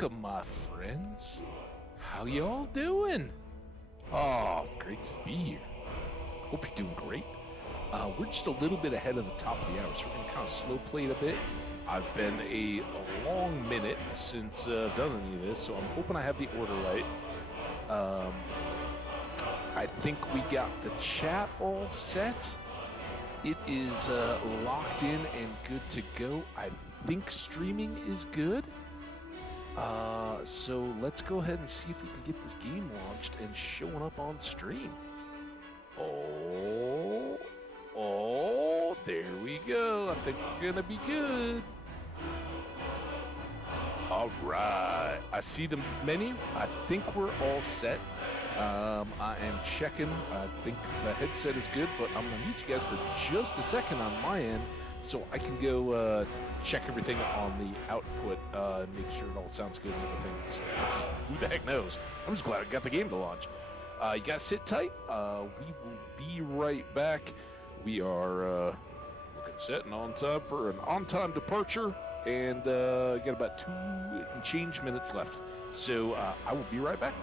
Welcome, my friends. How y'all doing? Oh, great to be here. Hope you're doing great. We're just a little bit ahead of the top of the hour, so we're gonna kind of slow play it a bit. I've been a long minute since I've done any of this, so I'm hoping I have the order right. I think we got the chat all set. It is locked in and good to go. I think streaming is good. So let's go ahead and see if we can get this game launched and showing up on stream. Oh, there we go. I think we're gonna be good. All right, I see the menu. I think we're all set. I am checking. I think the headset is good, but I'm gonna mute you guys for just a second on my end so I can go check everything on the output and make sure it all sounds good and everything. Who the heck knows? I'm just glad I got the game to launch. You guys sit tight. We will be right back. We are looking set and on time for an on-time departure, and got about 2 and change minutes left. So I will be right back.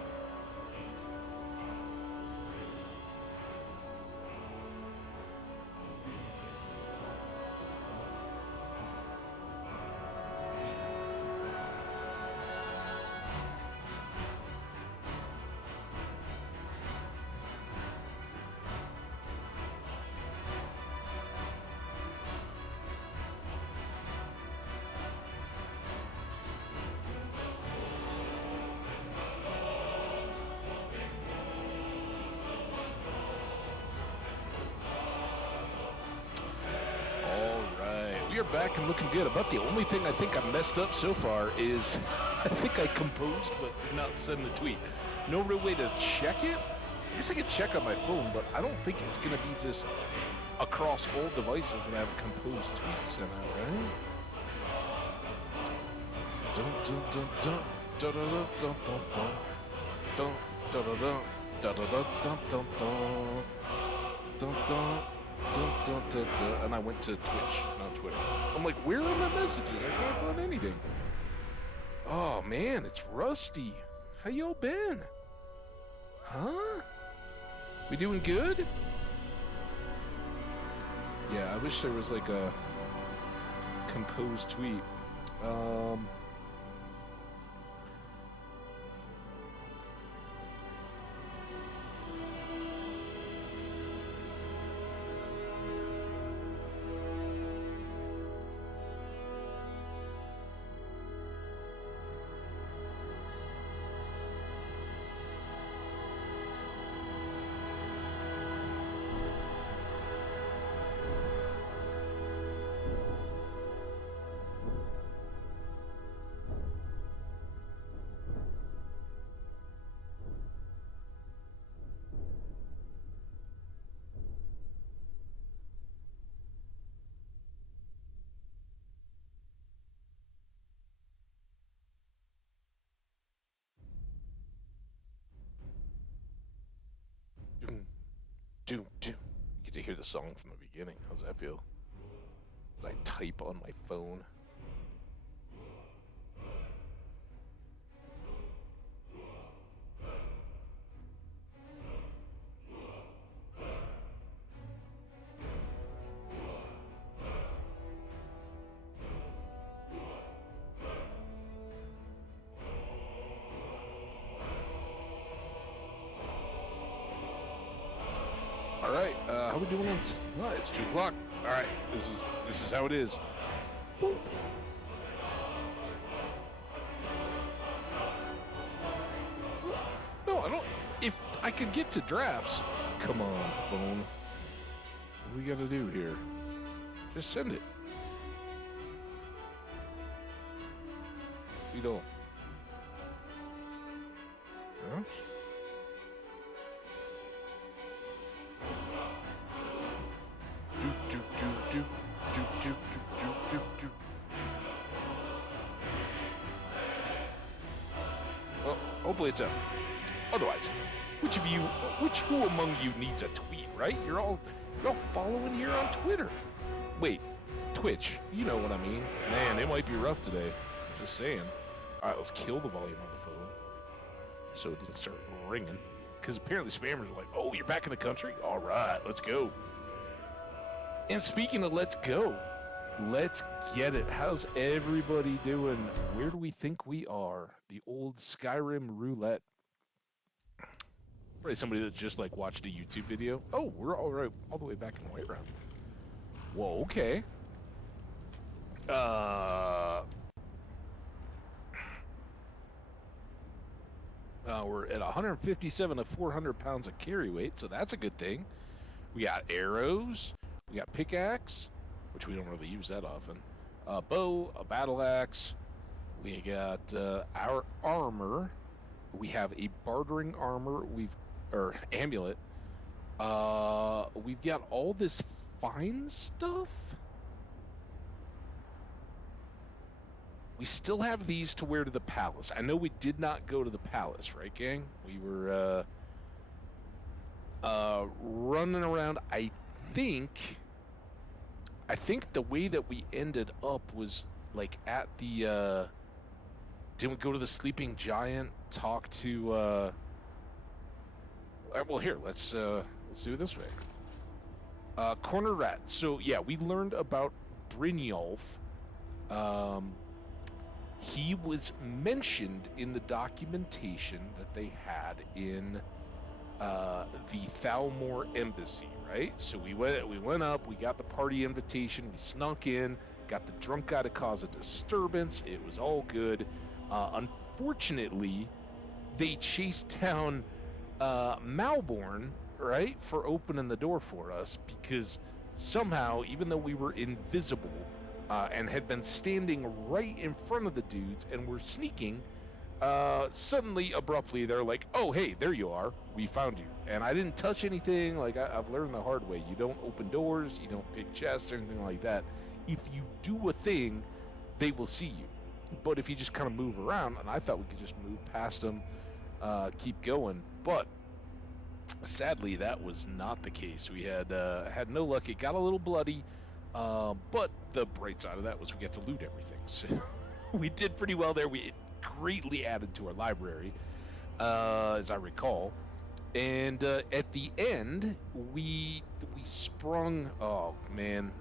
We are back and looking good. About the only thing I think I messed up so far is I think I composed but did not send the tweet. No real way to check it. I guess I could check on my phone, but I don't think it's going to be just across all devices that I have composed tweets sent out, right? Dun dun dun dun dun dun dun dun dun dun dun dun dun dun. And I went to Twitch, not Twitter. I'm like, where are my messages? I can't find anything. Oh man, it's Rusty. How y'all been? Huh? We doing good? Yeah, I wish there was like a composed tweet. You get to hear the song from the beginning. How's that feel? As I type on my phone. All right, how we doing? It's 2 o'clock. All right, this is how it is. Boop. No, I don't. If I could get to drafts, come on, phone. What do we got to do here? Just send it. We don't. Drafts? Well, hopefully it's out. Otherwise, who among you needs a tweet, right? You're all following here on Twitter. Wait, Twitch, you know what I mean. Man, it might be rough today. Just saying. All right, let's kill the volume on the phone so it doesn't start ringing. Because apparently spammers are like, oh, you're back in the country? All right, let's go. And speaking of let's go, let's get it. How's everybody doing? Where do we think we are? The old Skyrim roulette. Probably somebody that just like watched a YouTube video. Oh, we're all the way back in Whiterun. Whoa, okay. We're at 157 of 400 pounds of carry weight, so that's a good thing. We got arrows, we got pickaxe, which we don't really use that often. A bow, a battle axe. We got our armor. We have a bartering armor. Amulet. We've got all this fine stuff. We still have these to wear to the palace. I know we did not go to the palace, right, gang? We were running around. I think the way that we ended up was like at the didn't we go to the Sleeping Giant, talk to well, here, let's do it this way. Corner Rat. So yeah, we learned about Brynjolf. He was mentioned in the documentation that they had in the Thalmor Embassy, right? So we went up, we got the party invitation, we snuck in, got the drunk guy to cause a disturbance. It was all good. Unfortunately, they chased down Malborn, right, for opening the door for us, because somehow, even though we were invisible and had been standing right in front of the dudes and were sneaking, suddenly, abruptly, they're like, oh, hey, there you are. We found you. And I didn't touch anything. Like, I've learned the hard way. You don't open doors. You don't pick chests or anything like that. If you do a thing, they will see you. But if you just kind of move around, and I thought we could just move past them, keep going. But sadly, that was not the case. We had no luck. It got a little bloody. But the bright side of that was we got to loot everything. So we did pretty well there. We greatly added to our library, as I recall. And at the end, we sprung. Oh man,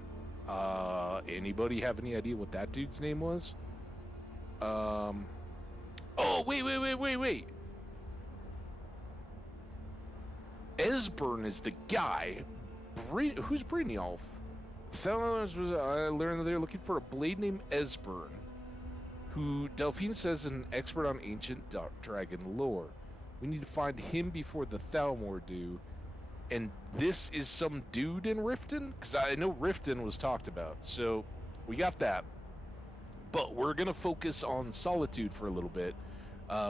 anybody have any idea what that dude's name was? Oh wait. Esbern is the guy. Who's Brynjolf? I learned that they're looking for a blade named Esbern, who Delphine says is an expert on ancient dragon lore. We need to find him before the Thalmor do. And this is some dude in Riften? Because I know Riften was talked about. So we got that. But we're going to focus on Solitude for a little bit.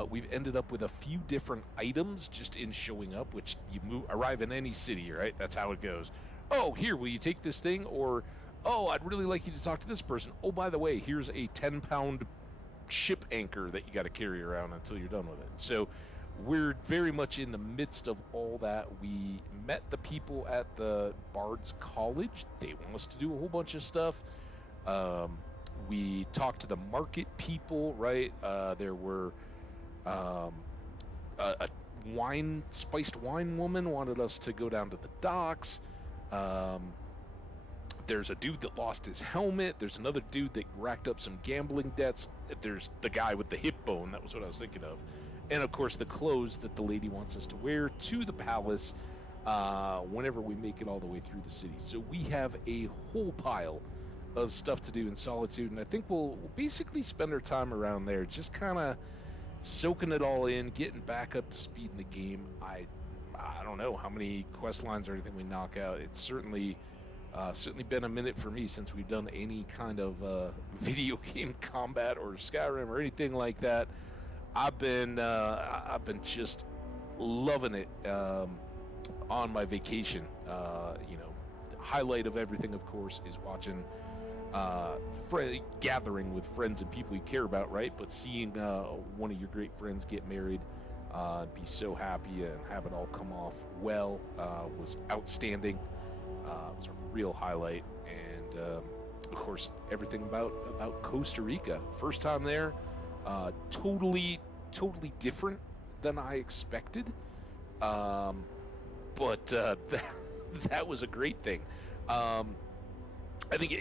We've ended up with a few different items just in showing up, which you arrive in any city, right? That's how it goes. Oh, here, will you take this thing? Or, oh, I'd really like you to talk to this person. Oh, by the way, here's a 10-pound ship anchor that you got to carry around until you're done with it. So we're very much in the midst of all that. We met the people at the Bard's College. They want us to do a whole bunch of stuff. We talked to the market people, right? There were a spiced wine woman wanted us to go down to the docks. There's a dude that lost his helmet. There's another dude that racked up some gambling debts. There's the guy with the hip bone. That was what I was thinking of. And, of course, the clothes that the lady wants us to wear to the palace whenever we make it all the way through the city. So we have a whole pile of stuff to do in Solitude, and I think we'll basically spend our time around there just kind of soaking it all in, getting back up to speed in the game. I don't know how many quest lines or anything we knock out. It's certainly been a minute for me since we've done any kind of video game combat or Skyrim or anything like that. I've been just loving it on my vacation. The highlight of everything, of course, is watching gathering with friends and people you care about, right? But seeing one of your great friends get married, be so happy and have it all come off well was outstanding. It was a real highlight. And of course, everything about Costa Rica. First time there, Totally different than I expected. But that was a great thing. I think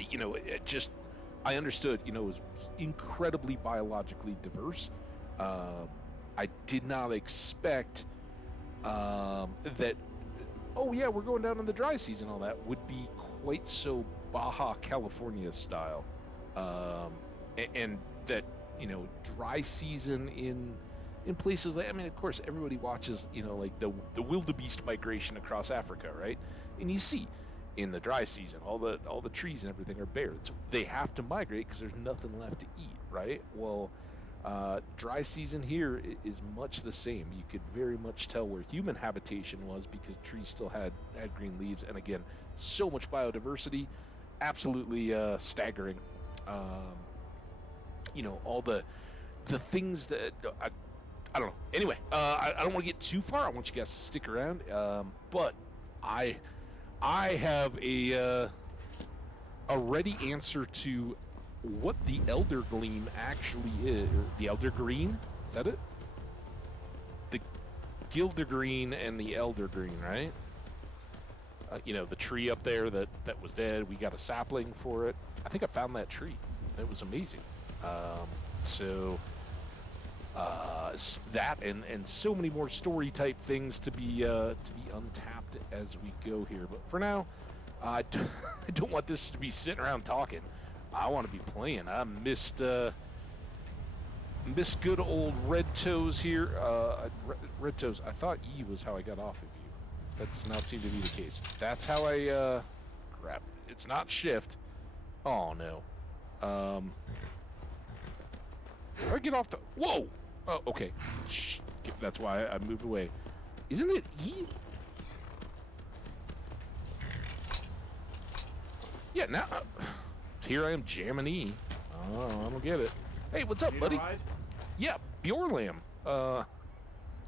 I understood. It was incredibly biologically diverse. I did not expect that. Oh yeah, we're going down in the dry season. All that would be quite so Baja California style, and that dry season in places like, I mean, of course, everybody watches, like the wildebeest migration across Africa, right? And you see, in the dry season, all the trees and everything are bare. So they have to migrate because there's nothing left to eat, right? Well, dry season here is much the same. You could very much tell where human habitation was because trees still had green leaves, and again, so much biodiversity, absolutely staggering. All the things that I don't know. Anyway, I don't want to get too far. I want you guys to stick around. But I have a ready answer to what the Elder Gleam actually is. Or the Elder Green? Is that it? The Gildergreen and the Elder Green, right? The tree up there that was dead. We got a sapling for it. I think I found that tree. It was amazing. That and so many more story type things to be untapped as we go here. But for now, I don't want this to be sitting around talking. I want to be playing. I missed good old Red Toes here. Red Toes. I thought E was how I got off of you. That does not seem to be the case. That's how I crap. It's not shift. Oh no. How do I get off the... Whoa! Oh, okay. Shh. That's why I moved away. Isn't it E? Yeah, now... here I am jamming E. Oh, I don't get it. Hey, what's up, buddy? Yeah, Bjorlam.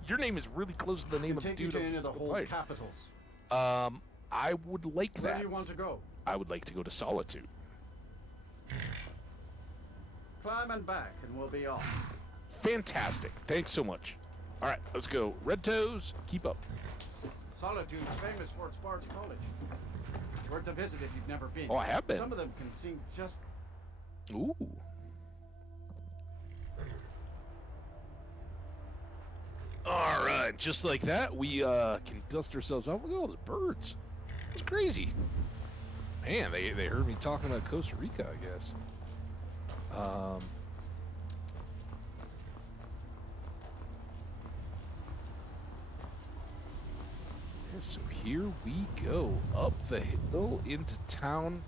Your name is really close to the name of the dude of the Hold capitals. I would like that. Where do you want to go? I would like to go to Solitude. Climb and back, and we'll be off. Fantastic. Thanks so much. All right, let's go. Red Toes, keep up. Solitude's famous for its barge college. It's worth a visit if you've never been. Oh, I have been. Some of them can seem just... Ooh. All right, just like that, we can dust ourselves off. Look at all those birds. It's crazy. Man, they heard me talking about Costa Rica, I guess. Yeah, so here we go up the hill into town.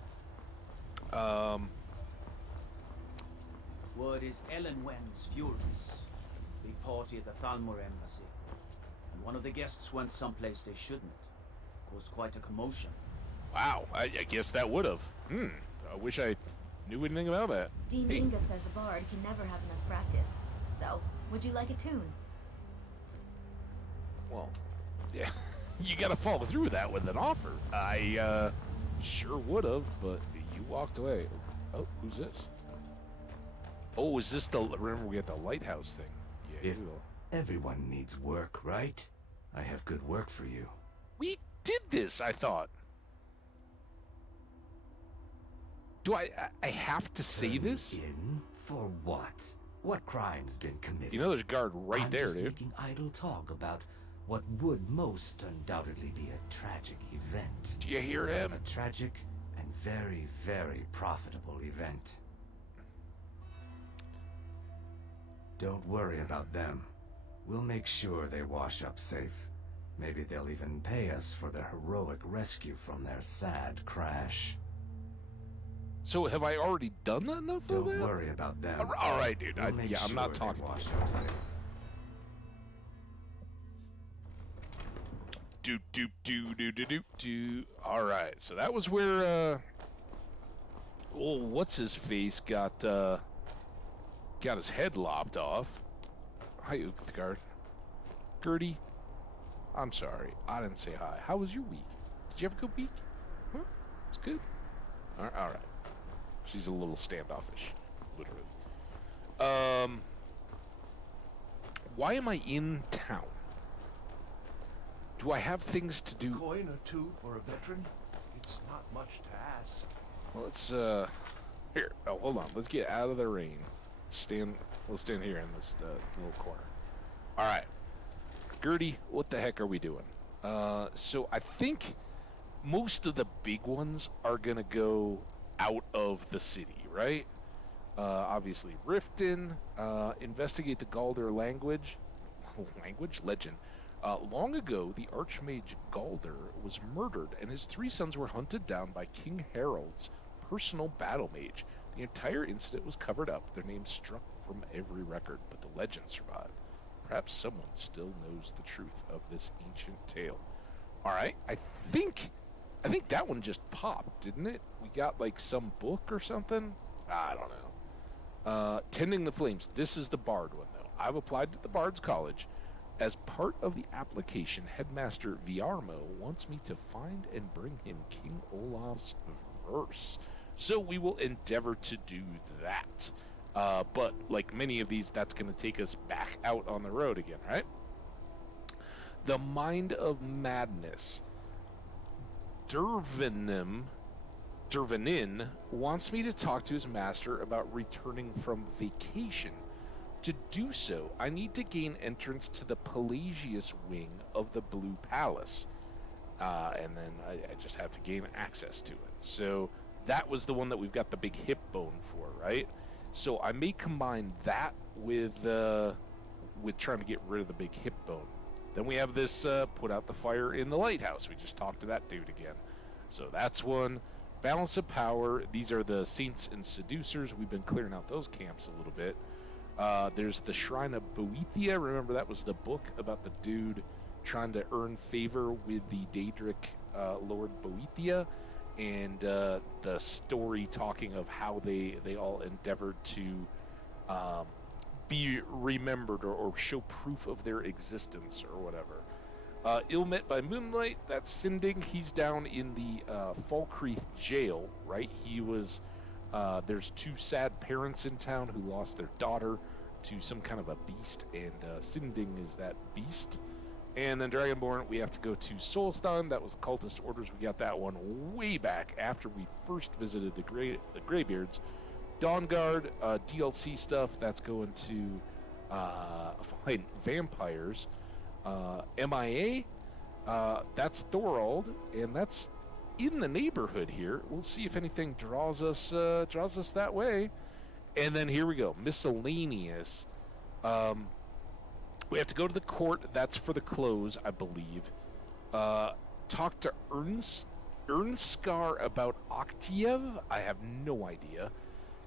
Word is Ellenwen's furious. Big party at the Thalmor embassy. And one of the guests went someplace they shouldn't. Caused quite a commotion. Wow, I guess that would have. I wish I knew anything about that. Dean Inga says a bard can never have enough practice. So, would you like a tune? Well, yeah, you gotta follow through with that with an offer. I sure would have, but you walked away. Oh, who's this? Oh, is this the... Remember, we got the lighthouse thing. Yeah, If everyone needs work, right? I have good work for you. we did this, I thought. Do I have to say Turn me this? In? For what? What crime's been committed? You know there's a guard right I'm there, just dude. making idle talk about what would most undoubtedly be a tragic event. Do you hear him? A tragic and very, very profitable event. Don't worry about them. We'll make sure they wash up safe. Maybe they'll even pay us for their heroic rescue from their sad crash. So have I already done that enough of Don't that? worry about them. All right, dude. We'll make I'm sure not they talking wash to you. up safe. Do. All right, so that was where what's his face got his head lopped off. Hi, Uthgard. Gertie, I'm sorry, I didn't say hi. How was your week? Did you have a good week? Huh? It's good. All right. She's a little standoffish, literally. why am I in town? Do I have things to do? Coin or two for a veteran? It's not much to ask. Well, let's, here. Oh, hold on. Let's get out of the rain. We'll stand here in this little corner. All right. Gertie, what the heck are we doing? So I think most of the big ones are going to go out of the city, right? Obviously, Riften, investigate the Galder legend. Long ago, the Archmage Galder was murdered, and his 3 sons were hunted down by King Harold's personal battle mage. The entire incident was covered up, their names struck from every record, but the legend survived. Perhaps someone still knows the truth of this ancient tale. All right, I think that one just popped, didn't it? We got like some book or something? I don't know. Tending the Flames. This is the Bard one, though. I've applied to the Bard's College. As part of the application, Headmaster Viarmo wants me to find and bring him King Olaf's verse. So we will endeavor to do that. But like many of these, that's going to take us back out on the road again, right? The Mind of Madness. Dervanin wants me to talk to his master about returning from vacation. To do so, I need to gain entrance to the Pelagius wing of the Blue Palace. And then I just have to gain access to it. So that was the one that we've got the big hip bone for, right? So I may combine that with trying to get rid of the big hip bone. Then we have this put out the fire in the lighthouse. We just talked to that dude again. So that's one. Balance of power. These are the saints and seducers. We've been clearing out those camps a little bit. There's the Shrine of Boethia. Remember, that was the book about the dude trying to earn favor with the Daedric Lord Boethia, and the story talking of how they all endeavored to be remembered or show proof of their existence or whatever. Ill Met by Moonlight, that's Sinding. He's down in the Falkreath jail, right? He was... there's 2 sad parents in town who lost their daughter to some kind of a beast, and Sinding is that beast. And then Dragonborn, we have to go to Solstheim. That was Cultist Orders. We got that one way back after we first visited the Greybeards. Dawnguard, DLC stuff, that's going to find vampires. MIA, that's Thorald, and that's in the neighborhood here. We'll see if anything draws us that way. And then here we go, miscellaneous. We have to go to the court. That's for the close, I believe. Talk to Ernskar about Oktiev. I have no idea.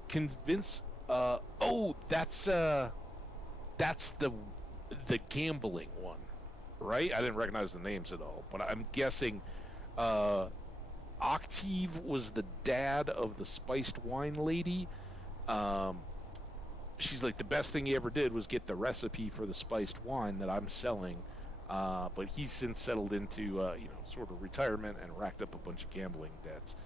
Convince. Oh, that's the gambling one, right? I didn't recognize the names at all, but I'm guessing. Octave was the dad of the spiced wine lady. She's like, the best thing he ever did was get the recipe for the spiced wine that I'm selling. But he's since settled into, sort of retirement and racked up a bunch of gambling debts.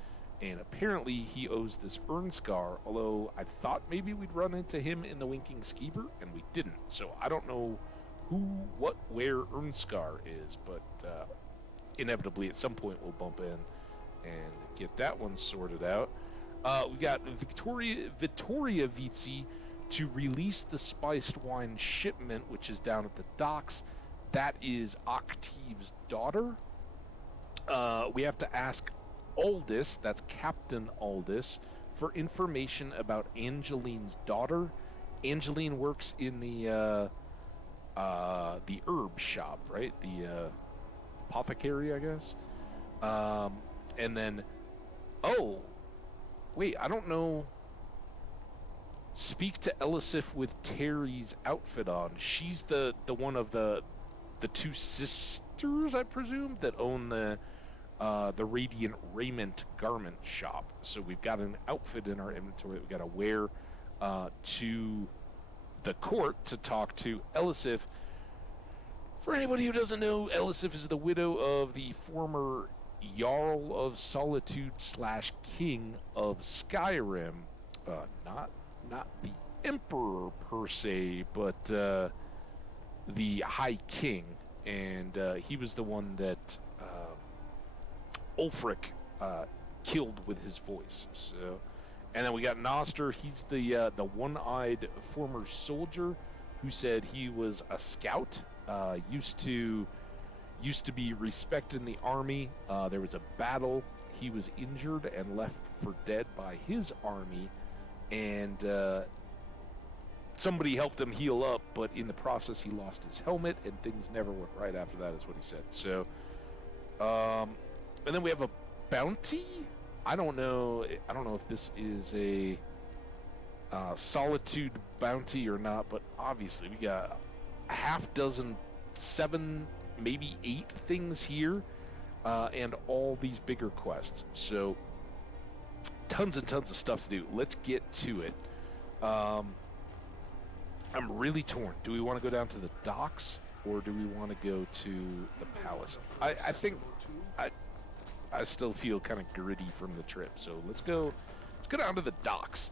And apparently he owes this Ernskar, although I thought maybe we'd run into him in the Winking Skeever, and we didn't. So I don't know who, what, where Ernskar is, but inevitably at some point we'll bump in and get that one sorted out. We got Vittoria Vici to release the spiced wine shipment, which is down at the docks. That is Octave's daughter. We have to ask Aldous, that's Captain Aldous, for information about Angeline's daughter. Angeline works in the herb shop, right? The apothecary, I guess. And then, oh, wait, I don't know. Speak to Elisif with Terry's outfit on. She's the one of the 2 sisters, I presume, that own the Radiant Raiment garment shop. So we've got an outfit in our inventory that we've got to wear to the court to talk to Elisif. For anybody who doesn't know, Elisif is the widow of the former Jarl of Solitude / King of Skyrim. Not the Emperor per se, but the High King, and he was the one that Ulfric killed with his voice. So, and then we got Noster. He's the one-eyed former soldier who said he was a scout. Used to be respected in the army. There was a battle. He was injured and left for dead by his army, and somebody helped him heal up, but in the process he lost his helmet, and things never went right after that, is what he said. So, and then we have a bounty. I don't know if this is a solitude bounty or not, but obviously we got a half dozen, 7, maybe 8 things here, and all these bigger quests. So tons and tons of stuff to do. Let's get to it. I'm really torn. Do we want to go down to the docks, or do we want to go to the palace? I think I still feel kind of gritty from the trip, so let's go down to the docks.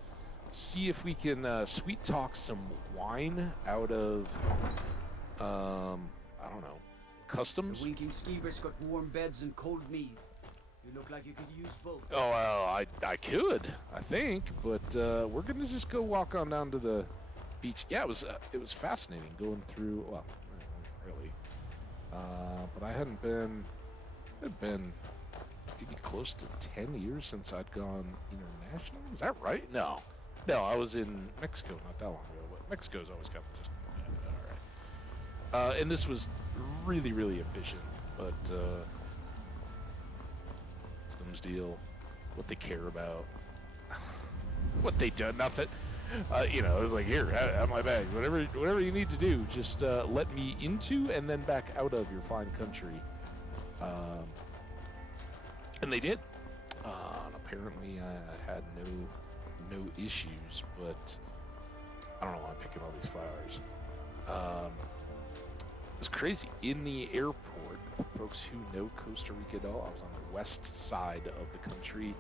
See if we can sweet talk some wine out of I don't know, customs. The winking skeever's got warm beds and cold mead. You look like you could use both. Oh well, I could, I think, but we're gonna just go walk on down to the beach. Yeah, it was fascinating going through. Well, not really, but I hadn't been maybe close to 10 years since I'd gone international. Is that right? No, I was in Mexico not that long ago. But Mexico's always kind of just all right. And this was really, really efficient, but customs deal, what they care about, what they do, nothing. You know, it was like, here, have my bag. Whatever you need to do, just let me into and then back out of your fine country. And they did. And apparently, I had no issues, but I don't know why I'm picking all these flowers. It's crazy. In the airport, for folks who know Costa Rica at all, I was on the west side of the country.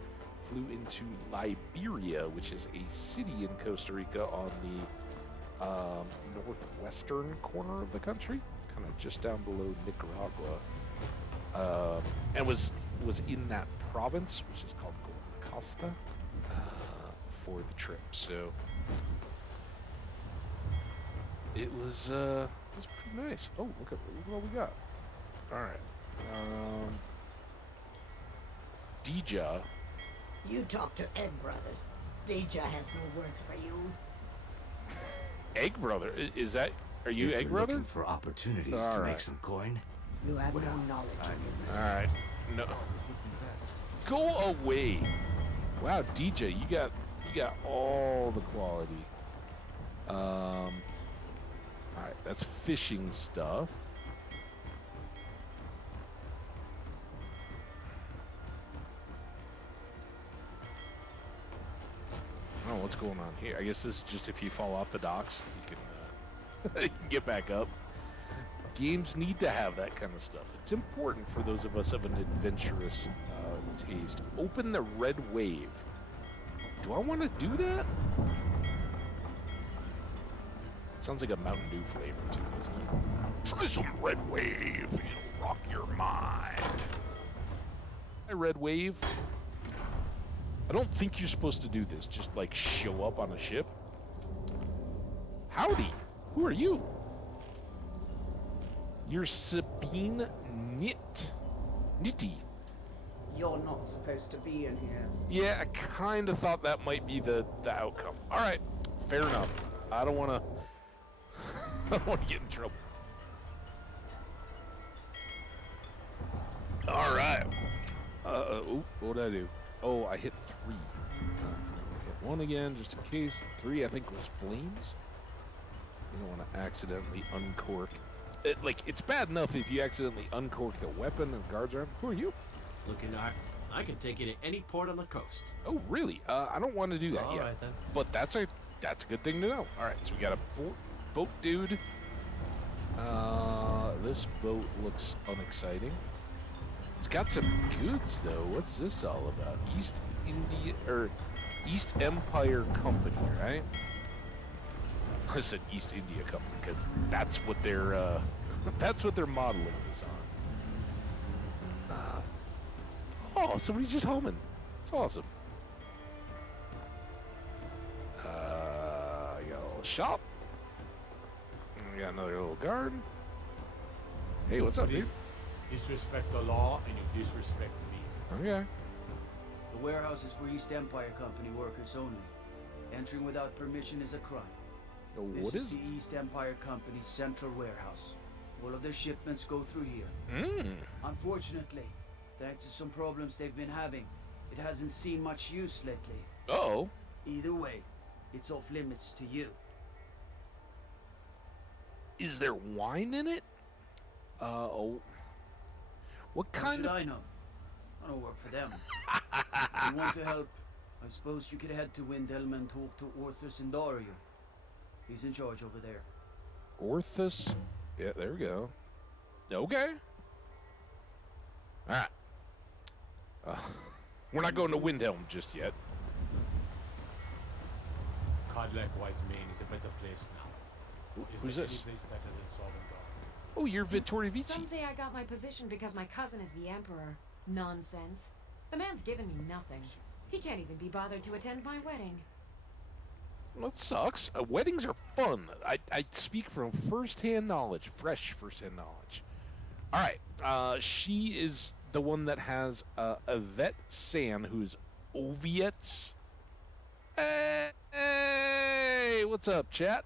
Flew into Liberia, which is a city in Costa Rica on the northwestern corner of the country, kind of just down below Nicaragua, and was in that province, which is called Costa, for the trip. So it was pretty nice. Oh, look at what we got. All right, Dija. You talk to Egg Brothers. Deja has no words for you. Egg Brother? Is that... Are you If Egg you're Brother? looking for opportunities All to right. make some coin, You have well, no knowledge of it. Alright. No. Go away! Wow, DJ, you got all the quality. Alright, that's fishing stuff. I don't know what's going on here. I guess this is just if you fall off the docks, you can, you can get back up. Games need to have that kind of stuff. It's important for those of us of an adventurous taste. Open the red wave. Do I want to do that? Sounds like a Mountain Dew flavor too, doesn't it? Try some red wave. It'll rock your mind. A red wave. I don't think you're supposed to do this. Just like show up on a ship. Howdy. Who are you? You're Sabine Nitty. You're not supposed to be in here. Yeah, I kind of thought that might be the outcome. All right, fair enough. I don't want to. I don't want to get in trouble. All right. What did I do? Oh, I hit 3. Hit 1 again, just in case. 3, I think, was flames. You don't want to accidentally uncork. It's bad enough if you accidentally uncork the weapon and guards around. Who are you? Looking, I can take you to any port on the coast. Oh, really? I don't want to do that All yet. right, then. But that's a good thing to know. All right, so we got a boat dude. This boat looks unexciting. It's got some goods though. What's this all about? East Empire Company, right? I said East India Company because that's what they're modeling this on. Oh, somebody's just humming. It's awesome. You got a little shop. We got another little garden. Hey, what's up, dude? Disrespect the law and you disrespect me. Okay. The warehouse is for East Empire Company workers only. Entering without permission is a crime. What This is the East Empire Company's central warehouse. All of their shipments go through here. Unfortunately, thanks to some problems they've been having, it hasn't seen much use lately. Oh. Either way, it's off limits to you. Is there wine in it? Oh. What How kind should of... I know? I don't work for them. If you want to help, I suppose you could head to Windhelm and talk to Orthus and Dario. He's in charge over there. Orthus? Yeah, there we go. Okay. Alright. We're not going to Windhelm just yet. Codlac White Mane is a better place now. Is Who's there this? any place better than Sovngarde? Oh, you're Vittoria Vici. Some say I got my position because my cousin is the emperor. Nonsense. The man's given me nothing. He can't even be bothered to attend my wedding. Well, that sucks. Weddings are fun. I speak from first-hand knowledge, fresh first-hand knowledge. All right. She is the one that has Yvette San, who's Oviet's. Hey, what's up, chat?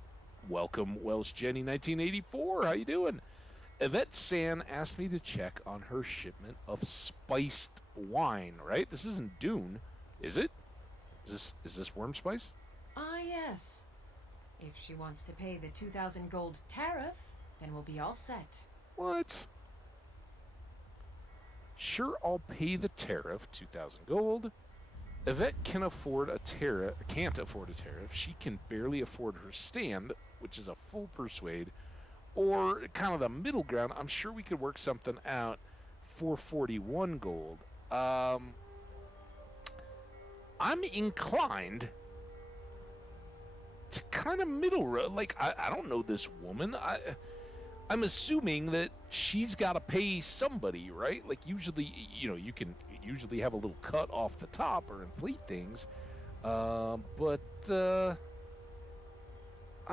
Welcome, Welsh Jenny 1984. How you doing? Yvette San asked me to check on her shipment of spiced wine, right? This isn't Dune, is it? Is this worm spice? Ah, yes. If she wants to pay the 2,000 gold tariff, then we'll be all set. What? Sure, I'll pay the tariff, 2,000 gold. Yvette can't afford a tariff. She can barely afford her stand, which is a full persuade, or kind of the middle ground. I'm sure we could work something out for 41 gold. I'm inclined to kind of middle road. Like, I don't know this woman. I'm assuming that she's got to pay somebody, right? Like, usually, you can usually have a little cut off the top or inflate things. But I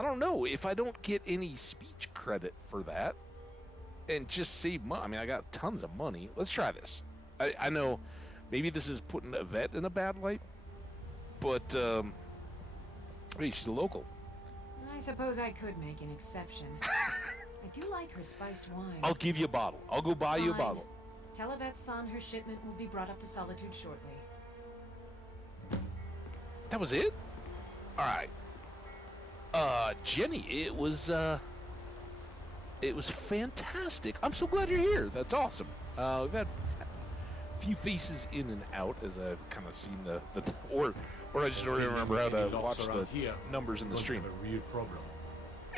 don't know. If I don't get any speech credit for that and just save money, I mean, I got tons of money. Let's try this. I know maybe this is putting Yvette in a bad light, but hey, she's a local. I suppose I could make an exception. I do like her spiced wine. I'll give you a bottle. I'll go buy you a Fine. bottle. Tell Yvette's son her shipment will be brought up to Solitude shortly. That was it? All right. Jenny, it was fantastic. I'm so glad you're here. That's awesome. We've had a few faces in and out as I've kind of seen or I just don't remember how to watch the numbers in the stream. Have a real problem.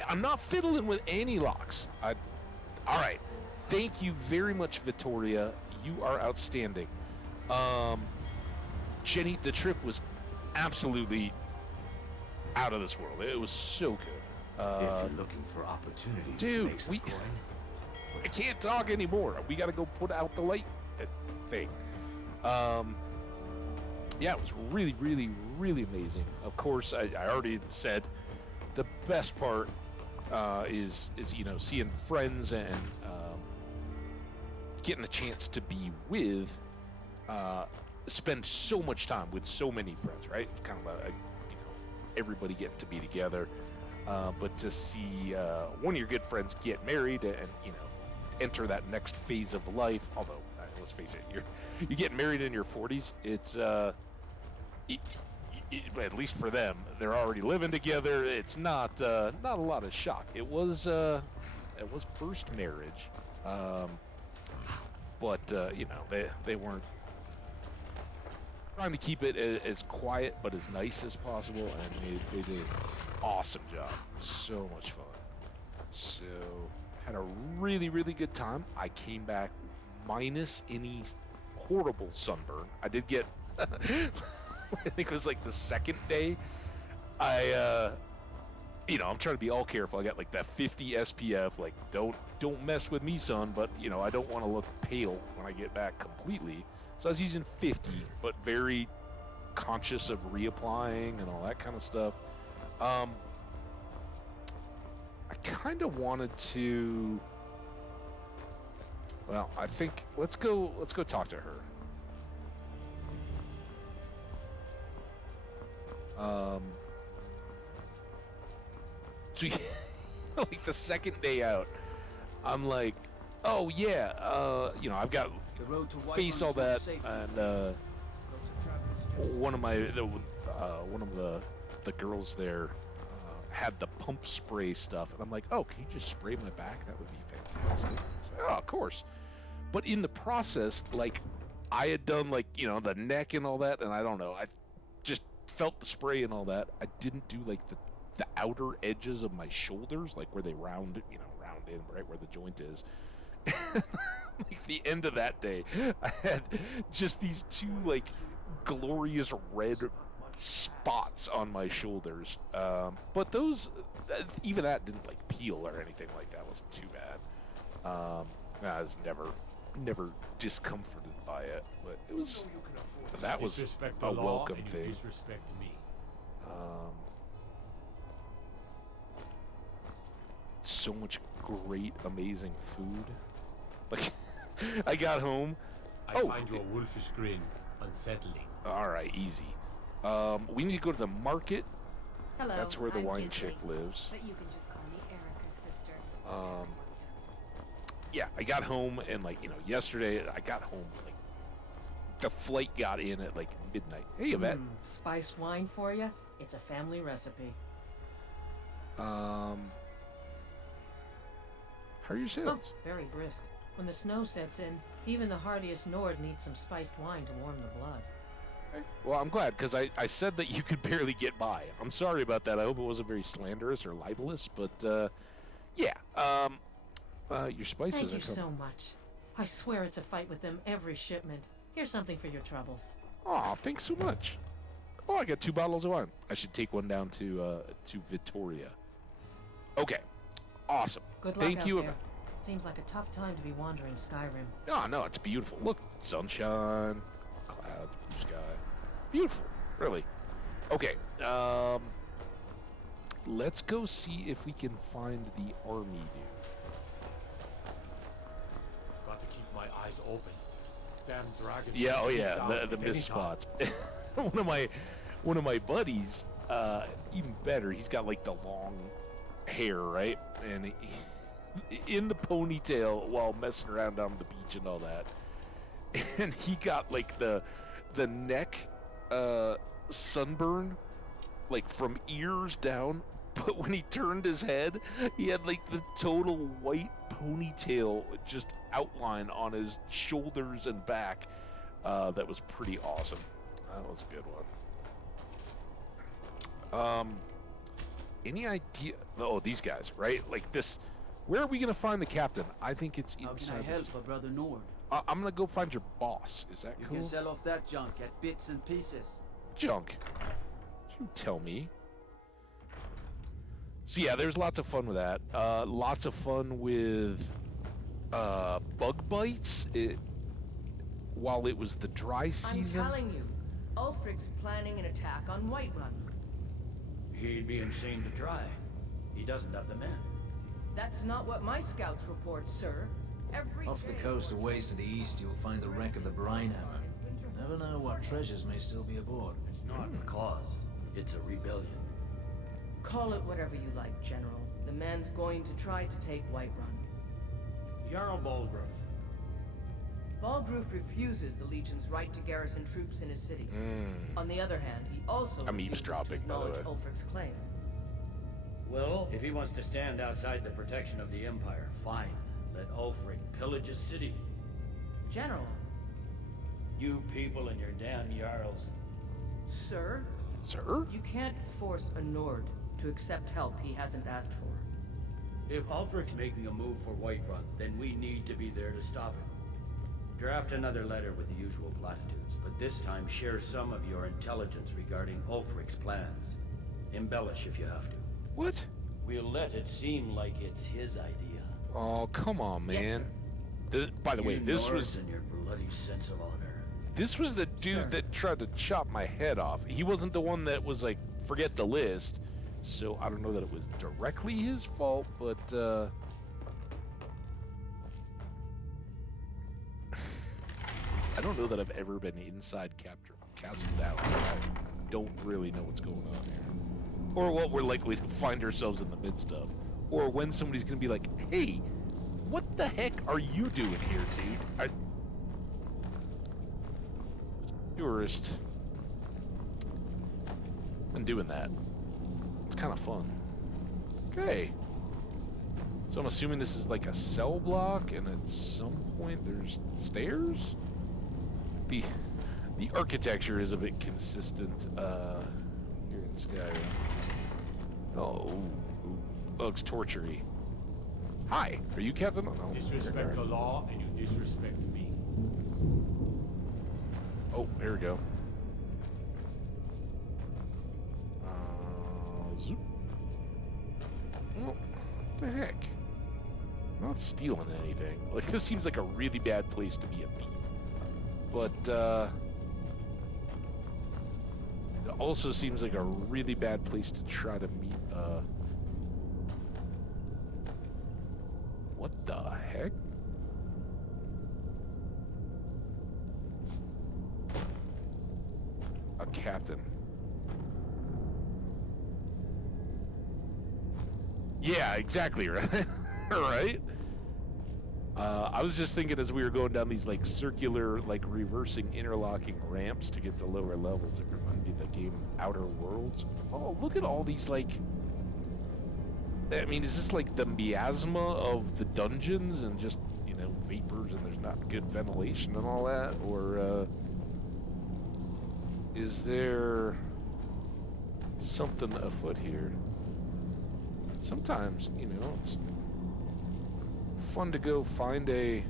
I'm not fiddling with any locks. All right. Thank you very much, Vittoria. You are outstanding. Jenny, the trip was absolutely out of this world. It was so good. If you're looking for opportunities to dude, make some coin, I can't talk anymore. We got to go put out the light thing. Yeah, it was really, really, really amazing. Of course, I already said the best part is seeing friends and getting a chance to be with, spend so much time with so many friends, right? Kind of everybody getting to be together, but to see one of your good friends get married and enter that next phase of life. Although let's face it, you get married in your 40s. It's at least for them, they're already living together. It's not a lot of shock. It was first marriage, but they weren't trying to keep it as quiet but as nice as possible, and they did an awesome job. So much fun. So had a really, really good time. I came back minus any horrible sunburn. I did get I think it was like the second day I you know, I'm trying to be all careful. I got like that 50 SPF. Like, don't mess with me, son. But you know, I don't want to look pale when I get back completely. So I was using 50, but very conscious of reapplying and all that kind of stuff. I kind of wanted to. Well, I think let's go talk to her. So like the second day out, I'm like, oh yeah, you know, I've got The road to face all Whiterun's that, safe. and one of the girls there had the pump spray stuff, and I'm like, oh, can you just spray my back? That would be fantastic. So, oh, of course. But in the process, like, I had done like, you know, the neck and all that, and I don't know, I just felt the spray and all that. I didn't do like the outer edges of my shoulders, like where they round in, right where the joint is. Like the end of that day, I had just these two like glorious red spots on my shoulders. But those, even that didn't like peel or anything like that. It wasn't too bad. I was never discomforted by it, but it was. That was a welcome thing. Disrespect me. So much great, amazing food. Like, I got home. I find your wolfish grin unsettling. All right, easy. We need to go to the market. Hello. That's where the I'm wine Disney, chick lives. But you can just call me Erica's sister. Yeah, I got home and like, you know, yesterday I got home like the flight got in at like midnight. Hey, Yvette. Spiced wine for you? It's a family recipe. How are your sales? Oh, very brisk. When the snow sets in, even the hardiest Nord needs some spiced wine to warm the blood. Well, I'm glad, because I said that you could barely get by. I'm sorry about that. I hope it wasn't very slanderous or libelous, but, yeah. Your spices Thank you are so much. I swear it's a fight with them every shipment. Here's something for your troubles. Aw, thanks so much. Oh, I got 2 bottles of wine. I should take one down to Victoria. Okay. Awesome. Good luck Thank out you. there. Seems like a tough time to be wandering Skyrim. No, it's beautiful. Look, sunshine, clouds, blue sky. Beautiful, really. Okay, let's go see if we can find the army dude. Got to keep my eyes open. Damn dragons. Yeah, oh shoot yeah, down the at any missed time. spots. one of my buddies, even better. He's got like the long hair, right, and he in the ponytail while messing around on the beach and all that, and he got like the neck sunburn like from ears down, but when he turned his head he had like the total white ponytail just outline on his shoulders and back. That was pretty awesome. That was a good one. Any idea? Oh, these guys, right? Like this. Where are we gonna find the captain? I think it's inside. How can I help, Brother Nord? I'm gonna go find your boss. Is that You cool? can sell off that junk at bits and pieces. Junk. You tell me. So yeah, there's lots of fun with that. Lots of fun with bug bites. While it was the dry season. I'm telling you, Ulfric's planning an attack on Whiterun. He'd be insane to try. He doesn't have the men. That's not what my scouts report, sir. Off the coast, a ways to the east, you'll find the wreck of the Brinehammer. Never know what treasures may still be aboard. It's not a cause. It's a rebellion. Call it whatever you like, General. The man's going to try to take Whiterun. Jarl Balgruuf. Balgruuf refuses the Legion's right to garrison troops in his city. On the other hand, he also I'm refuses to eavesdropping, by the acknowledge way. Ulfric's claim. Well, if he wants to stand outside the protection of the Empire, fine. Let Ulfric pillage his city. General. You people and your damn Jarls. Sir? Sir? You can't force a Nord to accept help he hasn't asked for. If Ulfric's making a move for Whiterun, then we need to be there to stop him. Draft another letter with the usual platitudes, but this time share some of your intelligence regarding Ulfric's plans. Embellish if you have to. What? We'll let it seem like it's his idea. Oh, come on, Yes, man. By the way, You this Nords was and your bloody sense of honor. this was the dude that tried to chop my head off. He wasn't the one that was like, forget the list. So I don't know that it was directly his fault, but I don't know that I've ever been inside Castle Down. I don't really know what's going on here, or what we're likely to find ourselves in the midst of, or when somebody's gonna be like, "Hey, what the heck are you doing here, dude?" Tourist. Been doing that. It's kind of fun. Okay. So I'm assuming this is like a cell block, and at some point there's stairs? The architecture is a bit consistent here in Skyrim. Oh, ooh, looks torture-y. Hi, are you Captain? No. Disrespect the law and you disrespect me. Oh, there we go. Zoop. Oh, what the heck? I'm not stealing anything. Like, this seems like a really bad place to be a thief. But, it also seems like a really bad place to try to meet, what the heck? A captain. Yeah, exactly, right? Right? I was just thinking as we were going down these, like, circular, like, reversing, interlocking ramps to get to lower levels, it reminded me of the game Outer Worlds. Oh, look at all these, like... I mean, is this, like, the miasma of the dungeons and just, you know, vapors and there's not good ventilation and all that? Or, is there something afoot here? Sometimes, you know, it's fun to go find a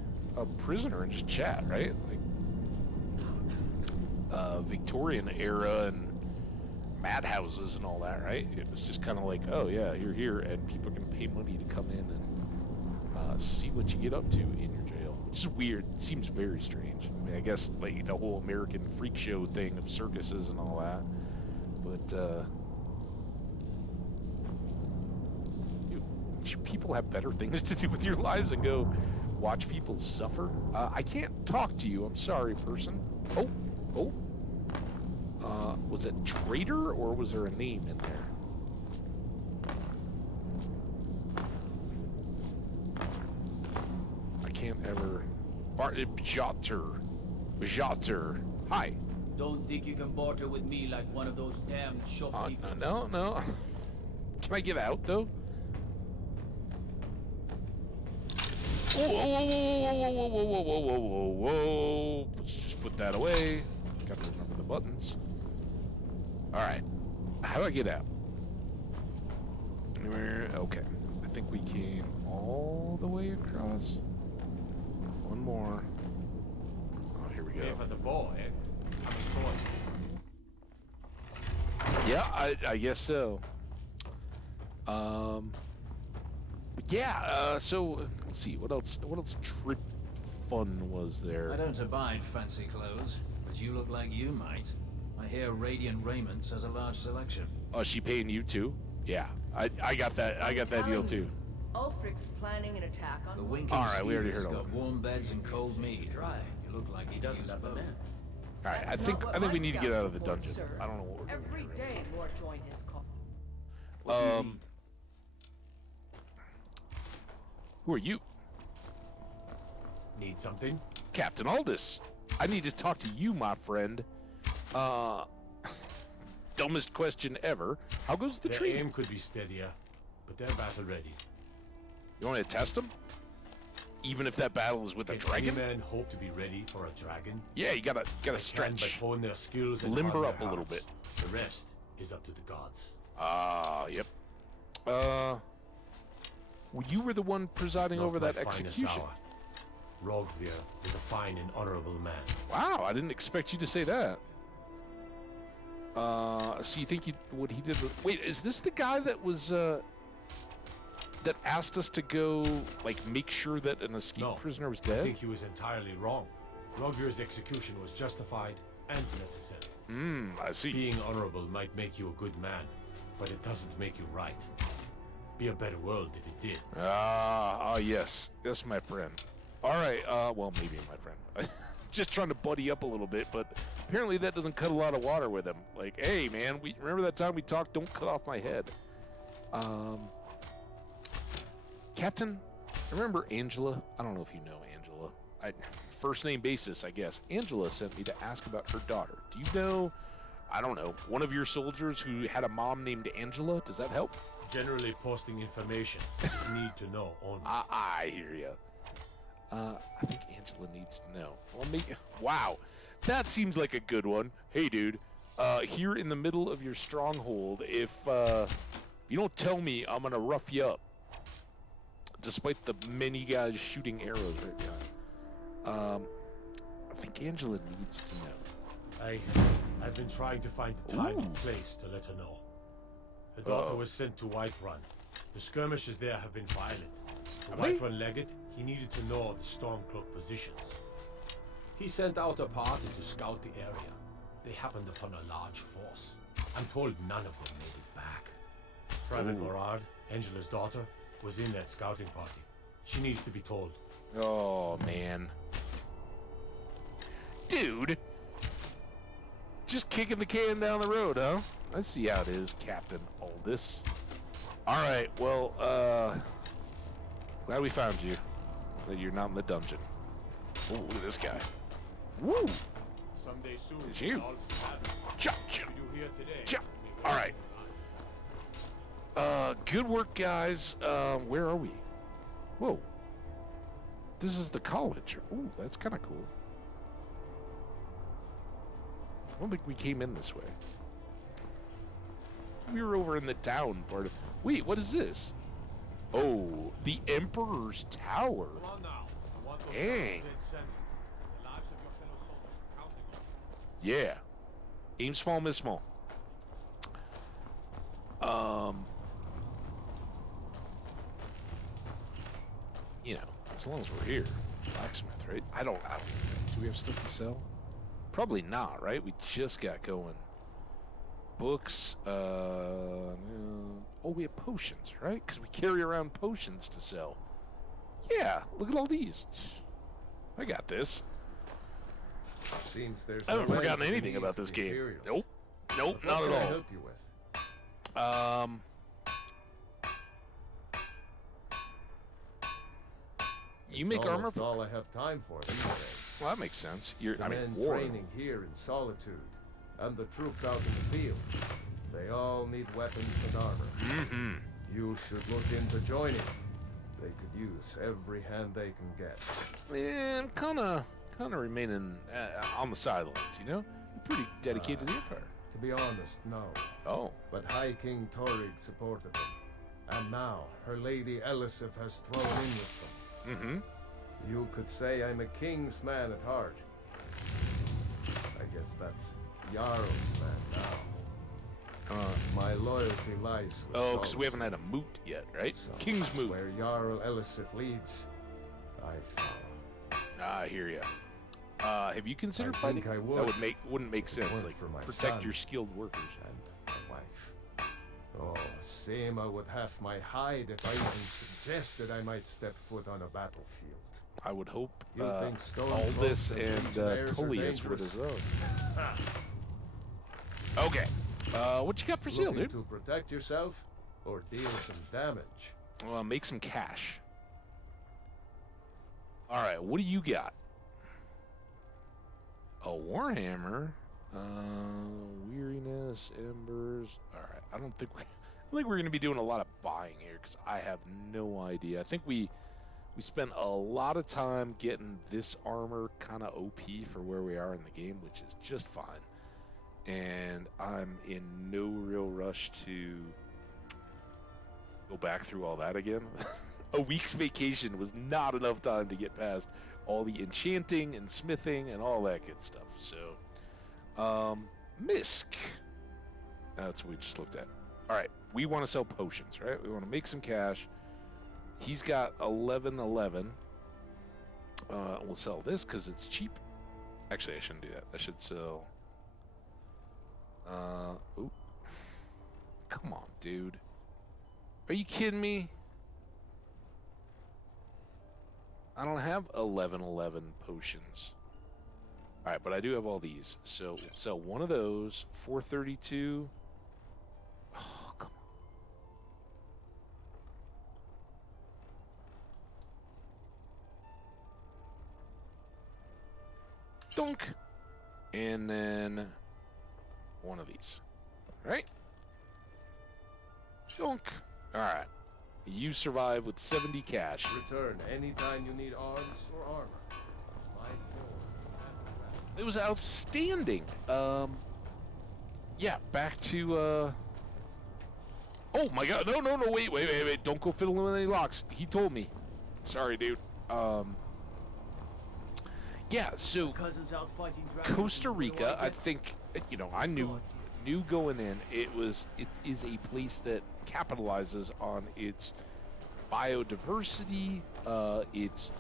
prisoner and just chat, right? Like Victorian era and madhouses and all that, right? It was just kind of like, oh yeah, you're here and people are gonna pay money to come in and see what you get up to in your jail, which is weird. It seems very strange. I mean, I guess like the whole American freak show thing of circuses and all that, but people have better things to do with your lives and go watch people suffer. I can't talk to you. I'm sorry, person. Oh. Was it traitor or was there a name in there? I can't ever. Bjatter. Hi. Don't think you can barter with me like one of those damn shopkeepers. No. Can I get out though? Whoa. Let's just put that away. Gotta remember the buttons. Alright. How do I get out? Okay. I think we came all the way across. One more. Oh, here we go. Pay for the boy. I'm a sword. Yeah, I guess so. Yeah, so let's see, what else trip fun was there? I don't abide fancy clothes, but you look like you might. I hear Radiant Raiment has a large selection. Oh, is she paying you too? Yeah, I got that deal too. Ulfric's planning an attack on The winking Alright, we already heard all got that. warm beds and cold mead. Dry. You look like He doesn't have the men. Alright, I That's think not what we my need to get scouts out of the report, dungeon. sir. I don't know what we're doing. Every day more join his call. Who are you? Need something? Captain Aldous. I need to talk to you, my friend. Dumbest question ever. How goes the Their training? aim could be steadier, but they're battle ready. You want to test them? Even if that battle is with a Can any dragon? men hope to be ready for a dragon? Yeah, you gotta They can stretch. but hone their skills and Limber harden up their a little hearts. bit. The rest is up to the gods. Yep. Well, you were the one presiding Not over my that finest execution. hour. Rogvir is a fine and honorable man. Wow, I didn't expect you to say that. So you think what he did was... Wait, is this the guy that was, that asked us to go, like, make sure that an escaped prisoner was I dead? think he was entirely wrong. Rogier's execution was justified and necessary. I see. Being honorable might make you a good man, but it doesn't make you right. Be a better world if it did. Yes. Yes, my friend. All right, well, maybe my friend. Just trying to buddy up a little bit, but apparently that doesn't cut a lot of water with him. Like, hey, man, we remember that time we talked? Don't cut off my head. Captain, remember Angela? I don't know if you know Angela. First name basis, I guess. Angela sent me to ask about her daughter. Do you know, I don't know, one of your soldiers who had a mom named Angela? Does that help? Generally, posting information you need to know only. I hear ya. I think Angela needs to know. Well, wow, that seems like a good one. Hey, dude, here in the middle of your stronghold, if you don't tell me, I'm gonna rough you up. Despite the many guys shooting arrows right now. I think Angela needs to know. I've been trying to find the time and place to let her know. Her daughter was sent to Whiterun. The skirmishes there have been violent. The Whiterun legate, he needed to know the Stormcloak positions. He sent out a party to scout the area. They happened upon a large force. I'm told none of them made it back. Private Morard, Angela's daughter, was in that scouting party. She needs to be told. Oh, man. Dude! Just kicking the can down the road, huh? I see how it is, Captain Aldous. Alright, well, glad we found you. That you're not in the dungeon. Oh, look at this guy. Woo! Someday soon. It's you. Chop, chop. You here today? Chop. Alright. Good work, guys. Where are we? Whoa. This is the college. Ooh, that's kind of cool. I don't think we came in this way. We were over in the town part of... Wait, what is this? Oh, the Emperor's Tower. Come on now. I want those Dang. dead center. The lives of your fellow soldiers are counting on you. Yeah. Aim small, miss small. You know, as long as we're here. Blacksmith, right? I don't do we have stuff to sell? Probably not, right? We just got going. Books, oh, we have potions, right? Because we carry around potions to sell. Yeah, look at all these. I got this. Seems there's I haven't forgotten anything about this game. Nope. Nope, not at What can I all. help you with? You make armor Almost for... all I have time for these days. Well, that makes sense. The I mean, men war. training here in Solitude, and the troops out in the field, they all need weapons and armor. Mm-hmm. You should look into joining. They could use every hand they can get. Yeah, I'm kind of remaining on the sidelines, you know? You're pretty dedicated to the Empire. To be honest, no. Oh. But High King Torrig supported them. And now, her lady Elisif has thrown in with them. Mm-hmm. You could say I'm a king's man at heart. I guess that's Jarl's man now. My loyalty lies with Oh, because we haven't had a moot yet, right? So, King's moot. Where Jarl Elisif leads, I follow. I hear ya. Have you considered I fighting? think I would. That wouldn't make sense. Weren't Like for my protect son your skilled workers. And my wife. Oh, Seema would have my hide if I even suggested I might step foot on a battlefield. I would hope You think stone Aldous cloaks and and legionnaires are Tullius would dangerous? as well. Okay. What you got for sale, Looking dude? to protect yourself or deal some damage? Make some cash. All right, what do you got? A warhammer, weariness, embers. All right, I don't think we're going to be doing a lot of buying here because I have no idea. I think we spent a lot of time getting this armor kind of OP for where we are in the game, which is just fine. And I'm in no real rush to go back through all that again. A week's vacation was not enough time to get past all the enchanting and smithing and all that good stuff. So, Misk. That's what we just looked at. All right, we want to sell potions, right? We want to make some cash. He's got 1111. We'll sell this because it's cheap. Actually, I shouldn't do that. I should sell. Oop. Come on, dude. Are you kidding me? I don't have 1111 potions. All right, but I do have all these. So we'll sell one of those. 432. Oh, come on. Dunk. And then one of these. All right. Dunk. All right. You survive with 70 cash. Return anytime you need arms or armor. My It was outstanding. Yeah, back to, oh my god, no, wait, don't go fiddling with any locks. He told me. Sorry, dude. Yeah, so Costa Rica, I think, you know, I knew going in, it is a place that capitalizes on its biodiversity. It's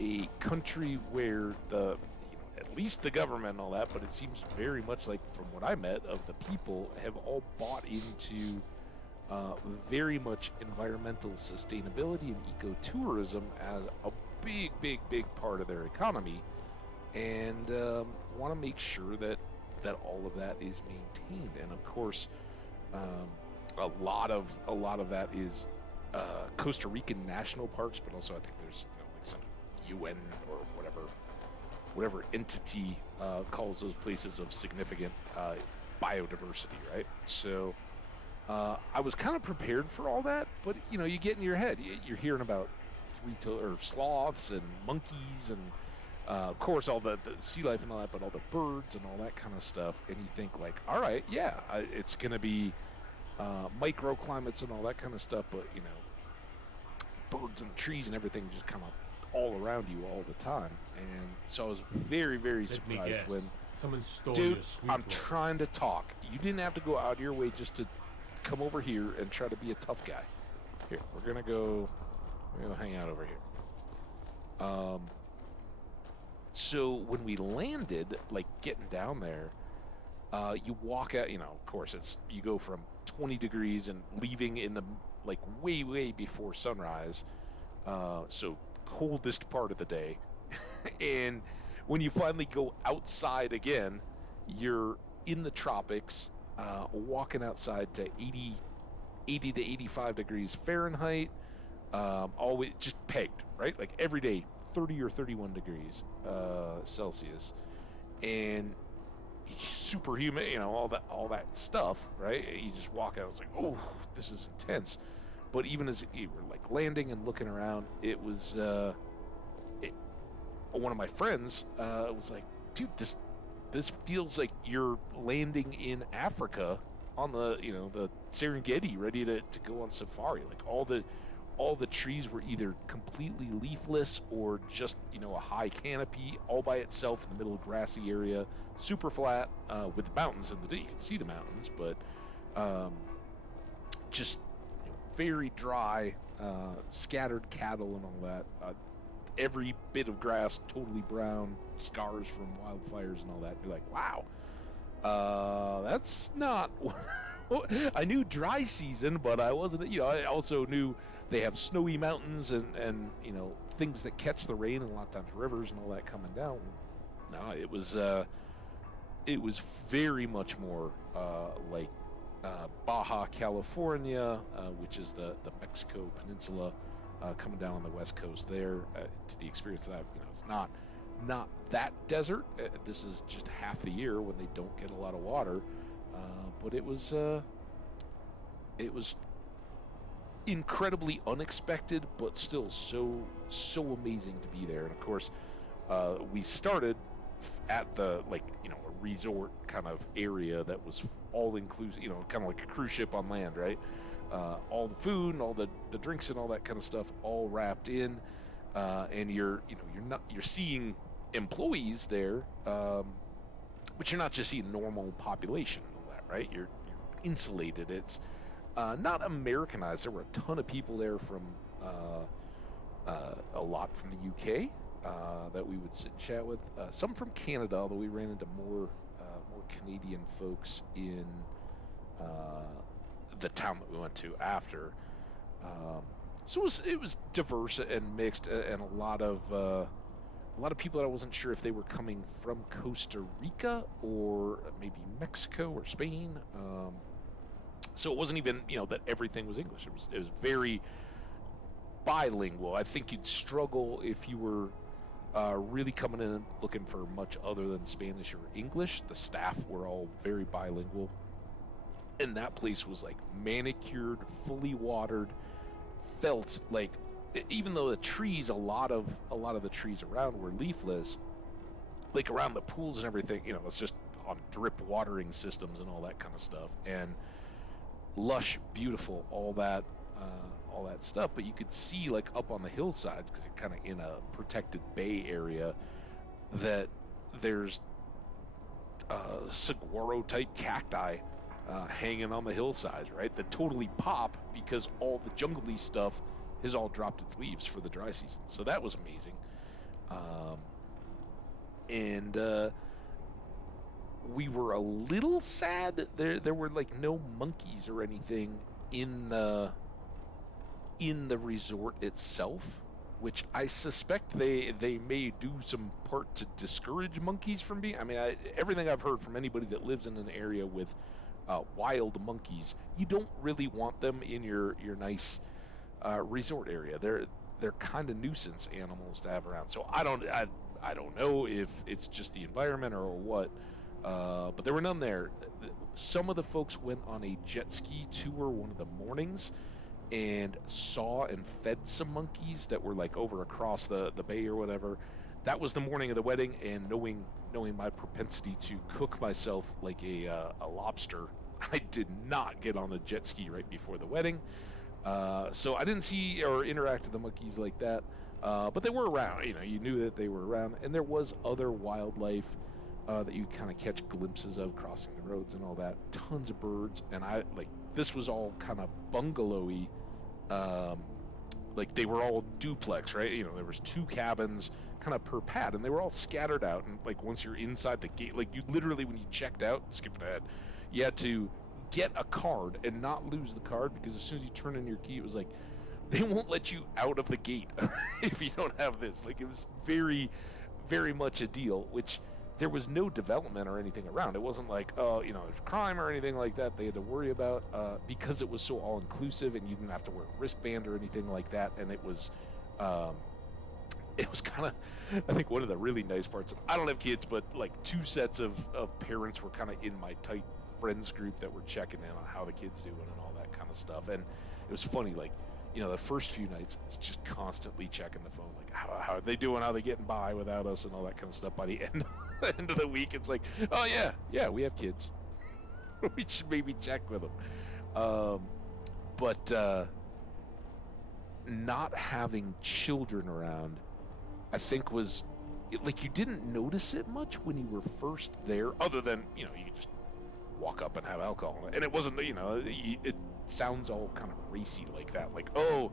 a country where at least the government and all that, but it seems very much like, from what I met of the people, have all bought into very much environmental sustainability and ecotourism as a big part of their economy, and want to make sure that all of that is maintained. And of course, a lot of that is Costa Rican national parks, but also I think there's like some UN or whatever entity calls those places of significant biodiversity, right? So I was kind of prepared for all that, but you get in your head, you're hearing about sloths and monkeys and of course all the sea life and all that, but all the birds and all that kind of stuff, and you think like, all right, yeah, it's gonna be microclimates and all that kind of stuff, but birds and trees and everything just kind of all around you all the time. And so I was very surprised when someone stole dude, your sweet I'm roll. trying to talk. You didn't have to go out of your way just to come over here and try to be a tough guy. Here, we're gonna go hang out over here. So when we landed, like getting down there, you walk out, of course you go from 20 degrees and leaving in the like way before sunrise. So coldest part of the day. And when you finally go outside again, you're in the tropics, walking outside to 80 to 85 degrees Fahrenheit, always just pegged, right? Like every day, 30 or 31 degrees Celsius, and super humid, all that stuff, right? You just walk out, it's like, oh, this is intense. But even as you were like landing and looking around, it was one of my friends was like, dude, this feels like you're landing in Africa on the the Serengeti, ready to go on safari. Like all the trees were either completely leafless or just a high canopy all by itself in the middle of a grassy area, super flat, with the mountains in the you can see the mountains, but just very dry, scattered cattle and all that. Every bit of grass totally brown, scars from wildfires and all that. You're like, wow, that's not. I knew dry season, but I wasn't. I also knew they have snowy mountains and things that catch the rain, and a lot of times rivers and all that coming down. No, it was very much more like Baja California, which is the Mexico peninsula, coming down on the west coast there. To the experience that it's not that desert. This is just half the year when they don't get a lot of water, but it was incredibly unexpected, but still so amazing to be there. And of course, we started at the a resort kind of area that was all inclusive, kind of like a cruise ship on land, right? All the food and all the drinks and all that kind of stuff all wrapped in, and you're seeing employees there, but you're not just seeing normal population and all that, right? You're insulated. It's not Americanized. There were a ton of people there from a lot from the UK that we would sit and chat with. Some from Canada, although we ran into more Canadian folks in the town that we went to after. So it was diverse and mixed, and a lot of people that I wasn't sure if they were coming from Costa Rica or maybe Mexico or Spain. So it wasn't even, that everything was English. It was very bilingual. I think you'd struggle if you were really coming in looking for much other than Spanish or English. The staff were all very bilingual, and that place was like manicured, fully watered. Felt like, even though the trees, a lot of the trees around were leafless, like around the pools and everything, it's just on drip watering systems and all that kind of stuff, and lush, beautiful, all that stuff. But you could see, like, up on the hillsides, because you're kind of in a protected bay area, that there's saguaro type cacti hanging on the hillsides, right? That totally pop because all the jungly stuff has all dropped its leaves for the dry season. So that was amazing. And we were a little sad that there were like no monkeys or anything in the resort itself, which I suspect they may do some part to discourage monkeys from being. I mean, everything I've heard from anybody that lives in an area with wild monkeys, you don't really want them in your nice resort area. They're kind of nuisance animals to have around. So I don't know if it's just the environment or what, but there were none there. Some of the folks went on a jet ski tour one of the mornings and saw and fed some monkeys that were like over across the bay or whatever. That was the morning of the wedding, and knowing my propensity to cook myself like a lobster, I did not get on a jet ski right before the wedding. So I didn't see or interact with the monkeys like that, but they were around. You knew that they were around, and there was other wildlife that you kind of catch glimpses of crossing the roads and all that. Tons of birds, and this was all kind of bungalowy. Like they were all duplex, right? There was 2 cabins kind of per pad, and they were all scattered out. And like once you're inside the gate, like you literally, when you checked out, skipping ahead, you had to get a card and not lose the card, because as soon as you turn in your key, it was like they won't let you out of the gate if you don't have this. Like it was very, very much a deal, which there was no development or anything around. It wasn't like, there's crime or anything like that they had to worry about, because it was so all-inclusive and you didn't have to wear a wristband or anything like that. And it was kind of, I think one of the really nice parts, I don't have kids, but like 2 sets of parents were kind of in my tight friends group that were checking in on how the kids doing and all that kind of stuff. And it was funny, like, the first few nights, it's just constantly checking the phone, like, how are they doing? How are they getting by without us and all that kind of stuff. By the end of the week, it's like, oh, yeah, we have kids. We should maybe check with them. But not having children around, I think was, like, you didn't notice it much when you were first there, other than, you just walk up and have alcohol. And it wasn't, it sounds all kind of racy like that, like, oh,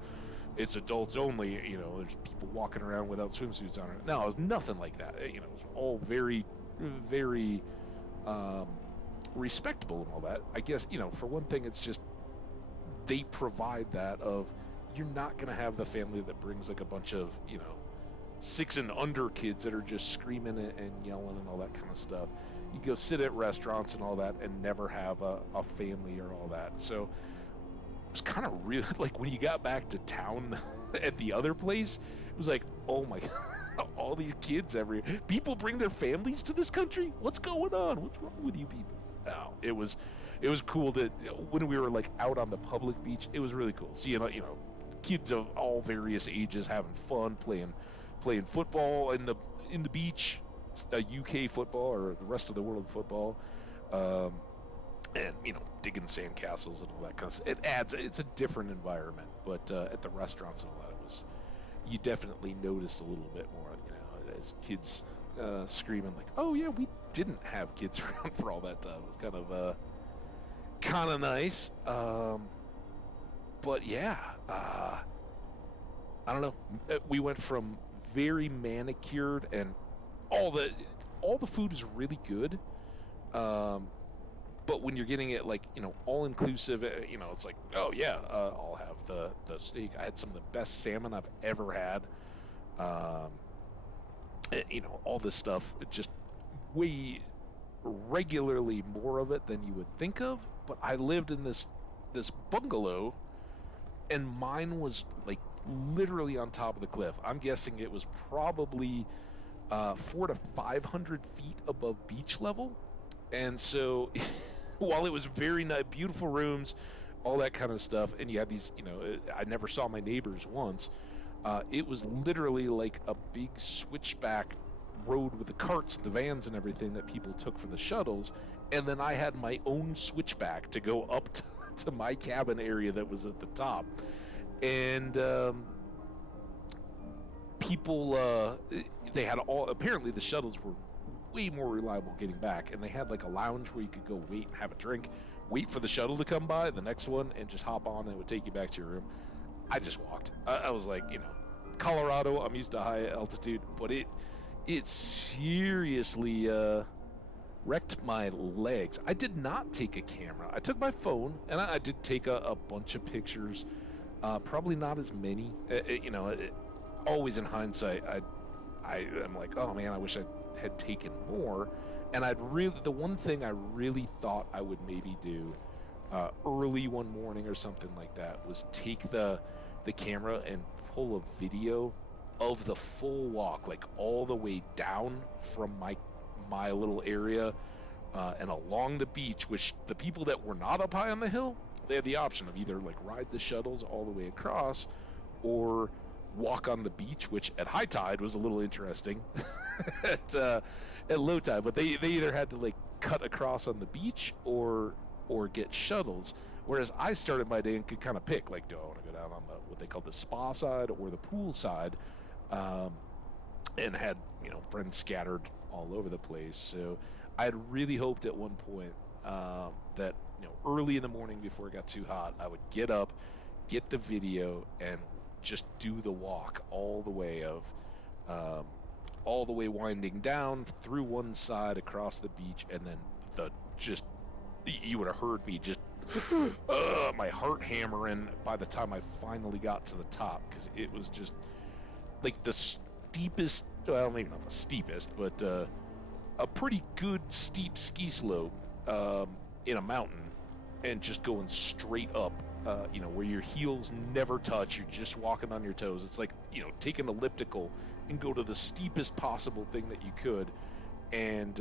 it's adults only, there's people walking around without swimsuits on. No, it was nothing like that. It was all very, very respectable and all that. I guess, for one thing, it's just they provide that of, you're not going to have the family that brings like a bunch of, 6 and under kids that are just screaming and yelling and all that kind of stuff. You go sit at restaurants and all that and never have a family or all that. So it was kind of real. Like when you got back to town at the other place, it was like, oh my God, all these kids people bring their families to this country? What's going on? What's wrong with you people? No, it was cool that when we were like out on the public beach, it was really cool seeing, kids of all various ages having fun, playing football in the beach, UK football or the rest of the world football, and digging sandcastles and all that kind of stuff. It's a different environment, but at the restaurants and all that, you definitely noticed a little bit more, as kids screaming like, oh yeah, we didn't have kids around for all that time. It was kind of nice, but yeah, I don't know. We went from very manicured and all the food is really good. But when you're getting it like, all inclusive, it's like, oh yeah, I'll have the steak. I had some of the best salmon I've ever had. All this stuff, just way regularly more of it than you would think of. But I lived in this bungalow, and mine was like literally on top of the cliff. I'm guessing it was probably 400 to 500 feet above beach level. And so while it was very nice, beautiful rooms, all that kind of stuff, and you had these, I never saw my neighbors once. It was literally like a big switchback road with the carts and the vans and everything that people took for the shuttles. And then I had my own switchback to go up to my cabin area that was at the top. And people, they had apparently the shuttles were way more reliable getting back, and they had like a lounge where you could go wait and have a drink, wait for the shuttle to come by, the next one, and just hop on and it would take you back to your room. I just walked. I was like, Colorado, I'm used to high altitude, but it seriously wrecked my legs. I did not take a camera. I took my phone, and I did take a bunch of pictures, probably not as many. Always in hindsight, I'm like, oh man, I wish I had taken more. And the one thing I really thought I would maybe do early one morning or something like that was take the camera and pull a video of the full walk, like all the way down from my little area and along the beach, which the people that were not up high on the hill, they had the option of either like ride the shuttles all the way across or walk on the beach, which at high tide was a little interesting at low tide, but they either had to like cut across on the beach or get shuttles, whereas I started my day and could kind of pick, like, do I want to go down on what they call the spa side or the pool side, and had friends scattered all over the place. So I had really hoped at one point that early in the morning before it got too hot, I would get up, get the video, and just do the walk all the way winding down through one side across the beach, and then you would have heard me just my heart hammering by the time I finally got to the top, because it was just like the steepest, well, maybe not the steepest, but a pretty good steep ski slope in a mountain, and just going straight up, where your heels never touch. You're just walking on your toes. It's like, take an elliptical and go to the steepest possible thing that you could. And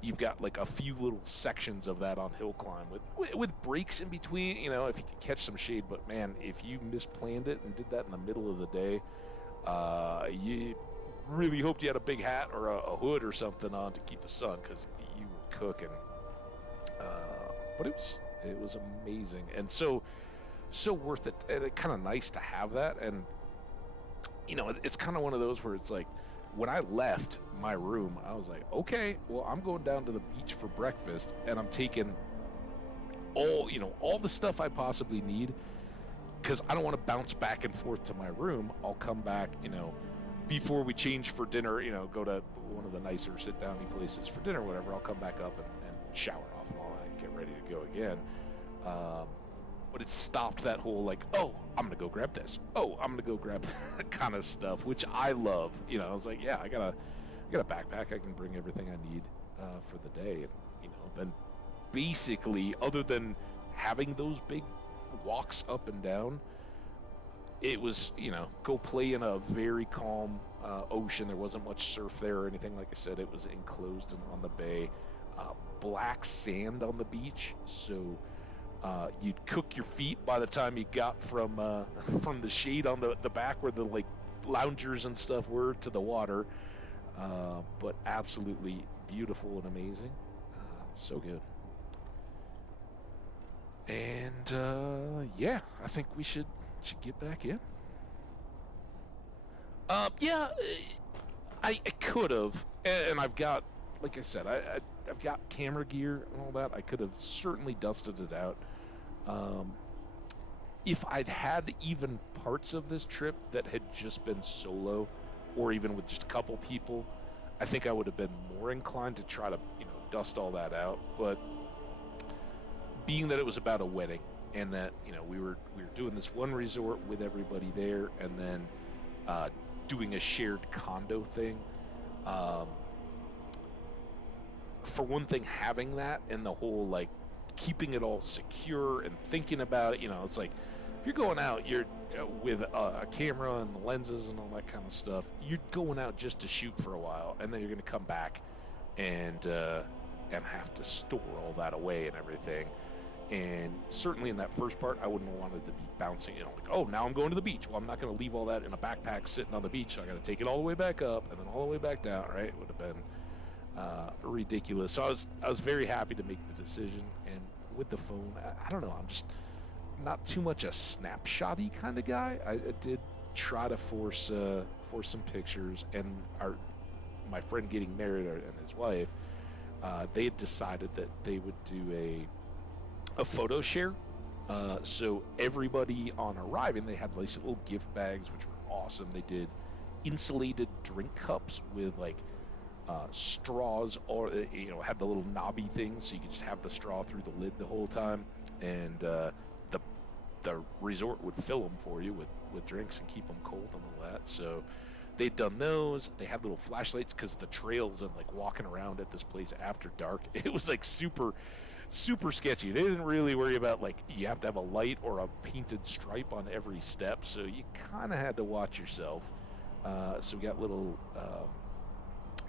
you've got like a few little sections of that on hill climb with breaks in between, if you could catch some shade. But man, if you misplanned it and did that in the middle of the day, you really hoped you had a big hat or a hood or something on to keep the sun, because you were cooking. But it was amazing, and so worth it, and it's kind of nice to have that. And it's kind of one of those where it's like, when I left my room, I was like, okay, well, I'm going down to the beach for breakfast, and I'm taking all the stuff I possibly need, because I don't want to bounce back and forth to my room. I'll come back, before we change for dinner, go to one of the nicer sit-downy places for dinner, whatever. I'll come back up and shower off while I get ready to go again. But it stopped that whole like, oh, I'm gonna go grab this, oh, I'm gonna go grab that kind of stuff, which I love. I was like, yeah, I got a backpack, I can bring everything I need for the day. And then basically, other than having those big walks up and down, it was, go play in a very calm ocean. There wasn't much surf there or anything. Like I said, it was enclosed and on the bay. Black sand on the beach, so you'd cook your feet by the time you got from the shade on the back where the like loungers and stuff were to the water. But absolutely beautiful and amazing. So good. And yeah, I think we should get back in. Yeah, I could have, and I've got, like I said, I've got camera gear and all that. I could have certainly dusted it out. if I'd had even parts of this trip that had just been solo, or even with just a couple people, I think I would have been more inclined to try to, dust all that out. But being that it was about a wedding, and that, we were doing this one resort with everybody there, and then doing a shared condo thing. For one thing, having that and the whole, like, keeping it all secure and thinking about it, it's like, if you're going out, you're with a camera and the lenses and all that kind of stuff, you're going out just to shoot for a while, and then you're going to come back and have to store all that away and everything. And certainly in that first part, I wouldn't have wanted to be bouncing, like, oh, now I'm going to the beach. Well, I'm not going to leave all that in a backpack sitting on the beach. So I got to take it all the way back up and then all the way back down, right? It would have been ridiculous. So I was very happy to make the decision. And with the phone, I don't know, I'm just not too much a snapshotty kind of guy. I did try to force some pictures, and my friend getting married and his wife, they had decided that they would do a photo share. So everybody on arriving, they had these little gift bags, which were awesome. They did insulated drink cups with like straws, or had the little knobby things, so you could just have the straw through the lid the whole time, and the resort would fill them for you with drinks and keep them cold and all that. So they'd done those. They had little flashlights, because the trails and like walking around at this place after dark, it was like super sketchy. They didn't really worry about like you have to have a light or a painted stripe on every step, so you kind of had to watch yourself. So we got little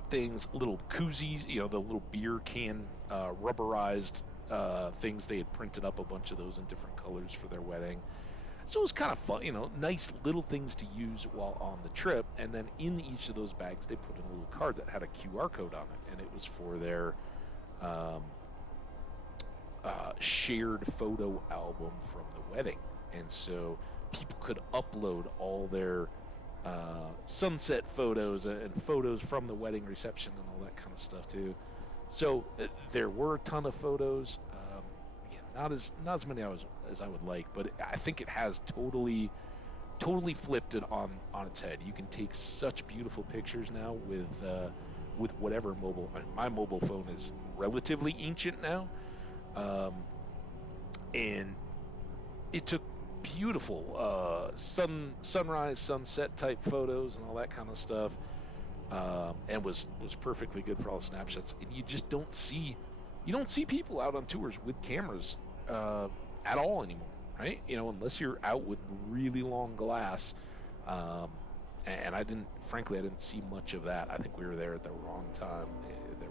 things, little koozies, the little beer can rubberized things. They had printed up a bunch of those in different colors for their wedding. So it was kind of fun, nice little things to use while on the trip. And then in each of those bags, they put in a little card that had a QR code on it, and it was for their shared photo album from the wedding. And so people could upload all their sunset photos and photos from the wedding reception and all that kind of stuff too. So there were a ton of photos. Not as many as I would like, but I think it has totally flipped it on its head. You can take such beautiful pictures now with whatever mobile. I mean, my mobile phone is relatively ancient now, and it took beautiful sunrise, sunset type photos and all that kind of stuff, and was perfectly good for all the snapshots. And you just don't see people out on tours with cameras at all anymore, right? Unless you're out with really long glass. And I didn't see much of that. I think we were there at the wrong time. There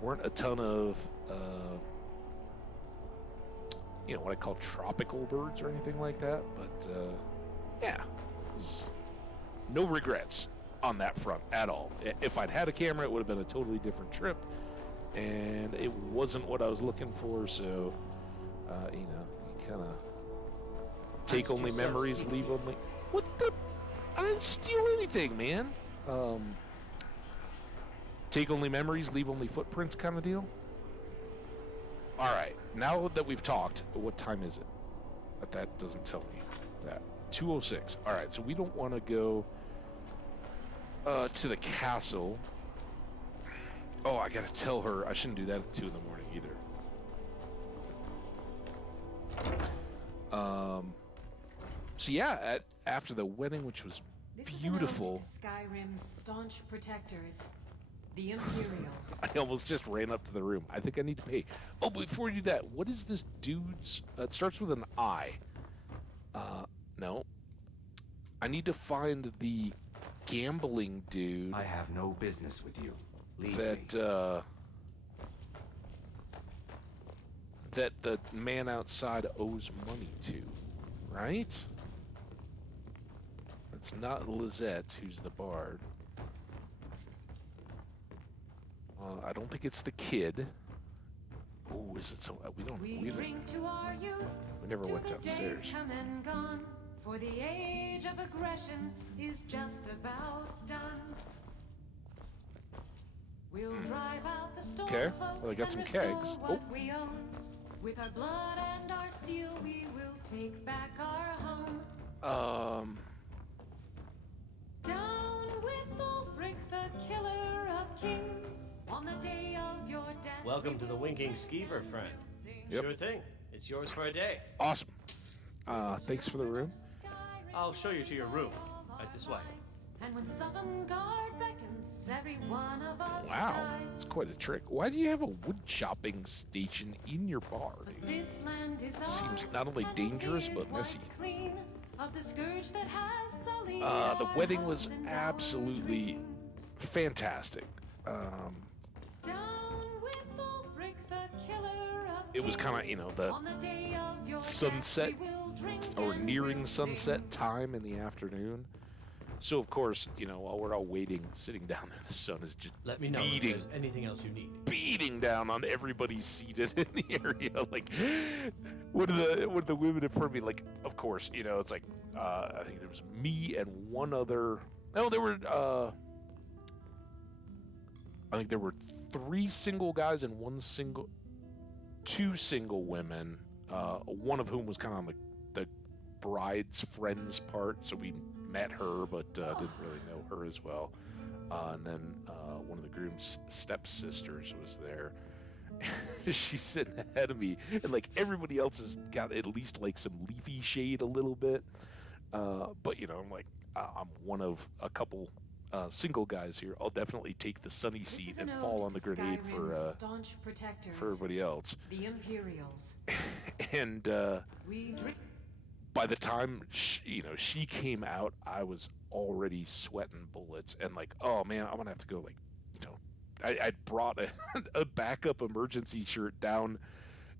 weren't a ton of what I call tropical birds or anything like that. But yeah, no regrets on that front at all. If I'd had a camera, it would have been a totally different trip, and it wasn't what I was looking for. So you kind of take only memories, leave only. What the? I didn't steal anything, man. Take only memories, leave only footprints kind of deal. All right, now that we've talked, what time is it? That doesn't tell me that. 2:06. All right, so we don't want to go to the castle. Oh, I got to tell her I shouldn't do that at 2 in the morning either. So yeah, after the wedding, which was beautiful. This is an ode to Skyrim's staunch protectors, the Imperials. I almost just ran up to the room. I think I need to pay. Oh, but before we do that, what is this dude's? It starts with an I. No. I need to find the gambling dude. I have no business with you. Leave me. That the man outside owes money to, right? It's not Lizette, who's the bard. I don't think it's the kid. Oh, is it so? We drink to our youth. We never went downstairs. Days come and gone, for the age of aggression is just about done. We'll drive out the storm. Okay, well, I got some kegs. Oh. With our blood and our steel, we will take back our home. Down with Ulfric, the killer of kings, on the day of your death. Welcome to the Winking Skeever, friend. Yep. Sure thing. It's yours for a day. Awesome. Thanks for the room. I'll show you to your room. Right this way. And when Sovngarde beckons, every one of us Wow, dies. it's quite a trick. Why do you have a wood chopping station in your bar, dude? This land is Seems ours, not only and dangerous, seared but messy. white clean of the scourge that has sullied The our wedding was hopes and our absolutely fantastic. Down with Ulfric, the killer of It was kind of, you know, the on the day of your sunset death, we will drink or and nearing we'll sunset sing. time in the afternoon. So of course, you know, while we're all waiting, sitting down there, the sun is just Let me know if beating, there's anything else you need. beating down on everybody seated in the area. Like, one of the women in front of me, like, of course, you know, it's like, I think there was me and one other. No, there were. I think there were 3 single guys and two single women. One of whom was kind of on the bride's friend's part, so we met her, but didn't really know her as well. And then one of the groom's stepsisters was there. She's sitting ahead of me, and like everybody else has got at least like some leafy shade a little bit. But you know, I'm like, I'm one of a couple single guys here. I'll definitely take the sunny seat and fall on the grenade for everybody else. The Imperials. And We drink. by the time she came out, I was already sweating bullets, and like, oh man, I'm gonna have to go, like, you know, I brought a backup emergency shirt down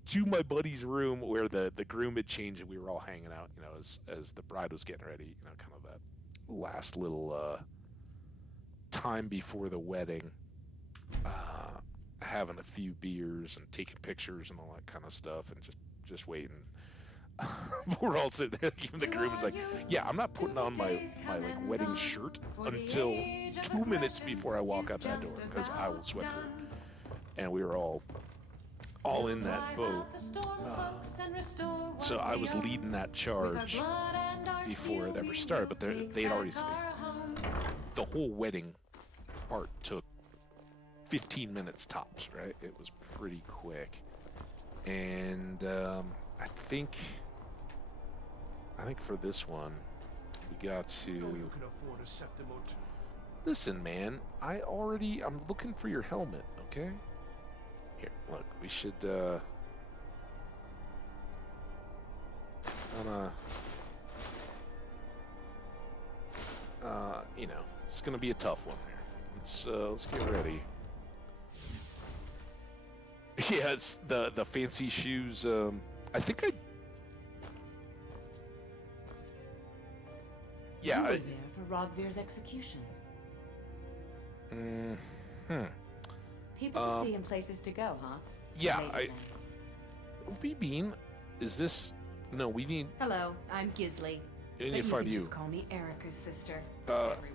to my buddy's room where the groom had changed, and we were all hanging out, you know, as the bride was getting ready, you know, kind of that last little time before the wedding, having a few beers and taking pictures and all that kind of stuff, and just waiting. We're all sitting there. Even the groom is like, "Yeah, I'm not putting on my like wedding shirt until 2 minutes before I walk out that door because I will sweat through it." And we were all in that boat. So I was leading that charge before it ever started. But they had already the whole wedding part took 15 minutes tops. Right? It was pretty quick, and I think for this one, we got to. You can afford a septim or two. Listen, man, I'm looking for your helmet, okay? Here, look, we should, you know, it's gonna be a tough one here. Let's get ready. Yeah, it's the fancy shoes, I think You were there for Rogvir's execution. People to see and places to go, huh? Yeah, Later, Bean, is this? No, we need. Hello, I'm Gisley. We need to But find can you. just call me Erica's sister.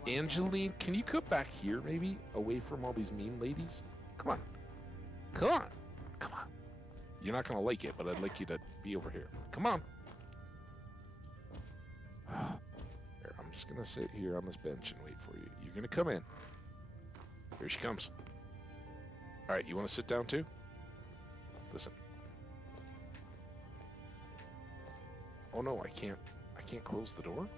Angeline, can you cut back here, maybe, away from all these mean ladies? Come on, come on, come on. You're not gonna like it, but I'd like you to be over here. Come on. Here, I'm just gonna sit here on this bench and wait for you. You're gonna come in. Here she comes. All right, you want to sit down too? Listen. Oh no, I can't close the door. All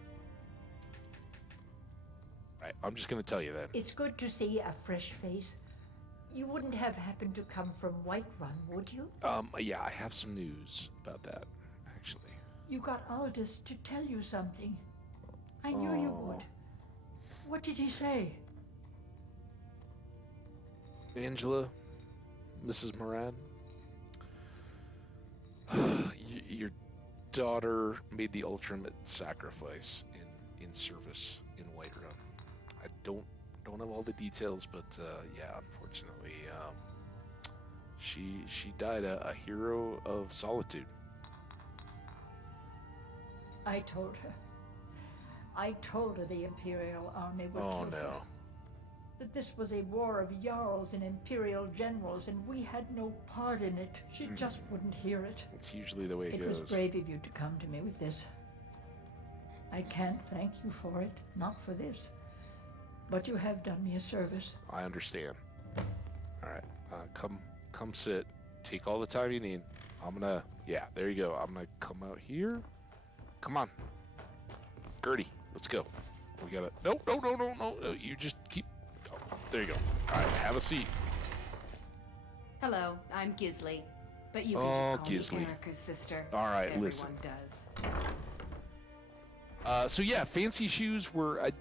right, I'm just gonna tell you then. It's good to see a fresh face. You wouldn't have happened to come from Whiterun, would you? Yeah, I have some news about that, actually. You got Aldous to tell you something. I knew you would. What did he say? Angela, Mrs. Moran, your daughter made the ultimate sacrifice in service in Whiterun. I don't have all the details, but yeah, unfortunately, she died a hero of solitude. I told her. I told her the Imperial Army would kill her. Oh no. that this was a war of Jarls and Imperial generals, and we had no part in it. She just wouldn't hear it. It's usually the way it It goes. was brave of you to come to me with this. I can't thank you for it, not for this. But you have done me a service. I understand. All right, come sit. Take all the time you need. I'm gonna, yeah, there you go. I'm gonna come out here. Come on, Gertie, let's go. We gotta. No. You just keep. Oh, there you go. All right, have a seat. Hello, I'm Gisli. But you can just call me Erica's sister. All right, Everyone listen. does. So yeah, fancy shoes were. I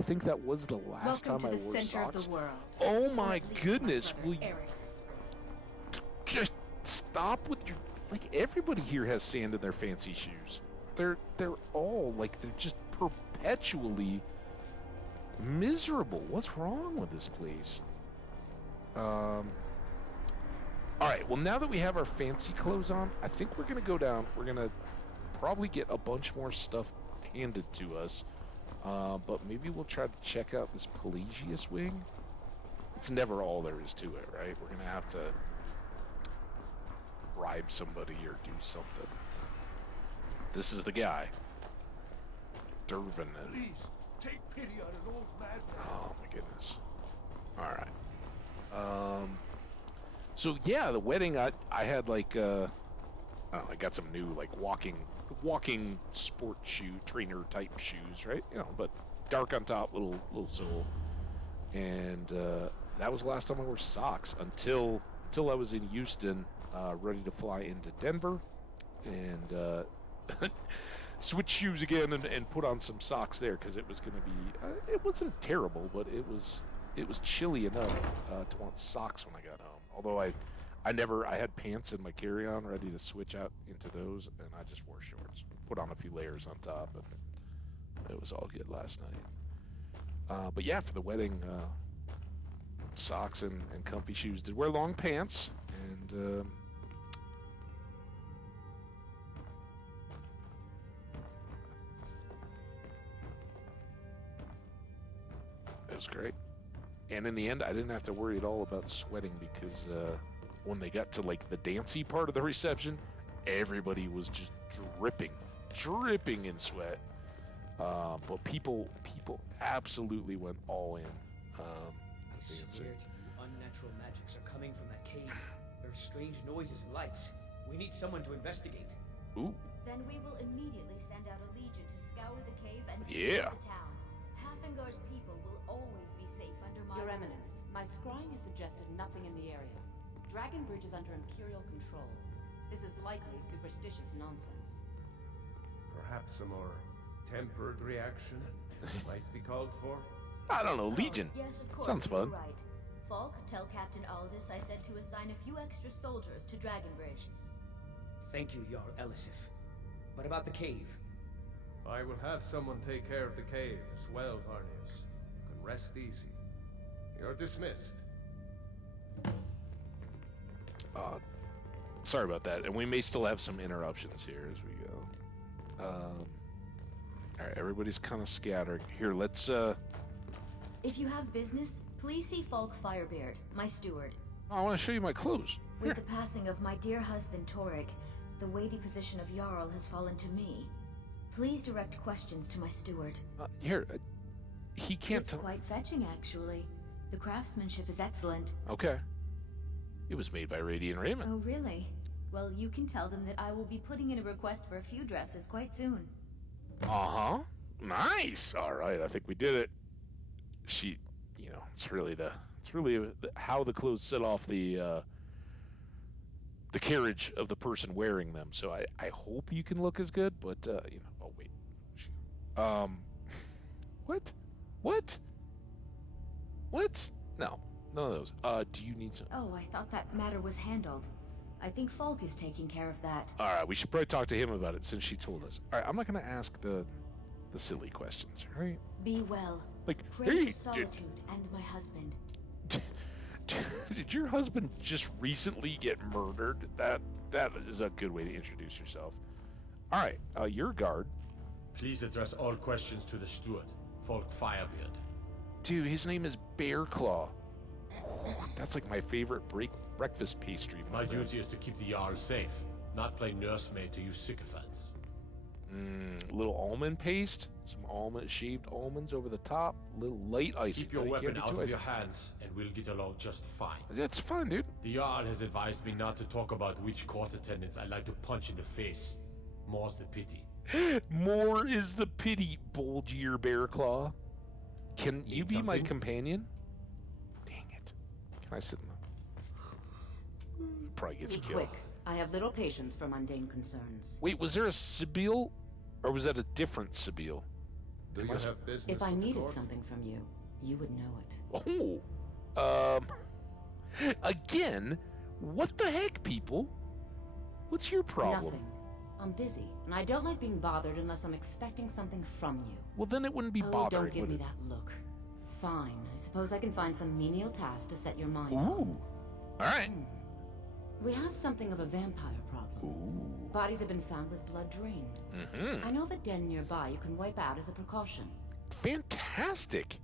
think that was the last Welcome time to I the wore center socks. of the world. Oh my goodness! My Will brother you Eric's room. just stop with your? Like everybody here has sand in their fancy shoes. They're all like they're just perpetually miserable. What's wrong with this place? All right. Well, now that we have our fancy clothes on, I think we're gonna go down. We're gonna probably get a bunch more stuff handed to us, but maybe we'll try to check out this Pelagius wing. It's never all there is to it, right? We're gonna have to bribe somebody or do something. This is the guy. Dervin. Please, take pity on an old man. Oh my goodness. Alright. So yeah, the wedding I had like I don't know, I got some new like walking sport shoe trainer type shoes, right? You know, but dark on top, little sole. And that was the last time I wore socks until I was in Houston, ready to fly into Denver, and switch shoes again and put on some socks there because it was going to be. It wasn't terrible, but it was chilly enough to want socks when I got home. Although I had pants in my carry-on ready to switch out into those, and I just wore shorts. Put on a few layers on top, and it was all good last night. But yeah, for the wedding, socks and comfy shoes. Did wear long pants, and it was great. And in the end, I didn't have to worry at all about sweating because when they got to like the dancey part of the reception, everybody was just dripping in sweat. But people absolutely went all in. I swear to you, unnatural magics are coming from that cave. There are strange noises and lights. We need someone to investigate. Ooh. Then we will immediately send out a legion to scour the cave and secure the town. Hafengar's people will always be safe under my Your rule. Eminence, my scrying has suggested nothing in the area. Dragon Bridge is under Imperial control. This is likely superstitious nonsense. Perhaps a more tempered reaction might be called for. I don't know, Legion. Yes, of course. Sounds fun. You're right. Falk, tell Captain Aldous I said to assign a few extra soldiers to Dragon Bridge. Thank you, Jarl Elisif. But about the cave? I will have someone take care of the cave as well, Varnius. You can rest easy. You're dismissed. Sorry about that, and we may still have some interruptions here as we go. All right, everybody's kind of scattered. Here, let's. If you have business, please see Falk Firebeard, my steward. I want to show you my clothes. With the passing of my dear husband Torek, the weighty position of Jarl has fallen to me. Please direct questions to my steward. He can't. It's quite fetching, actually. The craftsmanship is excellent. Okay. It was made by Radiant Raymond. Oh, really? Well, you can tell them that I will be putting in a request for a few dresses quite soon. Uh-huh. Nice. All right, I think we did it. It's really how the clothes set off the carriage of the person wearing them. So I hope you can look as good, but oh wait. What? No, none of those. Do you need some? Oh, I thought that matter was handled. I think Falk is taking care of that. All right, we should probably talk to him about it since she told us. All right, I'm not going to ask the silly questions, right? Be well. Like, pray hey, for solitude and my husband. Did your husband just recently get murdered? That is a good way to introduce yourself. All right, your guard. Please address all questions to the steward, Falk Firebeard. Dude, his name is Bearclaw. That's like my favorite breakfast pastry. My duty is to keep the Jarl safe, not play nursemaid to you sycophants. Little almond paste, some shaved almonds over the top, little light icing. Keep your weapon out of your hands, and we'll get along just fine. That's fine, dude. The Jarl has advised me not to talk about which court attendants I like to punch in the face. More's the pity. More is the pity, Bulgier Bearclaw. Can you be my companion? Dang it. Can I sit in the... Probably gets Be killed. quick. I have little patience for mundane concerns. Wait, was there a Sibyl? Or was that a different Sibyl? Do you have business? If I with the needed court? something from you, you would know it. Oh. Again, what the heck, people? What's your problem? Nothing. I'm busy, and I don't like being bothered unless I'm expecting something from you. Well, then it wouldn't be Oh, bothering, don't give would me it? that look. Fine. I suppose I can find some menial task to set your mind Ooh. on. All right. We have something of a vampire problem. Ooh. Bodies have been found with blood drained. I know of a den nearby you can wipe out as a precaution. Fantastic.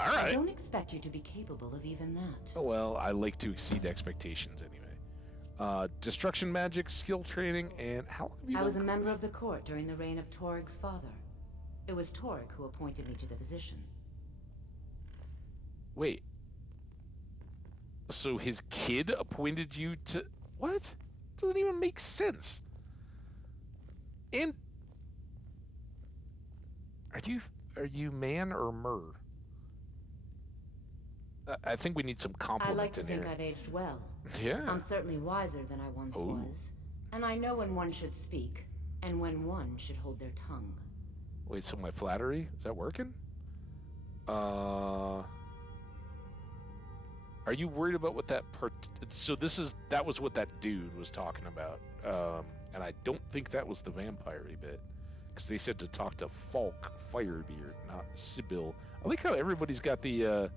All I right. don't expect you to be capable of even that. Oh, well, I like to exceed expectations anyway. Destruction magic, skill training, and how long have you I been? was a member of the court during the reign of Torig's father. It was Torig who appointed me to the position. Wait. So his kid appointed you to... What? Doesn't even make sense. And... Are you man or mer? I think we need some I compliment like to in think here. I've aged well. Yeah. I'm certainly wiser than I once Ooh. was. And I know when one should speak, and when one should hold their tongue. Wait, so my flattery? Is that working? Are you worried about what that that was what that dude was talking about. And I don't think that was the vampire-y bit. Because they said to talk to Falk Firebeard, not Sibyl. I like how everybody's got the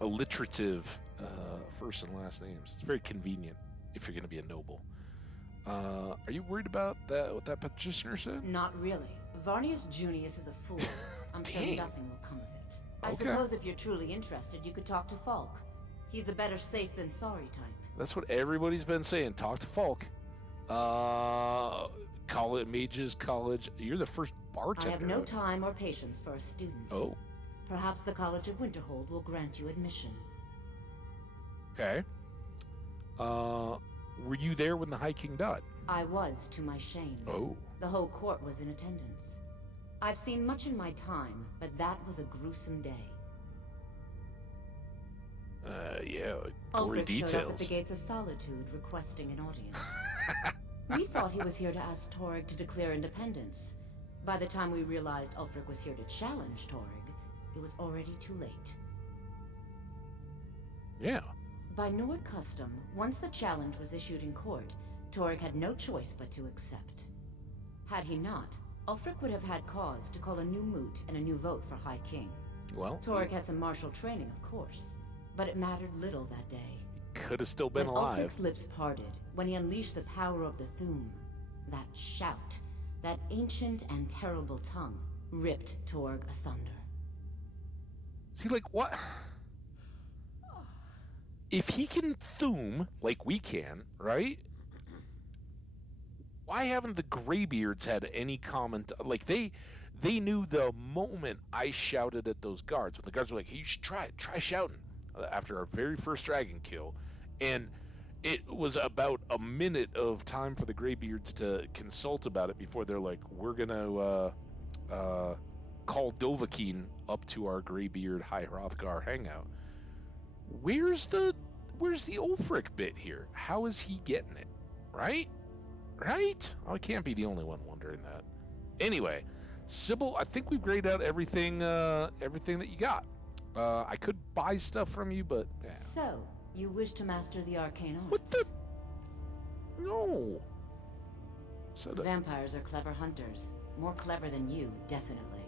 alliterative first and last names. It's very convenient if you're going to be a noble. Are you worried about that? What that petitioner said? Not really. Varnius Junius is a fool. I'm sure Dang. nothing will come of it. I Okay. suppose if you're truly interested, you could talk to Falk. He's the better safe than sorry type. That's what everybody's been saying. Talk to Falk. Call it Mages College. You're the first bartender. I have no time or patience for a student. Oh, Perhaps the College of Winterhold will grant you admission. okay. Were you there when the High King died? I was, to my shame. Oh. The whole court was in attendance. I've seen much in my time, but that was a gruesome day. Yeah, gory Ulfric showed up at the details. Gates of Solitude requesting an audience. We thought he was here to ask Torig to declare independence. By the time we realized Ulfric was here to challenge Torig, it was already too late. Yeah. By Nord custom, once the challenge was issued in court, Torig had no choice but to accept. Had he not, Ulfric would have had cause to call a new moot and a new vote for High King. Well, Torig had some martial training, of course, but it mattered little that day. could have still been When alive. Ulfric's lips parted, when he unleashed the power of the Thu'um, that shout, that ancient and terrible tongue, ripped Torg asunder. See, like, what? If he can Thu'um like we can, right? Why haven't the Greybeards had any comment? Like, they knew the moment I shouted at those guards. When the guards were like, hey, you should try it. Try shouting. After our very first dragon kill. And it was about a minute of time for the Greybeards to consult about it before they're like, we're going to call Dovahkiin up to our Greybeard High Hrothgar hangout. Where's the Ulfric bit here? How is he getting it? Right? Right? I can't be the only one wondering that. Anyway, Sybil, I think we've graded out everything that you got. I could buy stuff from you, but yeah. So, you wish to master the arcane arts? What the? No. Vampires are clever hunters. More clever than you, definitely.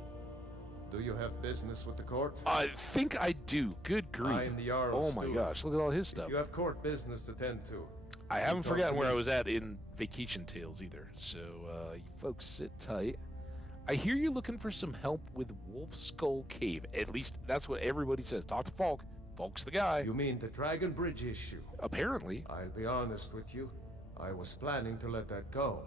Do you have business with the court? I think I do. Good grief. I am the Jarl Oh my Steward. gosh, look at all his If stuff. you have court business to tend to. I haven't talk forgotten to where I me. was at in Vacation Tales either. So, you folks sit tight. I hear you're looking for some help with Wolf Skull Cave. At least that's what everybody says. Talk to Falk. Falk's the guy. You mean the Dragon Bridge issue? Apparently. I'll be honest with you. I was planning to let that go.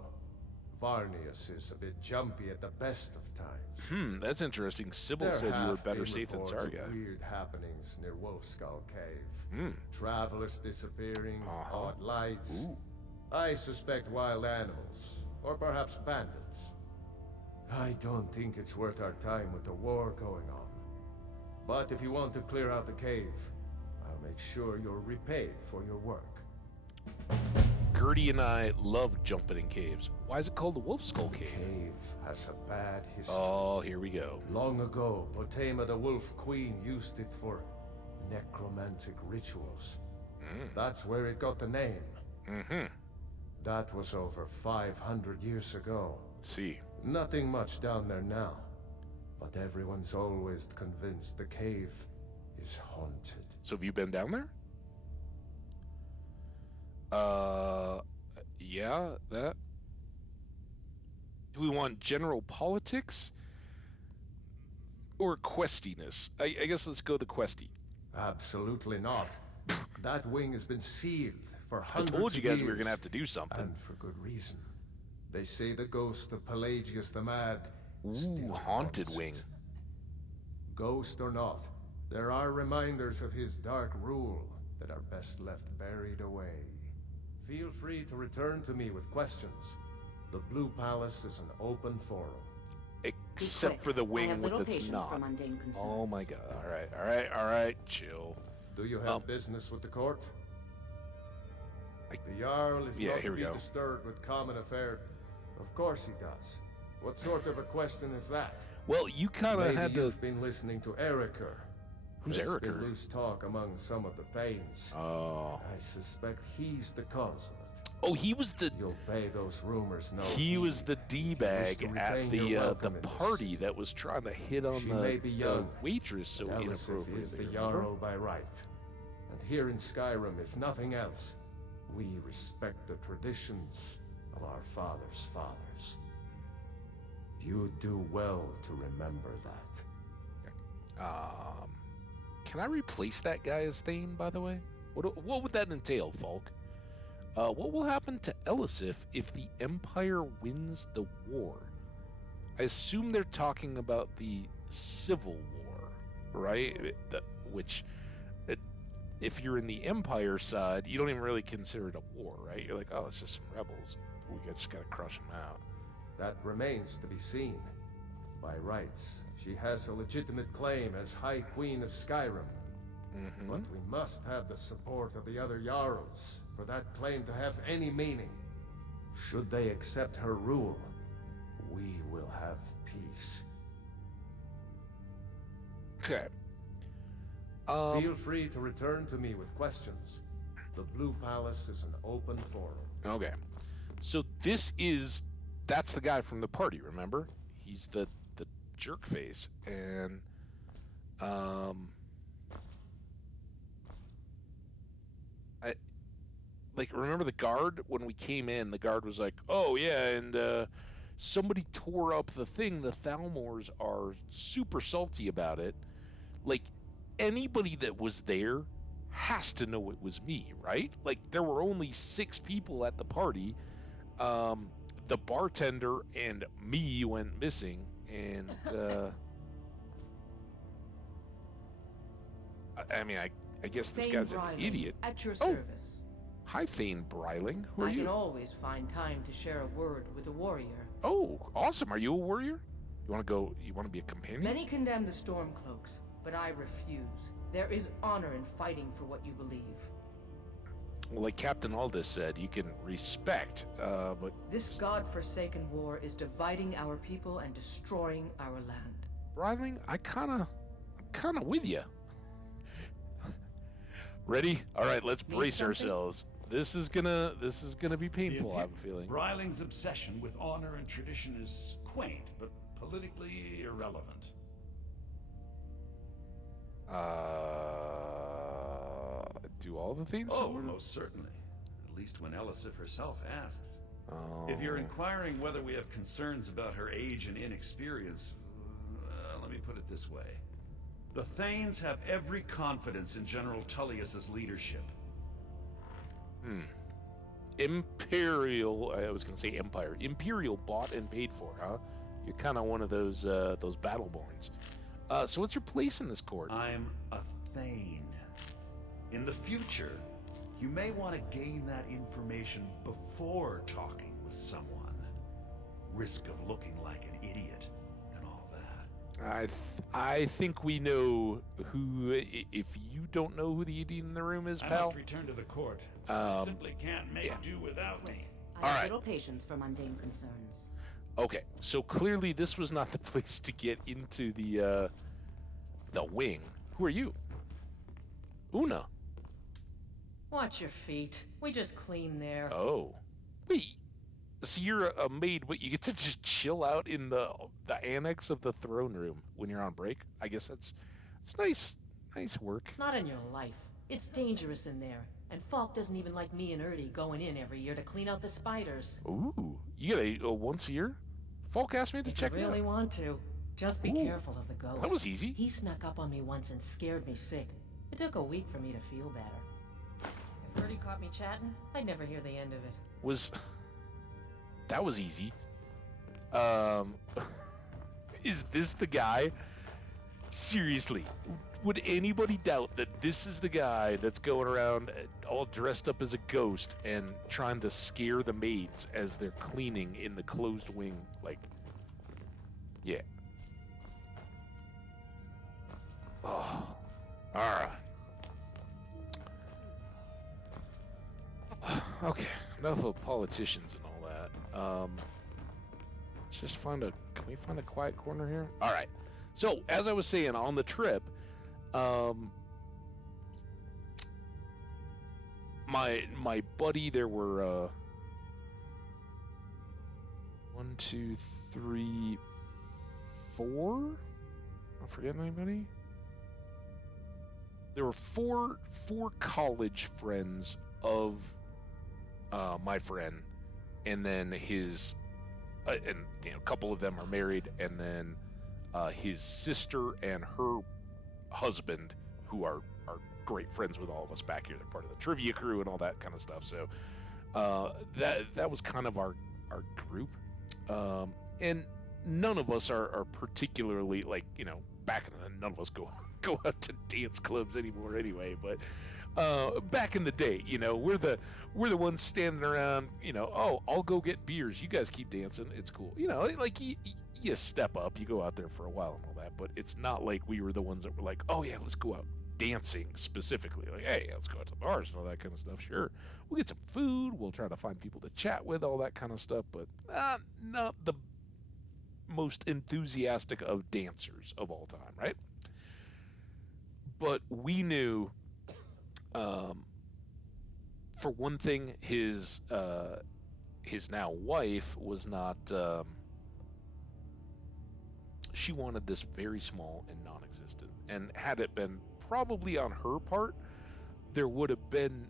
Varnius is a bit jumpy at the best of times. That's interesting. Sybil said you were better safe than Zarga. Weird happenings near Wolf Skull Cave. Travelers disappearing, odd lights. I suspect wild animals, or perhaps bandits. I don't think it's worth our time with the war going on. But if you want to clear out the cave, I'll make sure you're repaid for your work. Gertie and I love jumping in caves. Why is it called the Wolf Skull Cave? The cave has a bad history. Oh, here we go. Long ago, Potema the Wolf Queen used it for necromantic rituals. That's where it got the name. That was over 500 years ago. See. Nothing much down there now. But everyone's always convinced the cave is haunted. So have you been down there? Yeah, that. Do we want general politics? Or questiness? I guess let's go the questy. Absolutely not. That wing has been sealed for hundreds of years. I told you guys we were going to have to do something. And for good reason. They say the ghost of Pelagius the Mad still haunted wing. Ghost or not, there are reminders of his dark rule that are best left buried away. Feel free to return to me with questions. The Blue Palace is an open forum. Except for the wing with its knot. Oh my god. Alright, chill. Do you have business with the court? The Jarl is not to be disturbed with common affairs. Of course he does. What sort of a question is that? Well, you kind of had to... You've been listening to Eriker. Who's Eriker? There's been loose talk among some of the Thanes. Oh. I suspect he's the cause of it. Oh, he was the... You'll pay those rumors no He was the D-bag at the party that was trying to hit on the waitress so inappropriately. Is the Jarl by right. And here in Skyrim, if nothing else, we respect the traditions of our fathers' fathers. You do well to remember that. Can I replace that guy as Thane, by the way? What would that entail, Falk? What will happen to Elisif if the Empire wins the war? I assume they're talking about the Civil War, right? If you're in the Empire side, you don't even really consider it a war, right? You're like, oh, it's just some rebels. We just gotta crush them out. That remains to be seen. By rights, she has a legitimate claim as High Queen of Skyrim. But we must have the support of the other Jarls for that claim to have any meaning. Should they accept her rule, we will have peace. Okay. Feel free to return to me with questions. The Blue Palace is an open forum. Okay. So that's the guy from the party, remember? He's the jerk face. And remember the guard? When we came in, the guard was like, oh yeah, and somebody tore up the thing. The Thalmors are super salty about it. Like, anybody that was there has to know it was me, right? Like, there were only 6 people at the party. The bartender and me went missing, and I guess this guy's an idiot. At your service. Hi, Thane Bryling. Who are you? I can always find time to share a word with a warrior. Oh, awesome. Are you a warrior? You want to be a companion? Many condemn the Stormcloaks, but I refuse. There is honor in fighting for what you believe. Well, like Captain Aldous said, you can respect, but... This god-forsaken war is dividing our people and destroying our land. Bryling, I'm kinda with you. Ready? All right, let's brace ourselves. This is gonna be painful, I have a feeling. Bryling's obsession with honor and tradition is quaint, but politically irrelevant. Do all the things? Oh, most certainly. At least when Elisif herself asks. If you're inquiring whether we have concerns about her age and inexperience, let me put it this way. The Thanes have every confidence in General Tullius's leadership. Imperial, I was going to say Empire. Imperial bought and paid for, huh? You're kind of one of those Battleborns. So what's your place in this court? I'm a Thane. In the future, you may want to gain that information before talking with someone. Risk of looking like an idiot and all that. I think we know who. If you don't know who the idiot in the room is, I pal. must return to the court. I simply can't make do without me. I have little patience for mundane concerns. Okay, so clearly this was not the place to get into the wing. Who are you? Una. Watch your feet. We just clean there. Oh. Wait. So you're a maid, but you get to just chill out in the annex of the throne room when you're on break? I guess that's nice. Nice work. Not in your life. It's dangerous in there. And Falk doesn't even like me and Erdy going in every year to clean out the spiders. Ooh. You get a once a year? Falk asked me to check it out. If you really want to. Just be careful of the ghost. That was easy. He snuck up on me once and scared me sick. It took a week for me to feel better. If Erdy caught me chatting, I'd never hear the end of it. That was easy. Is this the guy? Seriously, would anybody doubt that this is the guy that's going around all dressed up as a ghost and trying to scare the maids as they're cleaning in the closed wing? Like, yeah. Oh, all right. Okay, enough of politicians and all that. Let's just can we find a quiet corner here? All right. So, as I was saying, on the trip, my buddy, there were 1, 2, 3, 4. Am I forgetting anybody? There were four college friends of my friend, and then his, and a couple of them are married, and then his sister and her husband, who are great friends with all of us back here. They're part of the trivia crew and all that kind of stuff. So that was kind of our group, and none of us are particularly back in the, none of us go out to dance clubs anymore anyway. But back in the day, we're the ones standing around. Oh, I'll go get beers. You guys keep dancing. It's cool. You step up. You go out there for a while and all that. But it's not like we were the ones that were like, oh yeah, let's go out dancing specifically. Like, hey, let's go out to the bars and all that kind of stuff. Sure, we'll get some food. We'll try to find people to chat with, all that kind of stuff. But not the most enthusiastic of dancers of all time, right? But we knew, for one thing, his now wife was not. She wanted this very small and non-existent, and had it been probably on her part, there would have been,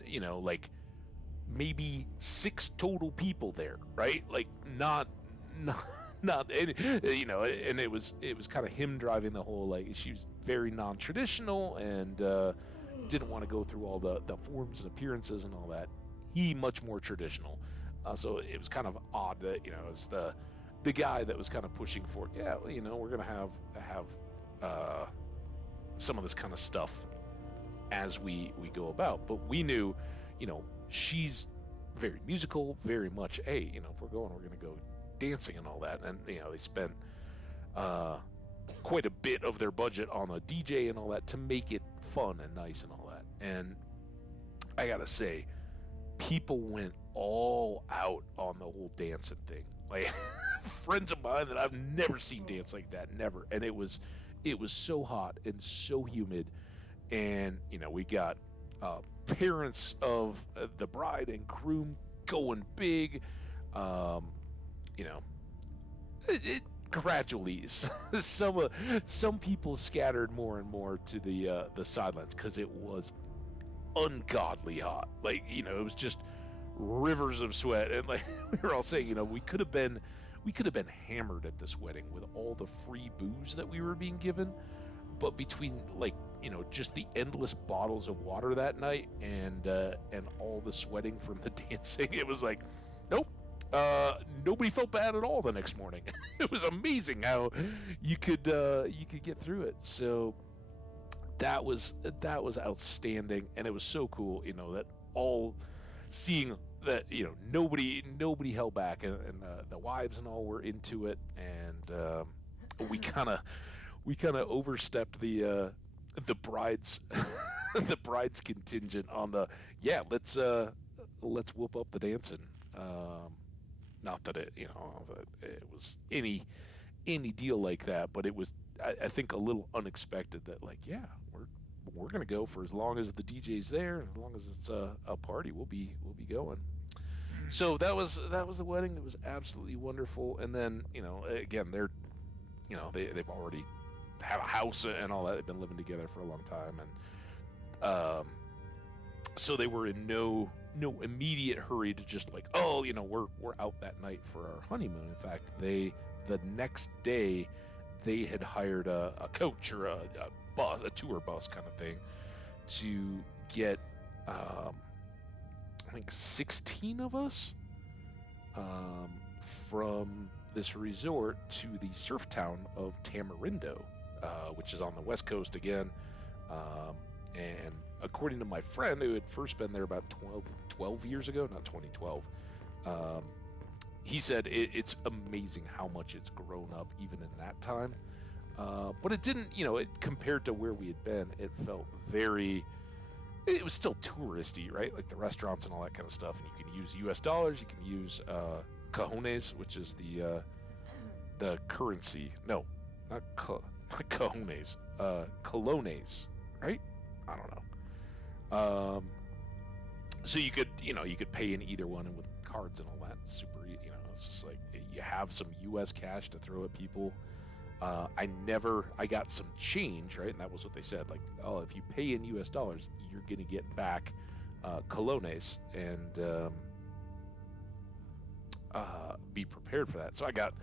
maybe 6 total people there, right? Like not, and it was kind of him driving the whole, she was very non-traditional and didn't want to go through all the forms and appearances and all that. He much more traditional, so it was kind of odd that it's the guy that was kind of pushing for it. Yeah, we're gonna have some of this kind of stuff as we go about. But we knew, she's very musical, very much. Hey, if we're going, we're gonna go dancing and all that. And they spent quite a bit of their budget on a DJ and all that to make it fun and nice and all that. And I gotta say, people went all out on the whole dancing thing. Like friends of mine that I've never seen dance like that, never. And it was so hot and so humid, and we got parents of the bride and groom going big. It gradually some people scattered more and more to the sidelines because it was ungodly hot. It was just rivers of sweat, and like we were all saying, we could have been hammered at this wedding with all the free booze that we were being given, but between just the endless bottles of water that night and all the sweating from the dancing, it was like, nope. Nobody felt bad at all the next morning. It was amazing how you could get through it. So that was outstanding, and it was so cool, that all seeing that nobody held back, and the wives and all were into it, and we kind of overstepped the bride's the bride's contingent on the let's whoop up the dancing. Not that it was any deal like that, but it was I think a little unexpected that we're gonna go for as long as the DJ's there, and as long as it's a party, we'll be going. So that was the wedding. It was absolutely wonderful. And then again, they've already have a house and all that. They've been living together for a long time, and so they were in no immediate hurry to just we're out that night for our honeymoon. In fact, the next day they had hired a coach or a bus, a tour bus kind of thing, to get I think 16 of us from this resort to the surf town of Tamarindo, which is on the west coast again. And according to my friend who had first been there about 12 years ago, not 2012, he said it's amazing how much it's grown up even in that time. But it didn't, compared to where we had been, it felt it was still touristy, right? Like the restaurants and all that kind of stuff. And you can use US dollars, you can use cojones, which is the currency. No, not cojones, colones, right? I don't know. So you could pay in either one, and with cards and all that, super. It's just like you have some U.S. cash to throw at people. I got some change, right? And that was what they said. Like, oh, if you pay in U.S. dollars, you're gonna get back colones, and be prepared for that. So I got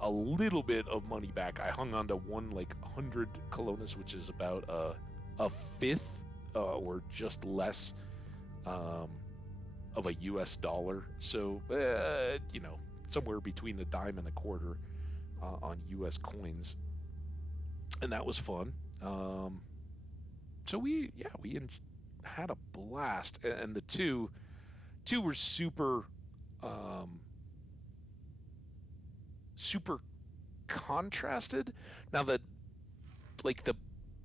a little bit of money back. I hung on to 100 colones, which is about a fifth or just less of a US dollar. So somewhere between a dime and a quarter on US coins, and that was fun. So we had a blast, and the two were super contrasted. Now that the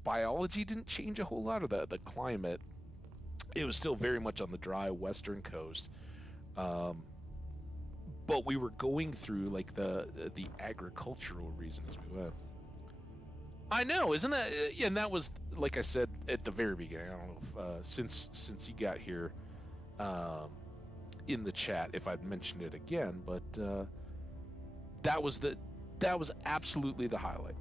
biology didn't change a whole lot, or the climate, it was still very much on the dry western coast, but we were going through the agricultural reason as we went. I know, isn't that? Yeah, and that was, like I said at the very beginning. I don't know if since you got here in the chat, if I'd mentioned it again, but that was absolutely the highlight.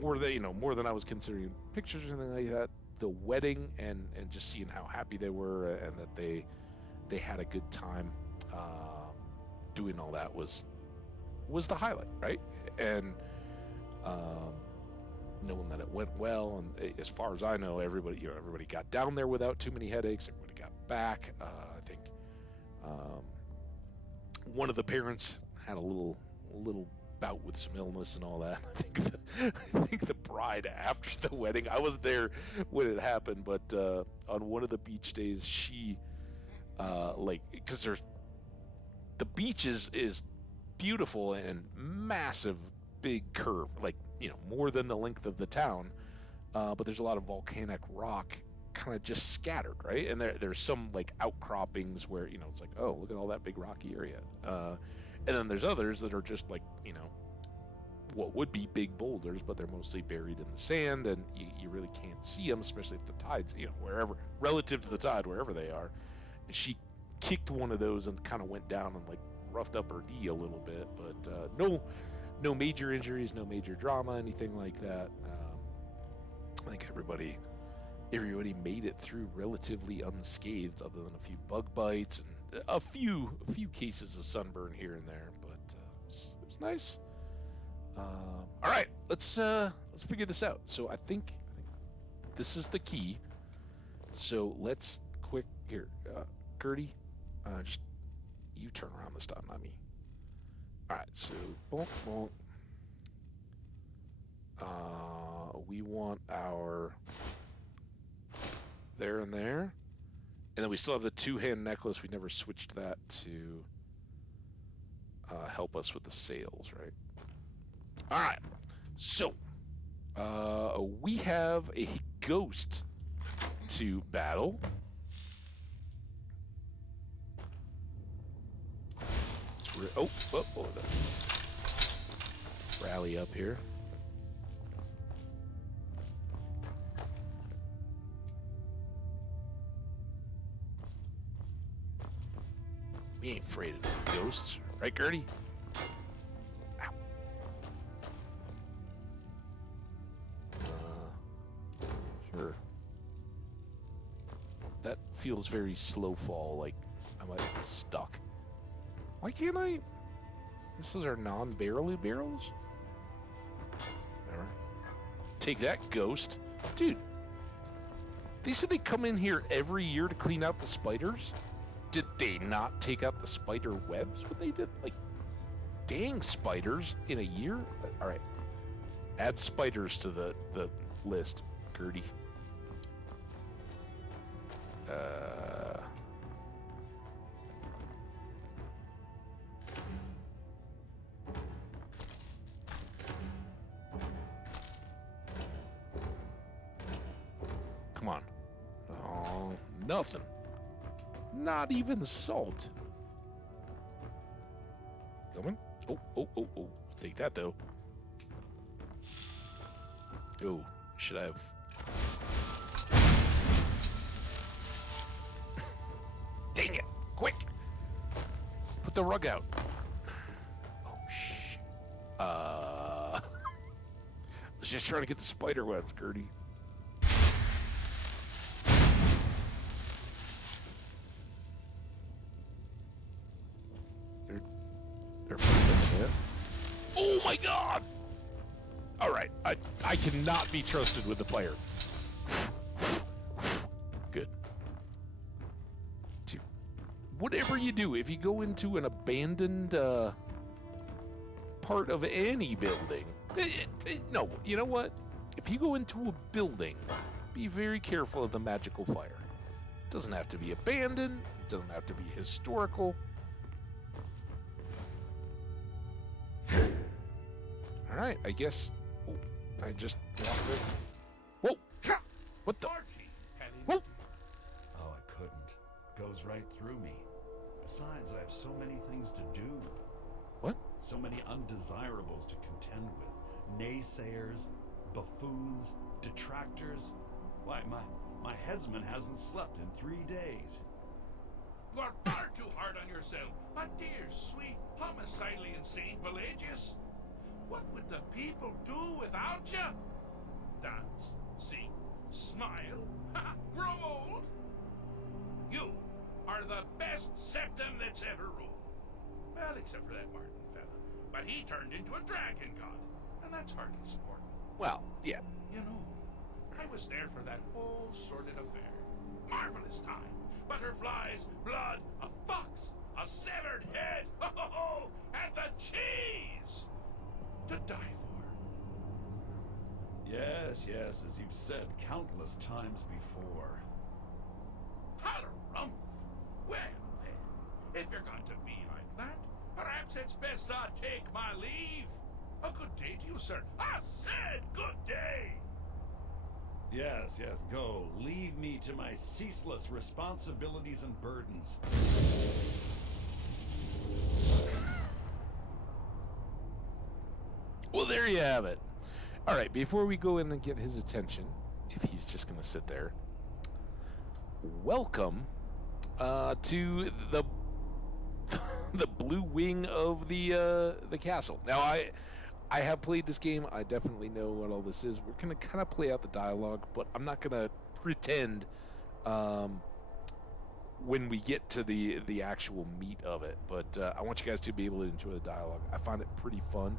More than I was considering pictures or anything like that. The wedding and just seeing how happy they were, and that they had a good time doing all that was the highlight, right? And knowing that it went well, and as far as I know, everybody got down there without too many headaches. Everybody got back. I think one of the parents had a little bout with some illness and all that. I think the bride, after the wedding, I wasn't there when it happened, but on one of the beach days, she because the beach is beautiful and massive, big curve, more than the length of the town, but there's a lot of volcanic rock kind of just scattered, right? And there's some outcroppings where it's like, oh, look at all that big rocky area, and then there's others that are just what would be big boulders, but they're mostly buried in the sand, and you really can't see them, especially if the tide's wherever, relative to the tide, wherever they are. And she kicked one of those and kind of went down and roughed up her knee a little bit, but no major injuries, no major drama, anything like that. I think everybody made it through relatively unscathed, other than a few bug bites a few cases of sunburn here and there, but it was nice. All right, let's figure this out. So I think this is the key. So let's quick here, Gertie, just you turn around this time, not me. All right, so bonk, bonk. We want our there and there. And then we still have the two-hand necklace. We never switched that to help us with the sails, right? All right. So, we have a ghost to battle. Oh, rally up here. We ain't afraid of ghosts, right, Gertie? Ow. Sure. That feels very slow fall, like I might be stuck. Why can't I? This is our non-barrel barrels? Whatever. Take that, ghost. Dude, they said they come in here every year to clean out the spiders? Did they not take out the spider webs when they did? Like, dang spiders in a year? All right. Add spiders to the list, Gertie. Come on. Oh, nothing. Not even salt. Coming? Oh. Take that, though. Oh, should I have... Dang it! Quick! Put the rug out. Oh, shit. I was just trying to get the spider webs, Gertie. Oh my god! Alright, I cannot be trusted with the fire. Good. Dude, whatever you do, if you go into an abandoned part of any building... no, you know what? If you go into a building, be very careful of the magical fire. It doesn't have to be abandoned. It doesn't have to be historical. All right, I guess. Oh, I just walked it. Whoa! What the? Whoa! Oh, I couldn't. Goes right through me. Besides, I have so many things to do. What? So many undesirables to contend with. Naysayers, buffoons, detractors. Why, my headsman hasn't slept in 3 days. You are far too hard on yourself, my dear, sweet, homicidally insane Pelagius. What would the people do without you? Dance, sing, smile, grow old? You are the best septum that's ever ruled. Well, except for that Martin fella. But he turned into a dragon god, and that's hardly sport. Well, yeah. You know, I was there for that whole sordid affair. Marvelous time. Butterflies, blood, a fox, a severed head, and the cheese to die for. Yes, as you've said countless times before. Harumph! Well then, if you're going to be like that, perhaps it's best I take my leave. A good day to you, sir. I said good day! Yes, go. Leave me to my ceaseless responsibilities and burdens. Well, there you have it. All right, before we go in and get his attention, if he's just going to sit there, welcome to the the blue wing of the castle. Now, I have played this game. I definitely know what all this is. We're going to kind of play out the dialogue, but I'm not going to pretend when we get to the actual meat of it. But I want you guys to be able to enjoy the dialogue. I find it pretty fun.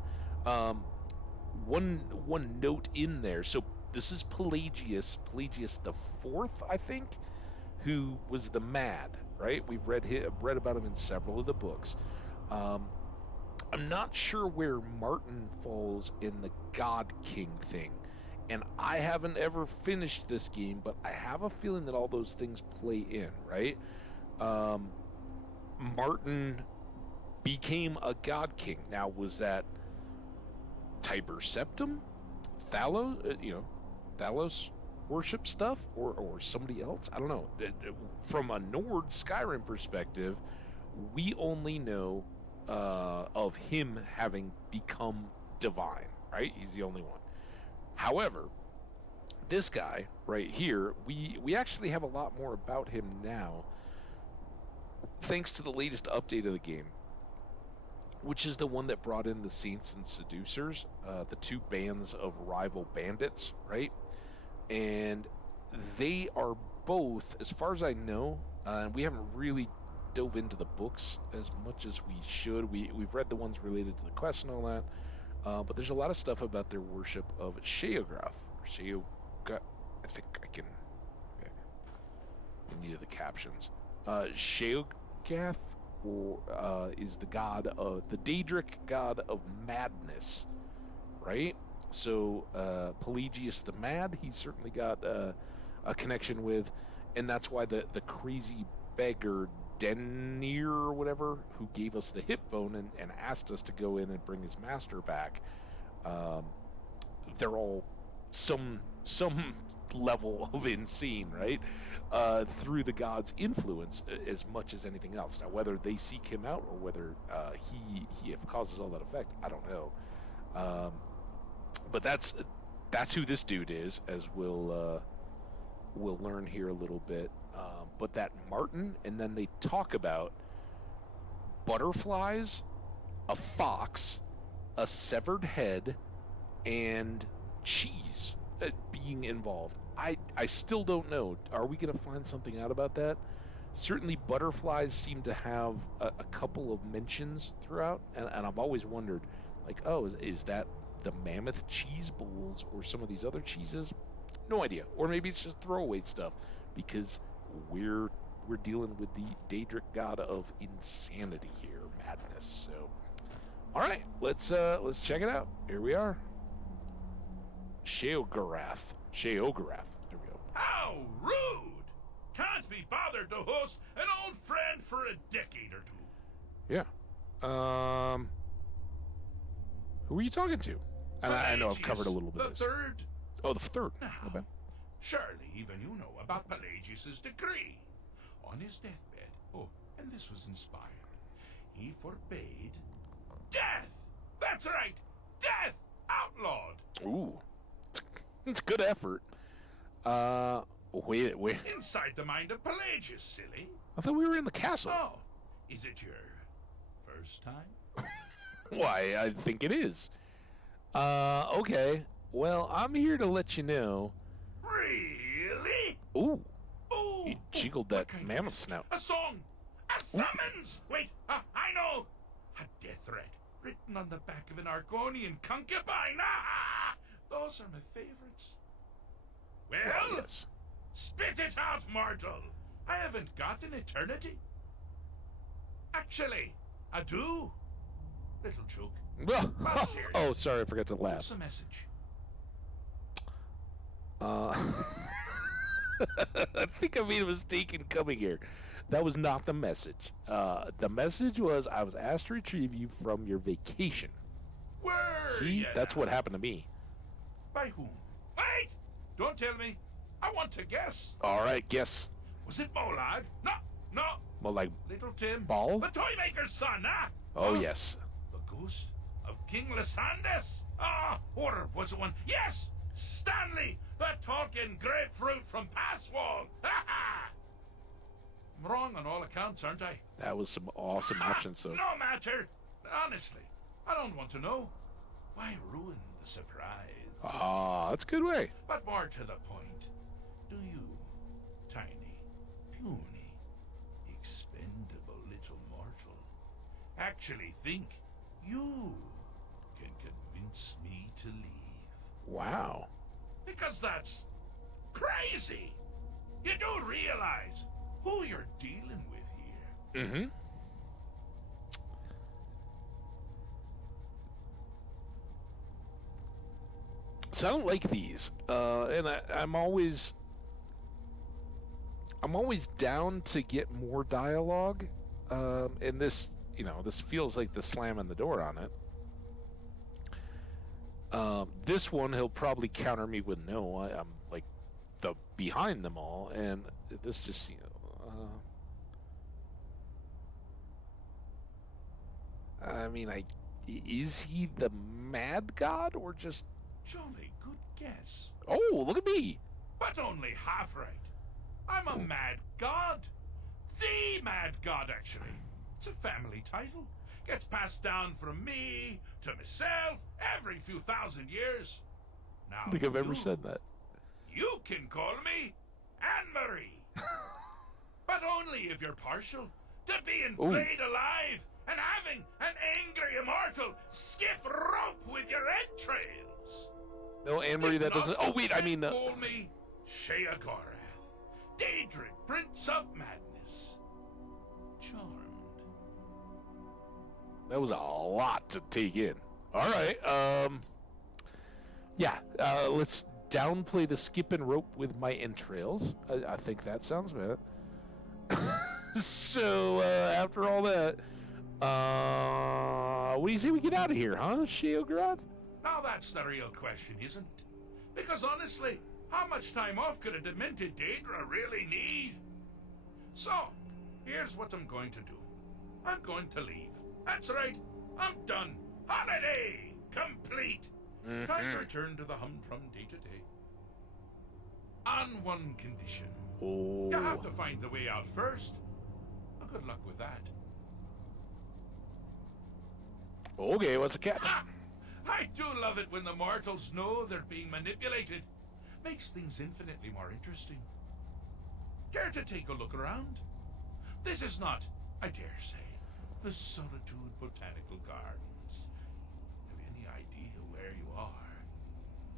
One note in there. So this is Pelagius the Fourth, I think, who was the Mad, right? We've read about him in several of the books. I'm not sure where Martin falls in the God King thing. And I haven't ever finished this game, but I have a feeling that all those things play in, right? Martin became a God King. Now, was that Tiber Septim? Thalos worship stuff? Or somebody else? I don't know. From a Nord Skyrim perspective, we only know of him having become divine, right? He's the only one. However, this guy right here, we actually have a lot more about him now, thanks to the latest update of the game, which is the one that brought in the Saints and Seducers, the two bands of rival bandits, right? And they are both, as far as I know, and we haven't really dove into the books as much as we should. We've read the ones related to the quest and all that. But there's a lot of stuff about their worship of Sheograth. I think I can... Okay. In need of the captions. Sheogath is the god of... the Daedric god of madness. Right? So, Pelagius the Mad, he's certainly got a connection with... And that's why the crazy beggar Denir or whatever, who gave us the hip bone and asked us to go in and bring his master back, they're all some level of insane, right? Through the god's influence as much as anything else. Now, whether they seek him out or whether he causes all that effect, I don't know. But that's who this dude is, as we'll learn here a little bit. But that Martin, and then they talk about butterflies, a fox, a severed head, and cheese being involved. I still don't know. Are we going to find something out about that? Certainly butterflies seem to have a couple of mentions throughout, and I've always wondered, like, oh, is that the mammoth cheese bowls or some of these other cheeses? No idea. Or maybe it's just throwaway stuff, because we're dealing with the Daedric god of insanity here, madness. So, all right, let's check it out. Here we are. Sheogorath. There we go. How rude! Can't be bothered to host an old friend for a decade or two. Yeah. Who are you talking to? And I know I've covered a little bit of this. The third. Oh, the third. Now, okay. Surely even you know about Pelagius's decree. On his deathbed, and this was inspired, he forbade death! That's right! Death! Outlawed! Ooh. It's good effort. Wait. Inside the mind of Pelagius, silly. I thought we were in the castle. Oh, is it your first time? Why, I think it is. Okay. Well, I'm here to let you know. Really? Ooh. He jiggled that mammoth snout. A song! A summons! Wait, I know! A death threat written on the back of an Argonian concubine! Those are my favorites. Well, yes. Spit it out, mortal! I haven't got an eternity. Actually, I do. Little joke. Oh, sorry, I forgot to laugh. What's the message? I think I made a mistake in coming here. That was not the message. The message was I was asked to retrieve you from your vacation. Where? See, that's what happened to me. By whom? Wait! Don't tell me. I want to guess. All right, guess. Was it Molad? No. Well, like Little Tim. Ball? The Toymaker's son, huh? Oh, yes. The ghost of King Lysandas? Or was it one? Yes! Stanley, the talking grapefruit from Passwall. I'm wrong on all accounts, aren't I? That was some awesome options, so. No matter. Honestly, I don't want to know. Why ruin the surprise? That's a good way. But more to the point, do you, tiny, puny, actually think you can convince me to leave. Wow. Because that's crazy. You do realize who you're dealing with here. Mm-hmm. So I don't like these, and I'm always down to get more dialogue, and this, this feels like the slamming the door on it. This one he'll probably counter me with no. I'm like the behind them all, and this just I mean, is he the mad god or just? Jolly good guess. Oh, look at me! But only half right. I'm a mad god. The mad god, actually. It's a family title. Gets passed down from me to myself every few thousand years. Now, I don't think I've ever said that. You can call me Anne-Marie. But only if you're partial to being flayed alive and having an angry immortal skip rope with your entrails. No, Anne-Marie, that doesn't. Oh wait, I mean. Call me Sheogorath, Daedric, Prince of Madness, Charmed. That was a lot to take in. All right, yeah. Let's downplay the skip and rope with my entrails. I think that sounds bad. So after all that, what do you say we get out of here, huh, Sheogorath? Now that's the real question, isn't it? Because honestly, how much time off could a demented Daedra really need? So, here's what I'm going to do. I'm going to leave. That's right. I'm done. Holiday complete. Time to return to the humdrum day-to-day. On one condition. Oh. You have to find the way out first. Well, good luck with that. Okay, what's the catch? I do love it when the mortals know they're being manipulated. Makes things infinitely more interesting. Care to take a look around? This is not, I dare say, the Solitude Botanical Gardens. Have you any idea where you are?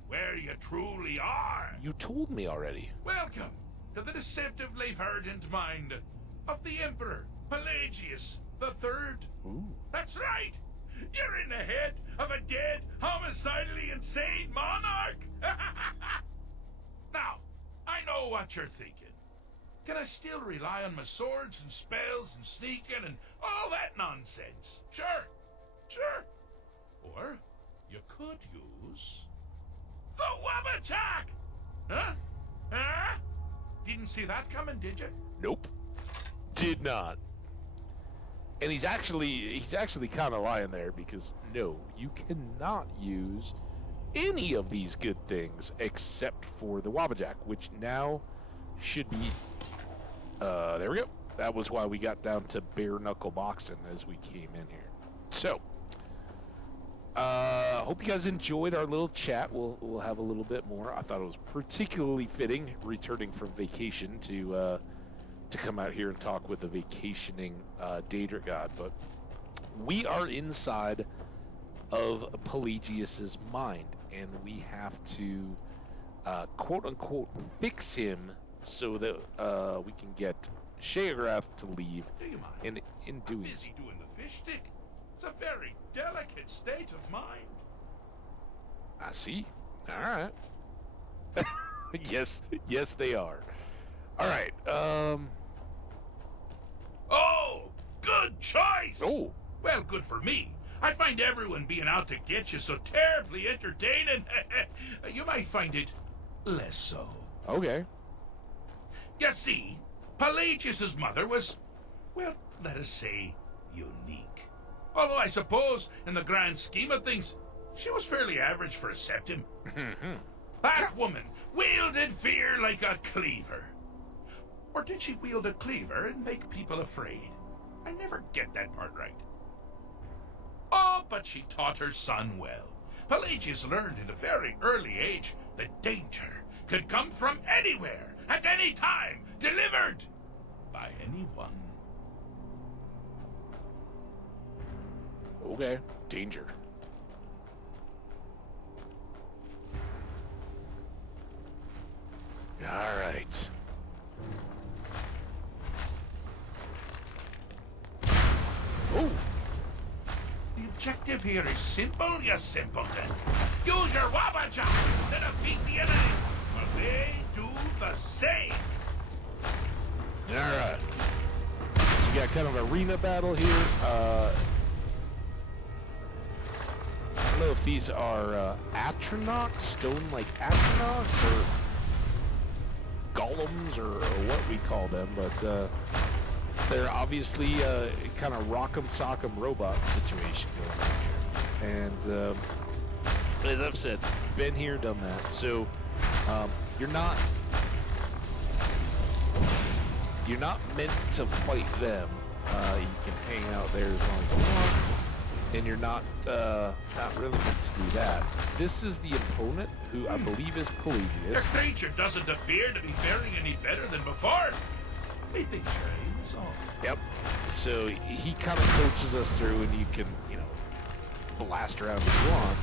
Where you truly are? You told me already. Welcome to the deceptively verdant mind of the Emperor Pelagius III. Ooh. That's right! You're in the head of a dead, homicidally insane monarch! Now, I know what you're thinking. Can I still rely on my swords and spells and sneaking and all that nonsense? Sure, sure. Or you could use the Wabbatak! Huh? Huh? Didn't see that coming, did you? Nope. Did not. And he's actually kind of lying there, because no, you cannot use any of these good things except for the Wabbajack, which now should be. There we go. That was why we got down to bare knuckle boxing as we came in here. So, hope you guys enjoyed our little chat. We'll have a little bit more. I thought it was particularly fitting, returning from vacation, to come out here and talk with the vacationing Daedric god. But we are inside of Pelagius's mind, and we have to quote unquote fix him so that we can get Sheogorath to leave. Do you mind? And in doing busy doing the fish stick. It's a very delicate state of mind. I see. All right. yes, they are. All right. Oh, good choice. Oh. Well, good for me. I find everyone being out to get you so terribly entertaining. You might find it less so. Okay. You see, Pelagius's mother was, well, let us say, unique. Although I suppose, in the grand scheme of things, she was fairly average for a septim. That woman wielded fear like a cleaver. Or did she wield a cleaver and make people afraid? I never get that part right. Oh, but she taught her son well. Pelagius learned at a very early age that danger could come from anywhere, at any time, delivered by anyone. Okay. Danger. All right. Oh. The objective here is simple, you simpleton. Use your Wabbaja to defeat the enemy, but they do the same. All right. We got kind of an arena battle here. I don't know if these are astronauts, stone-like astronauts, or golems, or what we call them, but they're obviously kind of rock'em sock'em robot situation going on here. And as I've said, been here, done that. So you're not meant to fight them. You can hang out there as long as you want, and you're not really meant to do that. This is the opponent, who I believe is Your Pelagius. creature doesn't appear to be faring any better than before. Anything change? Yep. So he kind of coaches us through, and you can, blast around if you want.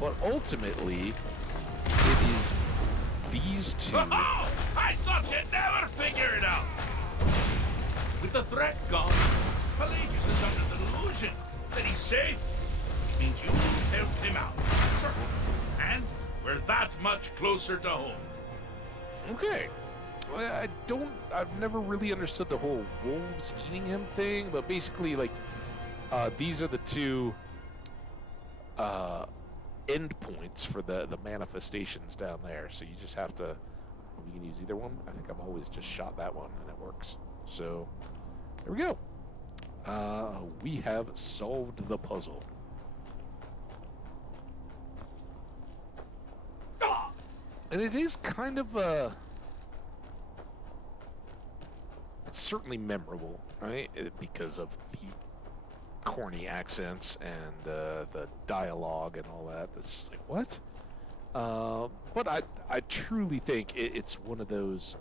But ultimately, it is these two. Oh, I thought you'd never figure it out. With the threat gone, Pelagius is under the delusion that he's safe, which means you helped him out. Sure. And we're that much closer to home. Okay. Well, I've never really understood the whole wolves eating him thing, but basically, these are the two end points for the manifestations down there. So you just have to, you can use either one. I think I've always just shot that one and it works. So there we go. We have solved the puzzle. And it is kind of it's certainly memorable, right? Because of the corny accents and the dialogue and all that. That's just like, what? But I truly think it's one of those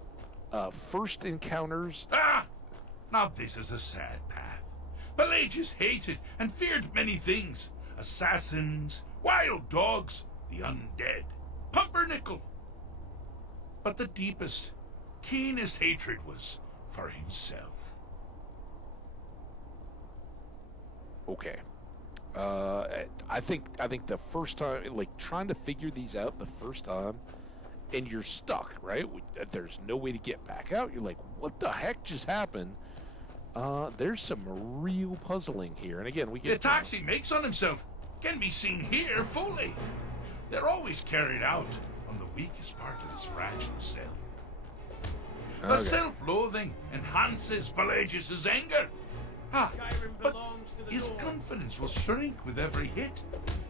first encounters. Ah! Now this is a sad path. Pelagius hated and feared many things. Assassins, wild dogs, the undead, pumpernickel. But the deepest, keenest hatred was for himself. Okay. I think the first time, trying to figure these out the first time, and you're stuck, right? There's no way to get back out. You're like, what the heck just happened? There's some real puzzling here. And again, we The get attacks he makes on himself can be seen here fully. They're always carried out on the weakest part of his fragile self. The self-loathing enhances Pelagius' anger. But his confidence will shrink with every hit.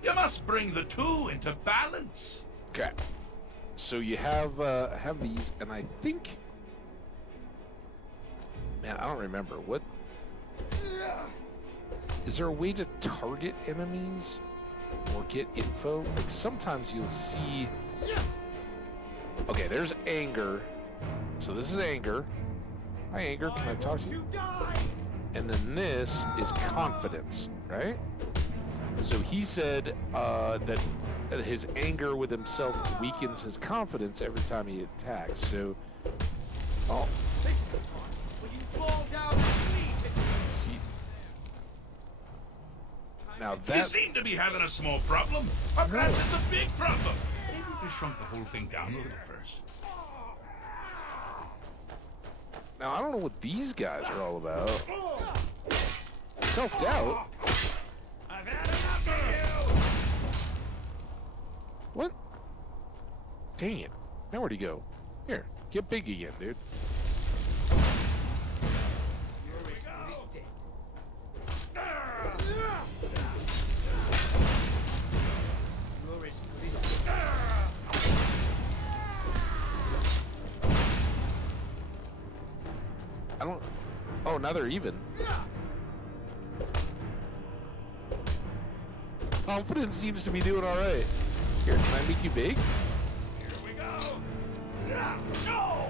You must bring the two into balance. Okay. So you have these, and I think, man, I don't remember what. Is there a way to target enemies or get info? Like sometimes you'll see. Okay, there's anger. So this is anger. Hi, anger. Can I talk to you? And then this is confidence, right? So he said that his anger with himself weakens his confidence every time he attacks. So, see. Now that You seem to be having a small problem. Or perhaps it's a big problem. Maybe if you shrunk the whole thing down a little first. Now I don't know what these guys are all about. Self-doubt. I've had enough of What? Dang it. Now where'd he go? Here, get big again, dude. I don't. Oh, now they're even. Confidence seems to be doing all right. Here, can I make you big? Here we go. No!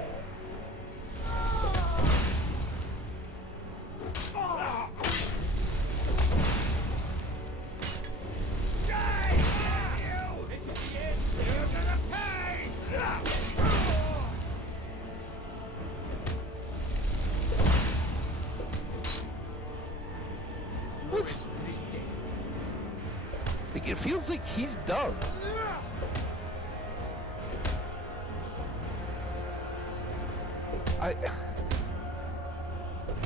Like, it feels like he's done. I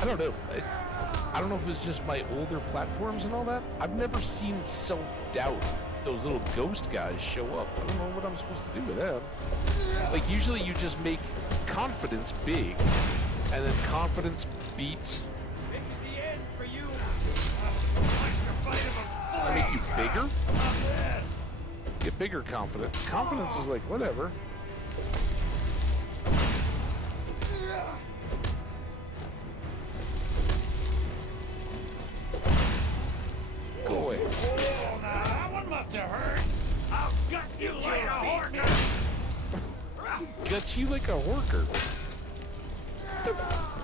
don't know. I don't know if it's just my older platforms and all that. I've never seen self-doubt, those little ghost guys, show up. I don't know what I'm supposed to do with that. Like, usually you just make confidence big, and then confidence beats. This is the end for you. I make you bigger? Get bigger confidence. Confidence is like, whatever. Go away. Oh, now that one must have hurt. I'll gut you like a horker. Guts you like a horker.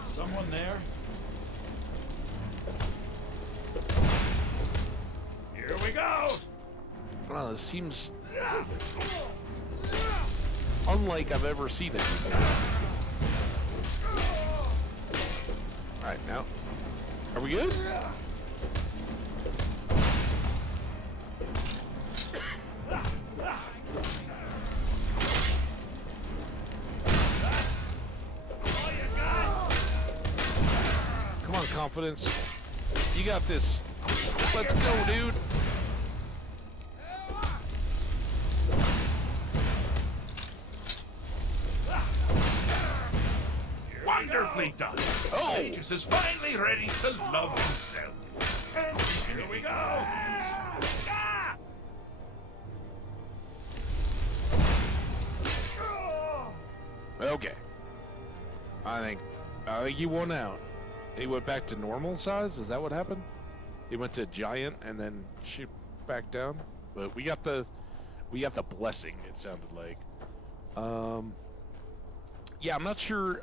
Someone there? Here we go. Well, this seems unlike I've ever seen it before. Alright, now. Are we good? Come on, confidence. You got this. Let's go, dude. Wonderfully done. Oh! Aegis is finally ready to love himself. Here we go. Ah! Okay. I think he won out. He went back to normal size. Is that what happened? He went to giant and then shoot back down. But we got the blessing. It sounded like. Yeah, I'm not sure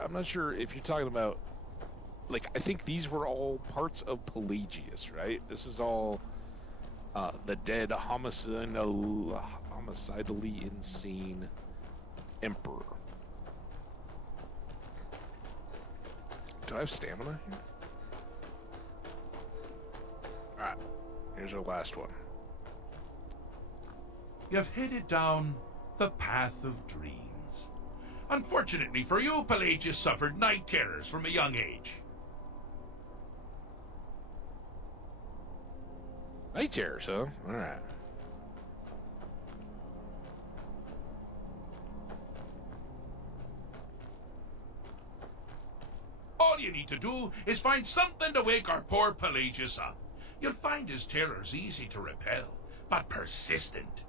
if you're talking about, like, I think these were all parts of Pelagius, right? This is all the dead homicidally insane emperor. Do I have stamina here? Alright, here's our last one. You've headed down the path of dreams. Unfortunately for you, Pelagius suffered night terrors from a young age. Night terrors, huh? Alright. All you need to do is find something to wake our poor Pelagius up. You'll find his terrors easy to repel, but persistent.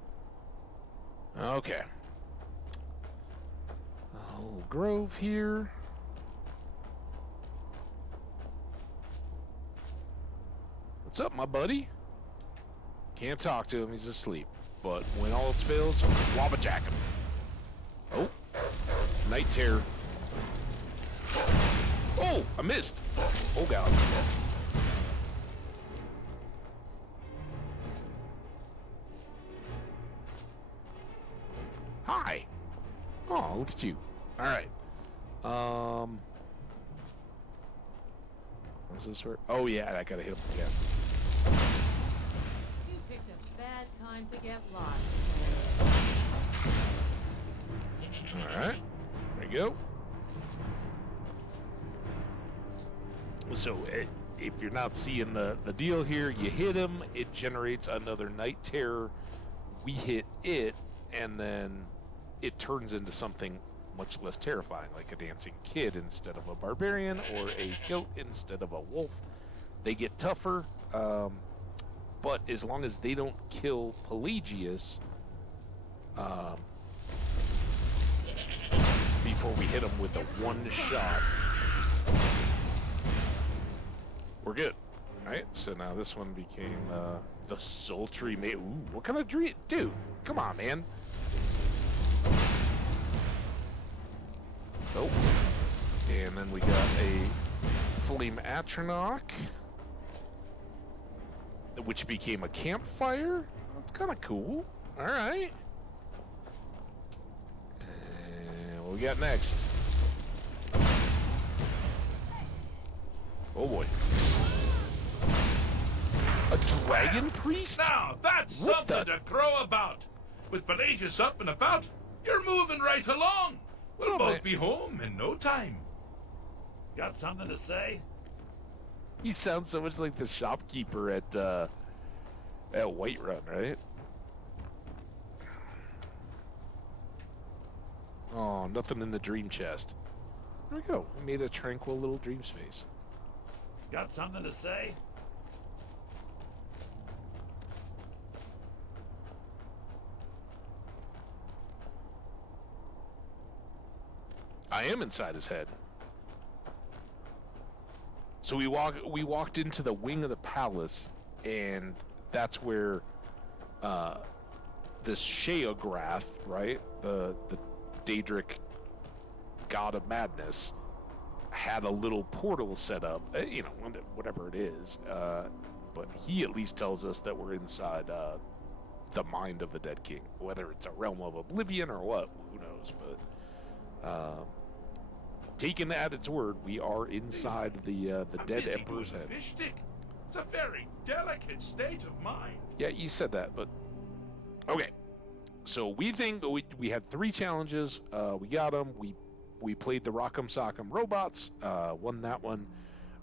Okay. A little grove here. What's up, my buddy? Can't talk to him, he's asleep. But when all else fails, wabba-jack him. Oh. Night terror. Oh, I missed. Oh, God. Hi. Oh, look at you. All right. What's this for? Oh, yeah, I gotta hit him again. You picked a bad time to get lost. All right. There you go. So, if you're not seeing the deal here, you hit him, it generates another night terror. We hit it, and then it turns into something much less terrifying, like a dancing kid instead of a barbarian, or a goat instead of a wolf. They get tougher, but as long as they don't kill Pelagius before we hit them with a one-shot, we're good. Alright, so now this one became the sultry mate. Ooh, what kind of dream? Dude, come on, man. Nope. And then we got a flame atronach, which became a campfire. That's kind of cool. Alright. And what we got next? Oh boy. A dragon priest? Now, that's What something to crow about. With Pelagius up and about, you're moving right along. We'll both be home in no time. Got something to say? He sounds so much like the shopkeeper at Whiterun, right? Oh, nothing in the dream chest. There we go. We made a tranquil little dream space. Got something to say? I am inside his head. So we walked into the wing of the palace, and that's where this Sheograth, right, the Daedric god of madness, had a little portal set up, you know, whatever it is. But he at least tells us that we're inside the mind of the dead king. Whether it's a realm of oblivion or what, who knows? But taken at its word, we are inside the dead emperor's head. Fish stick. It's a very delicate state of mind. Yeah, you said that, but okay. So we think we had 3 challenges. We got them. We played the Rock'em Sock'em robots. Won that one.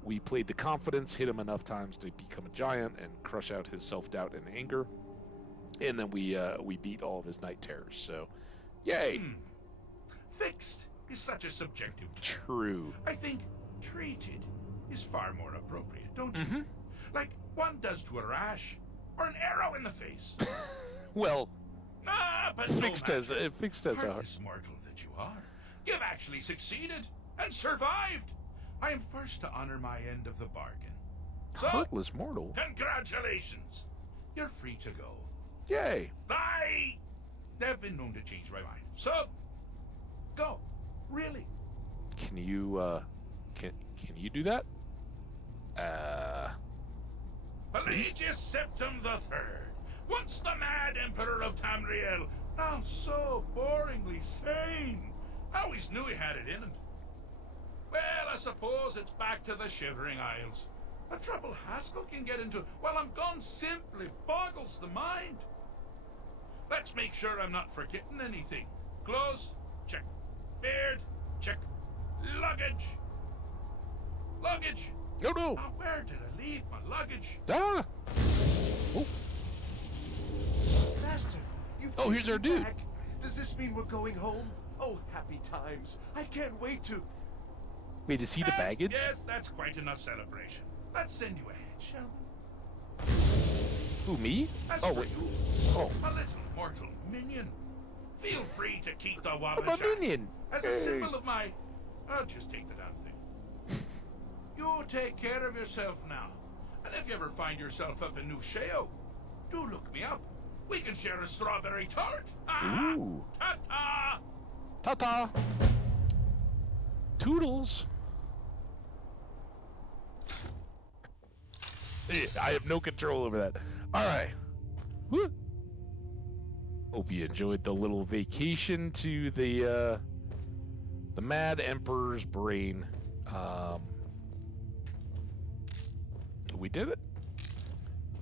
We played the confidence, hit him enough times to become a giant and crush out his self-doubt and anger. And then we beat all of his night terrors. So, yay! Fixed is such a subjective term. True. I think treated is far more appropriate, don't you? Like one does to a rash or an arrow in the face. Well, but fixed no as a heartless mortal that you are, you've actually succeeded and survived. I am first to honor my end of the bargain. So, heartless mortal. Congratulations. You're free to go. Yay. I have been known to change my mind. So, go. Really. Can you can you do that? Pelagius Septim the Third, once the mad emperor of Tamriel, now so boringly sane. I always knew he had it in him. Well, I suppose it's back to the Shivering Isles. A trouble Haskell can get into while I'm gone simply boggles the mind. Let's make sure I'm not forgetting anything. Clothes, check. Beard, check. Luggage. Luggage. No. Now, where did I leave my luggage? Ah. Oh. Master, you've Oh, here's taken our me dude. back. Does this mean we're going home? Oh, happy times. I can't wait to... Wait, is he the baggage? Yes, that's quite enough celebration. Let's send you ahead, shall we? Who, me? As Oh, for wait. you, Oh. a little mortal minion. Feel free to keep the I'm wallet a minion. as a Hey. symbol of my... I'll just take the damn thing. You take care of yourself now. And if you ever find yourself up in New Sheo, do look me up. We can share a strawberry tart. Ah, Ooh. ta-ta! Ta-ta. Toodles. I have no control over that. All right. Woo. Hope you enjoyed the little vacation to the Mad Emperor's brain. We did it.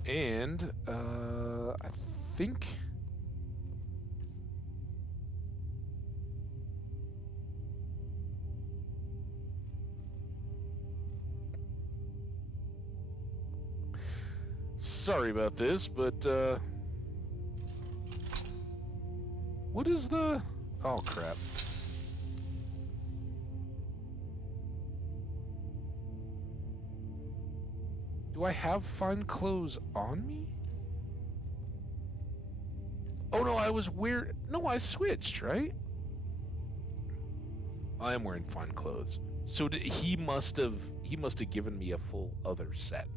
And I think sorry about this, but what is the... Oh, crap. Do I have fine clothes on me? Oh, no, I was wearing... No, I switched, right? I am wearing fine clothes. So he must have given me a full other set.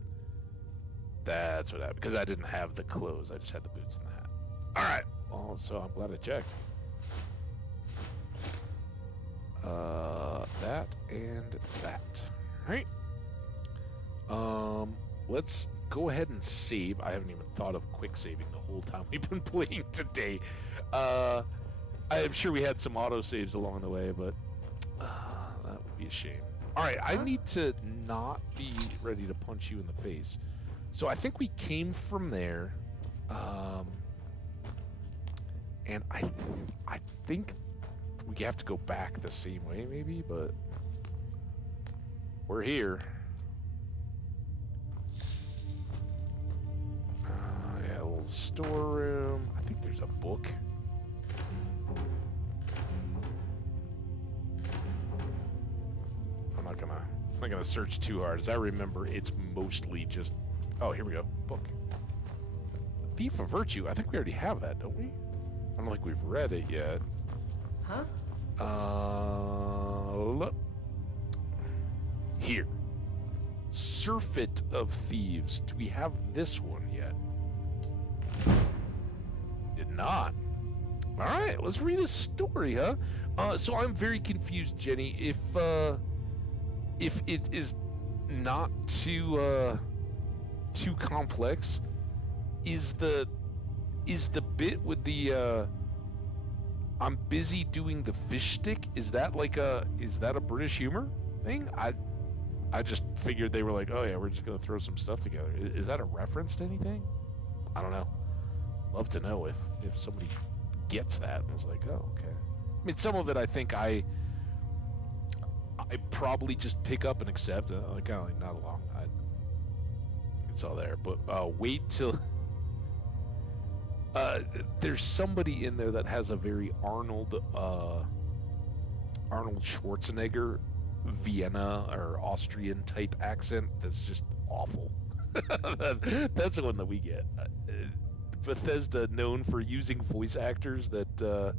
That's what happened, because I didn't have the clothes. I just had the boots and the hat. All right. Well, so I'm glad I checked. That and that. All right. Let's go ahead and save. I haven't even thought of quick saving the whole time we've been playing today. I'm sure we had some auto saves along the way, but that would be a shame. All right, I need to not be ready to punch you in the face. So I think we came from there, and I think we have to go back the same way, maybe, but we're here. Yeah, a little storeroom. I think there's a book. I'm not gonna search too hard. As I remember, it's mostly just. Oh, here we go. Book. Thief of Virtue. I think we already have that, don't we? I don't think we've read it yet. Huh? Look. Here. Surfeit of Thieves. Do we have this one yet? Did not. All right, let's read a story, huh? So I'm very confused, Jenny. If it is not too complex, is the bit with the I'm busy doing the fish stick, is that a British humor thing? I just figured they were like, oh yeah, we're just gonna throw some stuff together. Is that a reference to anything? I don't know. Love to know if somebody gets that and is like, oh, okay. I mean, some of it I think I probably just pick up and accept. Kind of like not along. It's all there, but wait till. There's somebody in there that has a very Arnold Schwarzenegger, Vienna or Austrian type accent that's just awful. That's the one that we get. Bethesda known for using voice actors that,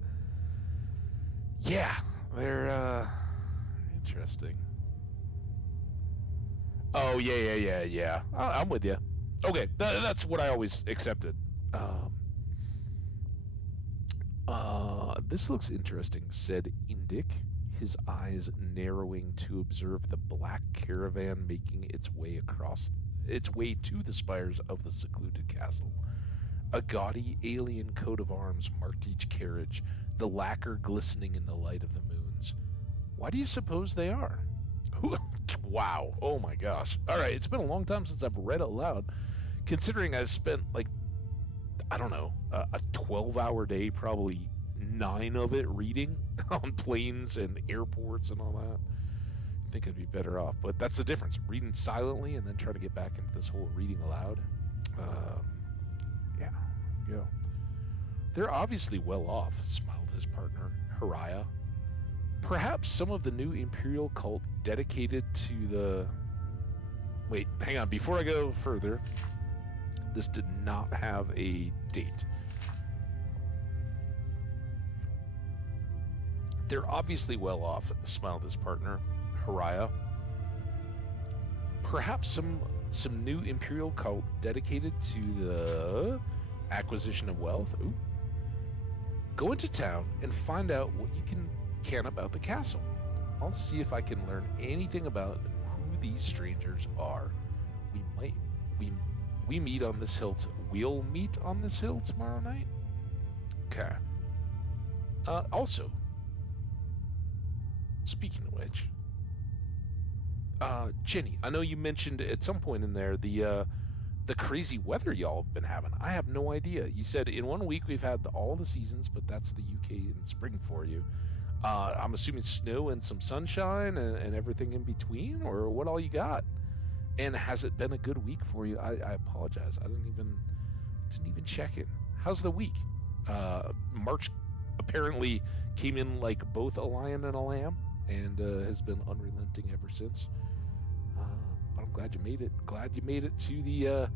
yeah, they're interesting. Oh yeah. I'm with you. Okay, that's what I always accepted. This looks interesting, said Indic, his eyes narrowing to observe the black caravan making its way to the spires of the secluded castle. A gaudy alien coat of arms marked each carriage, the lacquer glistening in the light of the moons. Why do you suppose they are? Wow. Oh my gosh. All right, it's been a long time since I've read aloud, considering I spent I don't know, a 12-hour day, probably 9 of it reading on planes and airports and all that. I think I'd be better off, but that's the difference. Reading silently and then trying to get back into this whole reading aloud. Yeah. They're obviously well off, smiled his partner, Haraya. Perhaps some of the new Imperial cult dedicated to the... Wait, hang on. Before I go further, this did not have a date. They're obviously well off, smiled his partner, Haraya. Perhaps some new Imperial cult dedicated to the acquisition of wealth. Ooh. Go into town and find out what you can about the castle. I'll see if I can learn anything about who these strangers are. We meet on this hill. We'll meet on this hill tomorrow night. Okay. Also, speaking of which, Jenny, I know you mentioned at some point in there the crazy weather y'all have been having. I have no idea. You said in 1 week we've had all the seasons, but that's the UK in spring for you. I'm assuming snow and some sunshine and everything in between, or what all you got? And has it been a good week for you? I apologize. I didn't even check in. How's the week? March apparently came in like both a lion and a lamb, and has been unrelenting ever since. But I'm glad you made it. Glad you made it to the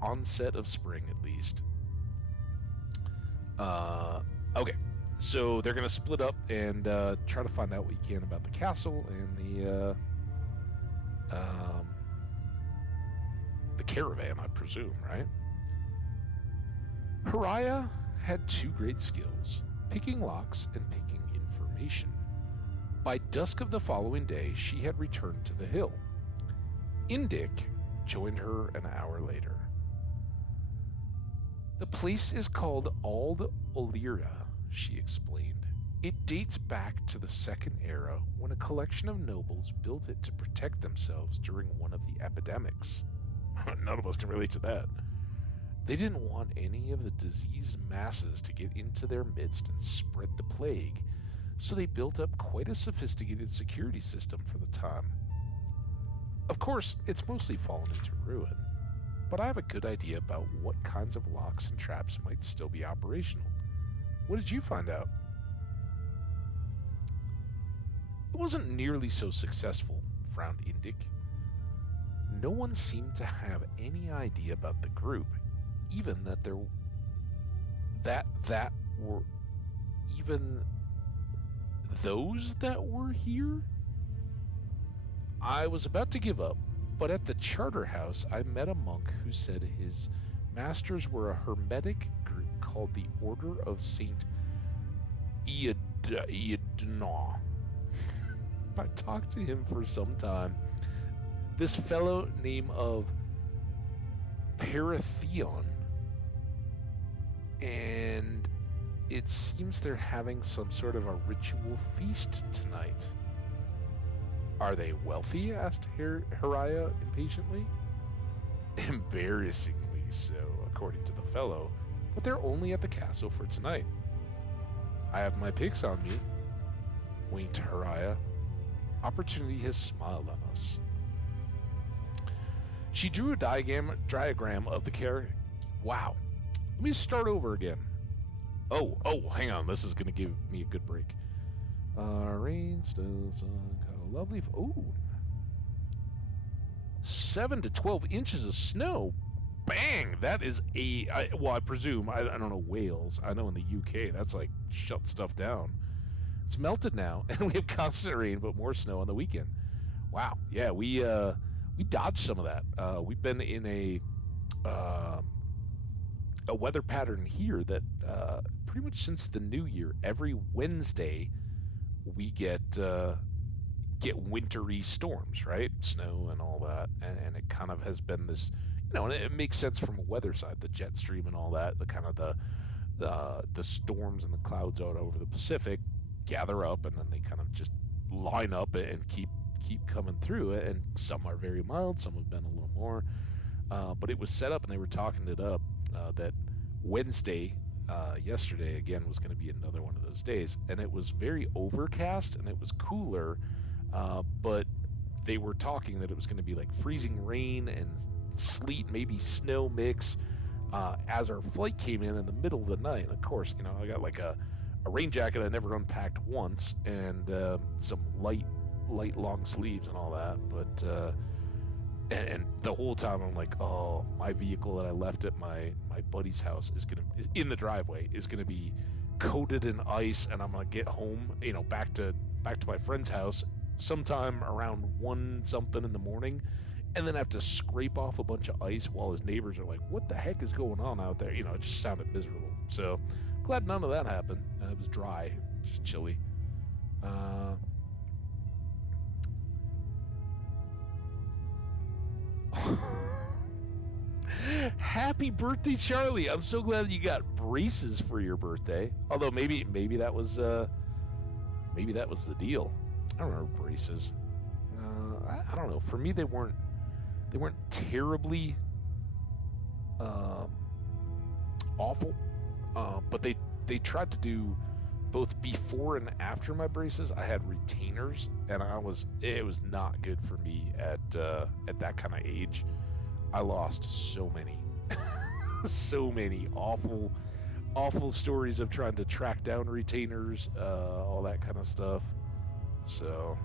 onset of spring at least. Okay, so they're gonna split up and try to find out what you can about the castle and the caravan, I presume, right? Haraya had 2 great skills, picking locks and picking information. By dusk of the following day, she had returned to the hill. Indic joined her an hour later. The place is called Ald Olira, she explained. It dates back to the Second Era when a collection of nobles built it to protect themselves during one of the epidemics. None of us can relate to that. They didn't want any of the diseased masses to get into their midst and spread the plague, so they built up quite a sophisticated security system for the time. Of course, it's mostly fallen into ruin, but I have a good idea about what kinds of locks and traps might still be operational. What did you find out? It wasn't nearly so successful, frowned Indik. No one seemed to have any idea about the group, even that there that were even those that were here. I was about to give up, but at the charter house I met a monk who said his masters were a hermetic group called the Order of Saint Iadna. I talked to him for some time. This fellow named of Paratheon, and it seems they're having some sort of a ritual feast tonight. Are they wealthy? Asked Haraya impatiently. Embarrassingly so, according to the fellow, but they're only at the castle for tonight. I have my picks on me, winked Haraya. Opportunity has smiled on us. She drew a diagram of the character. Wow. Let me start over again. Oh, hang on. This is going to give me a good break. Rain, snow, sun, got a lovely... Ooh. 7 to 12 inches of snow. Bang! That is I presume, I don't know, Wales. I know in the UK, that's like shut stuff down. It's melted now, and we have constant rain, but more snow on the weekend. Wow. Yeah, we dodged some of that. We've been in a weather pattern here that pretty much since the new year, every Wednesday we get wintry storms, right? Snow and all that, and it kind of has been this, and it makes sense from a weather side, the jet stream and all that, the kind of the storms and the clouds out over the Pacific gather up, and then they kind of just line up and keep coming through, and some are very mild, some have been a little more, but it was set up, and they were talking it up, that Wednesday, yesterday again, was going to be another one of those days, and it was very overcast, and it was cooler, but they were talking that it was going to be like freezing rain and sleet, maybe snow mix, as our flight came in the middle of the night. And of course, I got like a rain jacket I never unpacked once, and some light long sleeves and all that, but and the whole time I'm like, oh, my vehicle that I left at my buddy's house is in the driveway is gonna be coated in ice, and I'm gonna get home, back to my friend's house sometime around 1 something in the morning, and then have to scrape off a bunch of ice while his neighbors are like, what the heck is going on out there? It just sounded miserable. So glad none of that happened. It was dry, just chilly. Happy birthday, Charlie! I'm so glad you got braces for your birthday. Although maybe that was the deal. I don't remember braces. I don't know. For me, they weren't terribly awful. But they tried to do both before and after my braces. I had retainers, and it was not good for me at that kind of age. I lost so many awful stories of trying to track down retainers, all that kind of stuff. So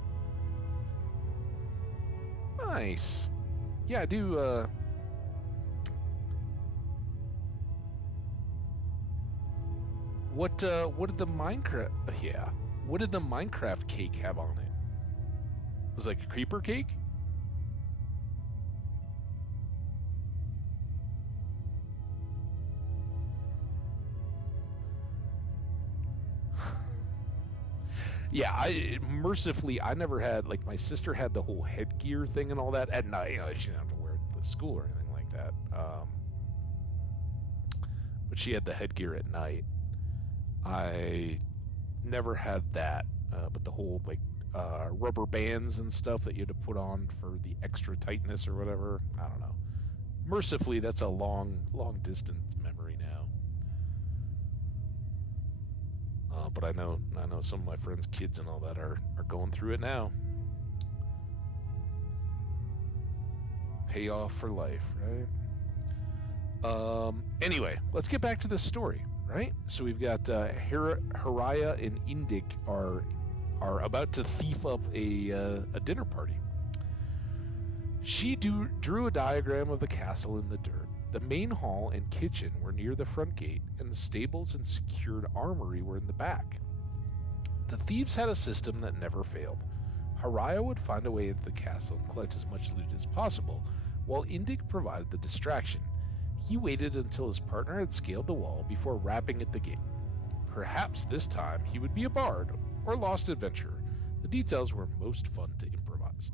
nice. Yeah, I do. What did the Minecraft? Yeah, what did the Minecraft cake have on it? Was it like a creeper cake? Yeah, mercifully, I never had, like, my sister had the whole headgear thing and all that at night. She didn't have to wear it to school or anything like that. But she had the headgear at night. I never had that, but the whole, like, rubber bands and stuff that you had to put on for the extra tightness or whatever, I don't know. Mercifully, that's a long distance memory now. But I know some of my friends' kids and all that are going through it now. Payoff for life, right? Anyway, let's get back to this story, right? So we've got Haraya and Indik are about to thief up a dinner party. She drew a diagram of the castle in the dirt. The main hall and kitchen were near the front gate, and the stables and secured armory were in the back. The thieves had a system that never failed. Haraya would find a way into the castle and collect as much loot as possible, while Indik provided the distraction. He waited until his partner had scaled the wall before rapping at the gate. Perhaps this time he would be a bard or lost adventurer. The details were most fun to improvise.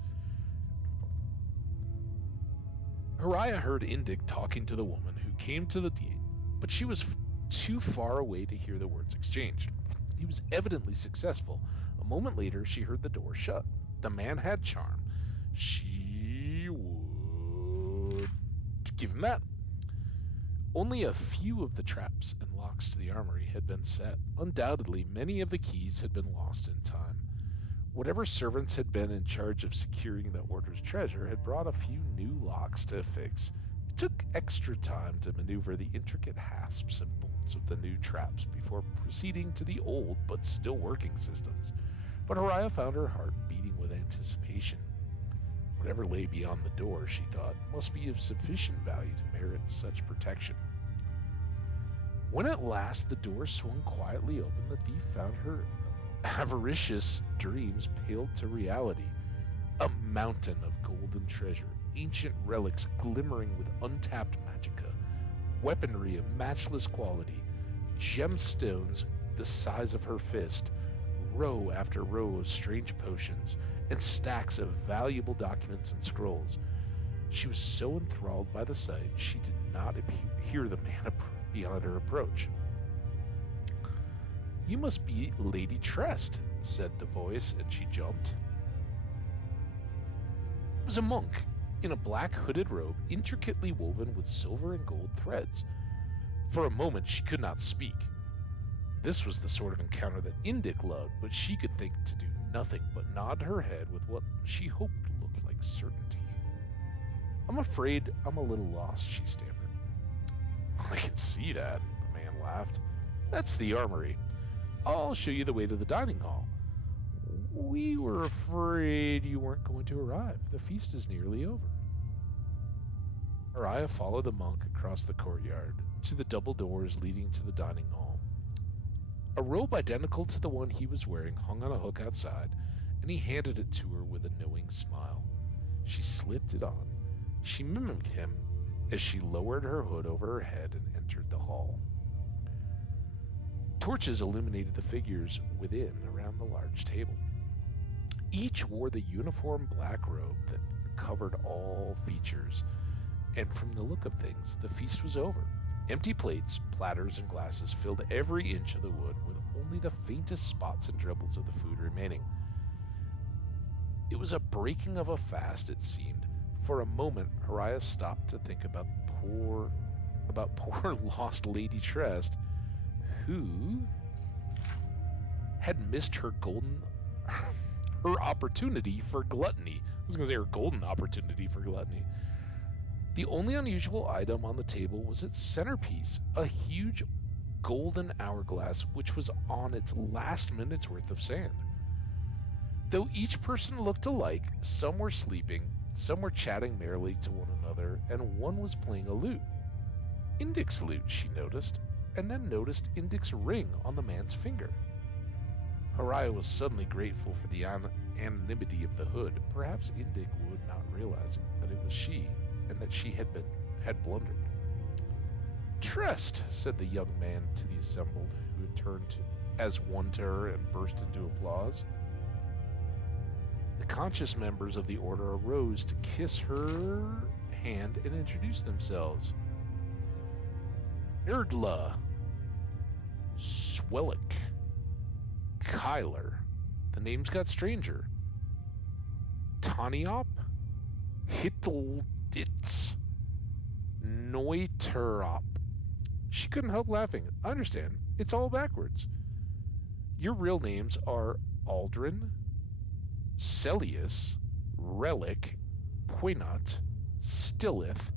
Haraya heard Indik talking to the woman who came to the gate, but she was too far away to hear the words exchanged. He was evidently successful. A moment later, she heard the door shut. The man had charm. She would give him that. Only a few of the traps and locks to the armory had been set. Undoubtedly, many of the keys had been lost in time. Whatever servants had been in charge of securing the Order's treasure had brought a few new locks to fix. It took extra time to maneuver the intricate hasps and bolts of the new traps before proceeding to the old but still working systems. But Haraya found her heart beating with anticipation. Whatever lay beyond the door, she thought, must be of sufficient value to merit such protection. When at last the door swung quietly open, the thief found her avaricious dreams paled to reality. A mountain of golden treasure, ancient relics glimmering with untapped magicka, weaponry of matchless quality, gemstones the size of her fist, row after row of strange potions, and stacks of valuable documents and scrolls. She was so enthralled by the sight, she did not hear the man beyond her approach. "You must be Lady Trest," said the voice, and she jumped. It was a monk in a black hooded robe intricately woven with silver and gold threads. For a moment she could not speak. This was the sort of encounter that Indik loved, but she could think to do nothing but nod her head with what she hoped looked like certainty. "I'm afraid I'm a little lost," she stammered. "I can see that," the man laughed. "That's the armory. I'll show you the way to the dining hall. We were afraid you weren't going to arrive. The feast is nearly over." Haraya followed the monk across the courtyard to the double doors leading to the dining hall. A robe identical to the one he was wearing hung on a hook outside, and he handed it to her with a knowing smile. She slipped it on. She mimicked him as she lowered her hood over her head and entered the hall. Torches illuminated the figures within around the large table. Each wore the uniform black robe that covered all features, and from the look of things, the feast was over. Empty plates, platters, and glasses filled every inch of the wood, with only the faintest spots and dribbles of the food remaining. It was a breaking of a fast, it seemed. For a moment, Haraya stopped to think about poor lost Lady Trest, who had missed her opportunity for gluttony. I was going to say her golden opportunity for gluttony. The only unusual item on the table was its centerpiece, a huge golden hourglass which was on its last minute's worth of sand. Though each person looked alike, some were sleeping, some were chatting merrily to one another, and one was playing a lute. Indik's lute, she noticed, and then noticed Indik's ring on the man's finger. Haraya was suddenly grateful for the anonymity of the hood. Perhaps Indik would not realize that it was she, and that she had blundered. "Trest," said the young man to the assembled, who had turned as one to her and burst into applause. The conscious members of the order arose to kiss her hand and introduce themselves. Erdla, Swellick, Kyler. The names got stranger. Taniop, Hittelditz, Neuterop. She couldn't help laughing. I understand. It's all backwards. Your real names are Aldrin, Celius, Relic, Poinot, Stillith,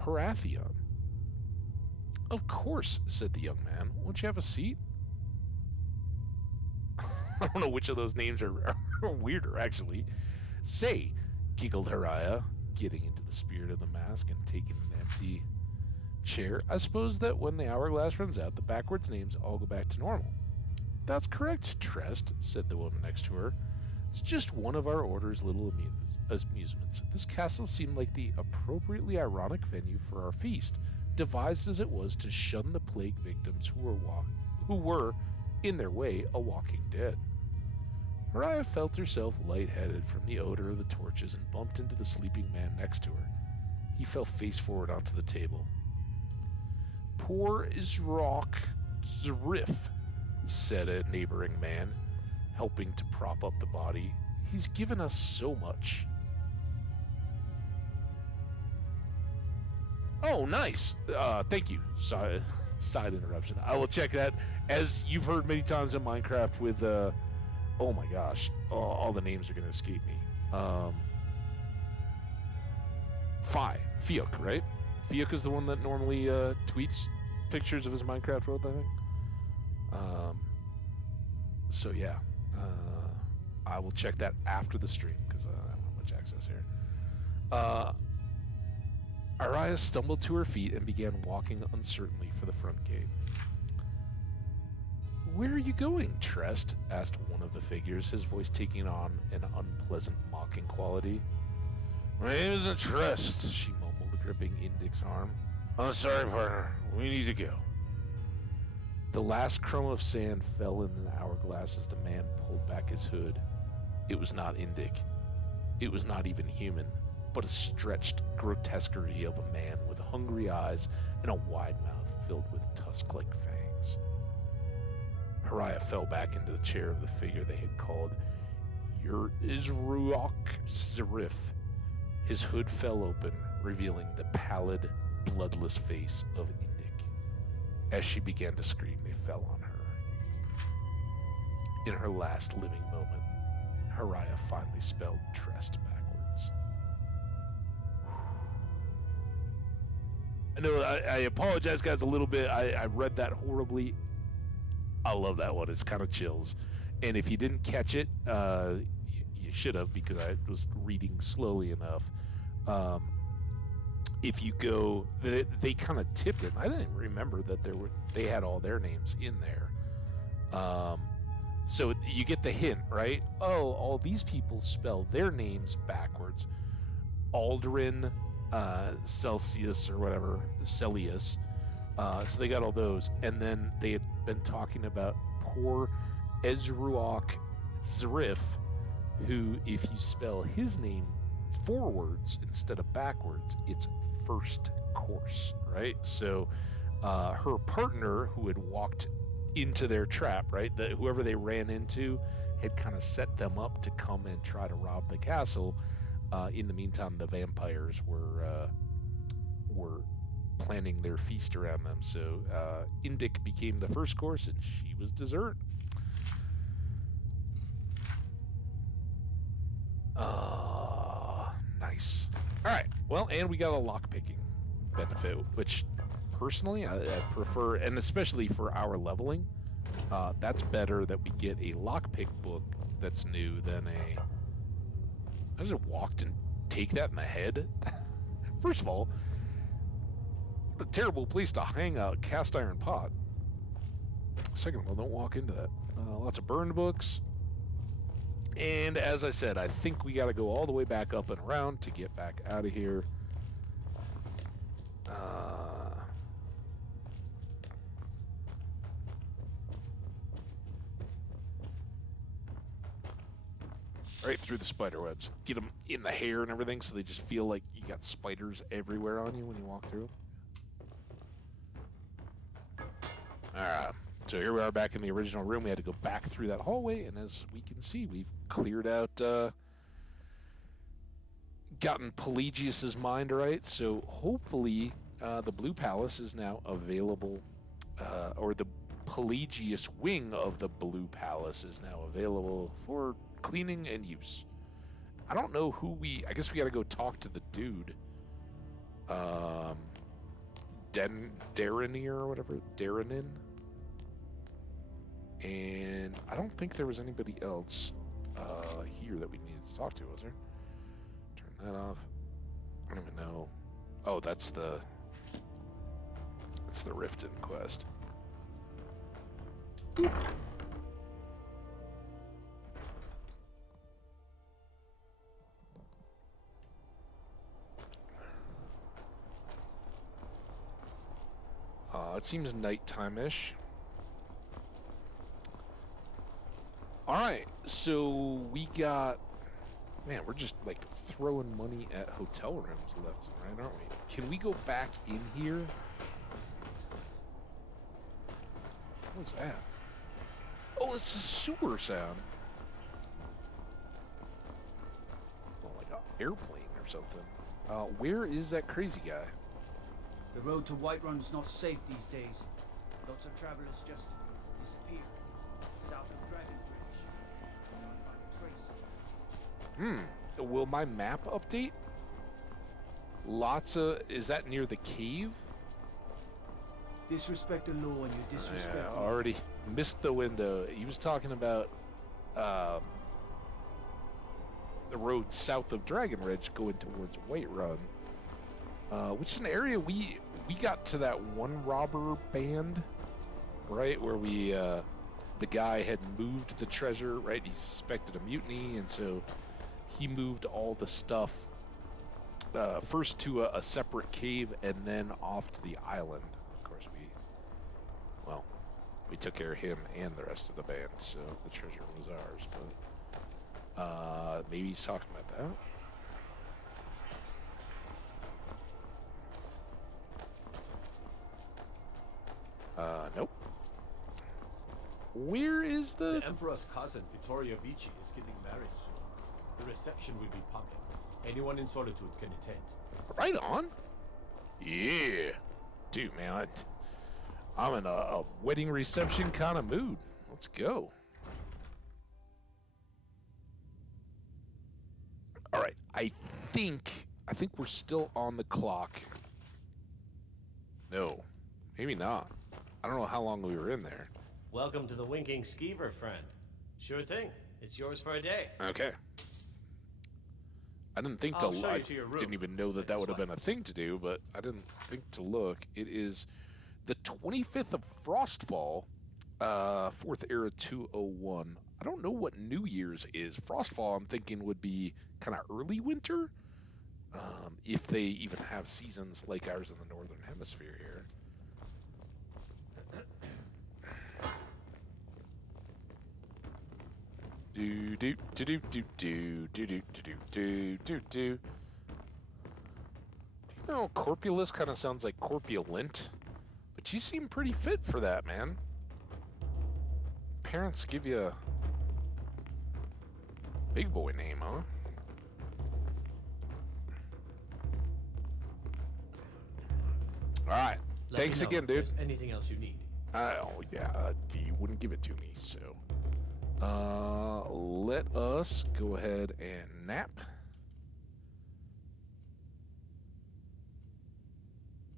Parathion. Of course, said the young man. Won't you have a seat? I don't know which of those names are weirder, actually. Say, giggled Haraya, getting into the spirit of the mask and taking an empty chair. I suppose that when the hourglass runs out, the backwards names all go back to normal. That's correct, Trest, said the woman next to her. It's just one of our order's little amusements. This castle seemed like the appropriately ironic venue for our feast, devised as it was to shun the plague victims who were, in their way, a walking dead. Mariah felt herself lightheaded from the odor of the torches and bumped into the sleeping man next to her. He fell face forward onto the table. Poor Isrock Zrif, said a neighboring man, helping to prop up the body. He's given us so much. Oh, nice. Thank you. Side interruption. I will check that. As you've heard many times in Minecraft with, oh my gosh, all the names are going to escape me. Fiuk, right? Fiuk is the one that normally tweets pictures of his Minecraft world, I think. So yeah, I will check that after the stream because I don't have much access here. Araya stumbled to her feet and began walking uncertainly for the front gate. Where are you going, Trest? Asked one of the figures, his voice taking on an unpleasant mocking quality. My name isn't Trest, she mumbled, gripping Indic's arm. I'm sorry, partner. We need to go. The last crumb of sand fell in an hourglass as the man pulled back his hood. It was not Indic. It was not even human, but a stretched grotesquerie of a man with hungry eyes and a wide mouth filled with tusk-like fangs. Haraya fell back into the chair of the figure they had called Isruok Zerif. His hood fell open, revealing the pallid, bloodless face of Indic. As she began to scream, they fell on her. In her last living moment, Haraya finally spelled Trest backwards. I know, I apologize, guys, a little bit. I read that horribly. I love that one. It's kind of chills. And if you didn't catch it, you should have, because I was reading slowly enough. If you go, they kind of tipped it. I didn't remember that they had all their names in there. So you get the hint, right? Oh, all these people spell their names backwards. Aldrin, Celsius or whatever, Celius. So they got all those, and then they had been talking about poor Ezruok Zrif, who, if you spell his name forwards instead of backwards, it's first course, right? So her partner, who had walked into their trap, right, whoever they ran into had kind of set them up to come and try to rob the castle. In the meantime, the vampires were planning their feast around them. So Indic became the first course, and she was dessert. Nice. All right. Well, and we got a lockpicking benefit, which personally I prefer, and especially for our leveling, that's better that we get a lockpick book that's new than I just walked and take that in the head. First of all, what a terrible place to hang a cast iron pot. Second of all, don't walk into that. Lots of burned books. And as I said, I think we got to go all the way back up and around to get back out of here. Right through the spider webs. Get them in the hair and everything so they just feel like you got spiders everywhere on you when you walk through. Alright, so here we are back in the original room. We had to go back through that hallway, and as we can see, we've cleared out, gotten Pelagius's mind right, so hopefully the Blue Palace is now available, or the Pelagius wing of the Blue Palace is now available for cleaning and use. I don't know who I guess we gotta go talk to the dude. Darrenir or whatever, Darrenin. And I don't think there was anybody else here that we needed to talk to, was there? Turn that off. I don't even know. Oh, that's the Riften quest. Boop. It seems nighttime-ish. Alright, so we got... Man, we're just, like, throwing money at hotel rooms left and right, aren't we? Can we go back in here? What's that? Oh, it's a sewer sound. Oh, like an airplane or something. Where is that crazy guy? The road to Whiterun's not safe these days. Lots of travelers just disappear. South of Dragon Bridge. Can't find a trace. Will my map update? Is that near the cave? Disrespect the law and you disrespect me. Already missed the window. He was talking about the road south of Dragon Ridge going towards Whiterun. Which is an area we got to that one robber band, right? Where the guy had moved the treasure, right? He suspected a mutiny, and so he moved all the stuff first to a separate cave and then off to the island. Of course, we took care of him and the rest of the band, so the treasure was ours. But maybe he's talking about that. Nope. Where is The Emperor's cousin, Vittorio Vici, is getting married soon. The reception will be public. Anyone in Solitude can attend. Right on. Yeah. Dude, man, I'm in a wedding reception kind of mood. Let's go. All right. I think we're still on the clock. No. Maybe not. I don't know how long we were in there. Welcome to the Winking Skeever, friend. Sure thing. It's yours for a day. Okay. I didn't think I'll show you to your room. Didn't even know that would have been a thing to do, but I didn't think to look. It is the 25th of Frostfall, 4th Era 201. I don't know what New Year's is. Frostfall, I'm thinking, would be kind of early winter, if they even have seasons like ours in the Northern Hemisphere here. Do do do do do do do do do do do do. You know, corpulous kind of sounds like corpulent, but you seem pretty fit for that, man. Parents give you a big boy name, huh? All right. Thanks again, dude. If there's anything else you need? Oh yeah, you wouldn't give it to me, so. Let us go ahead and nap.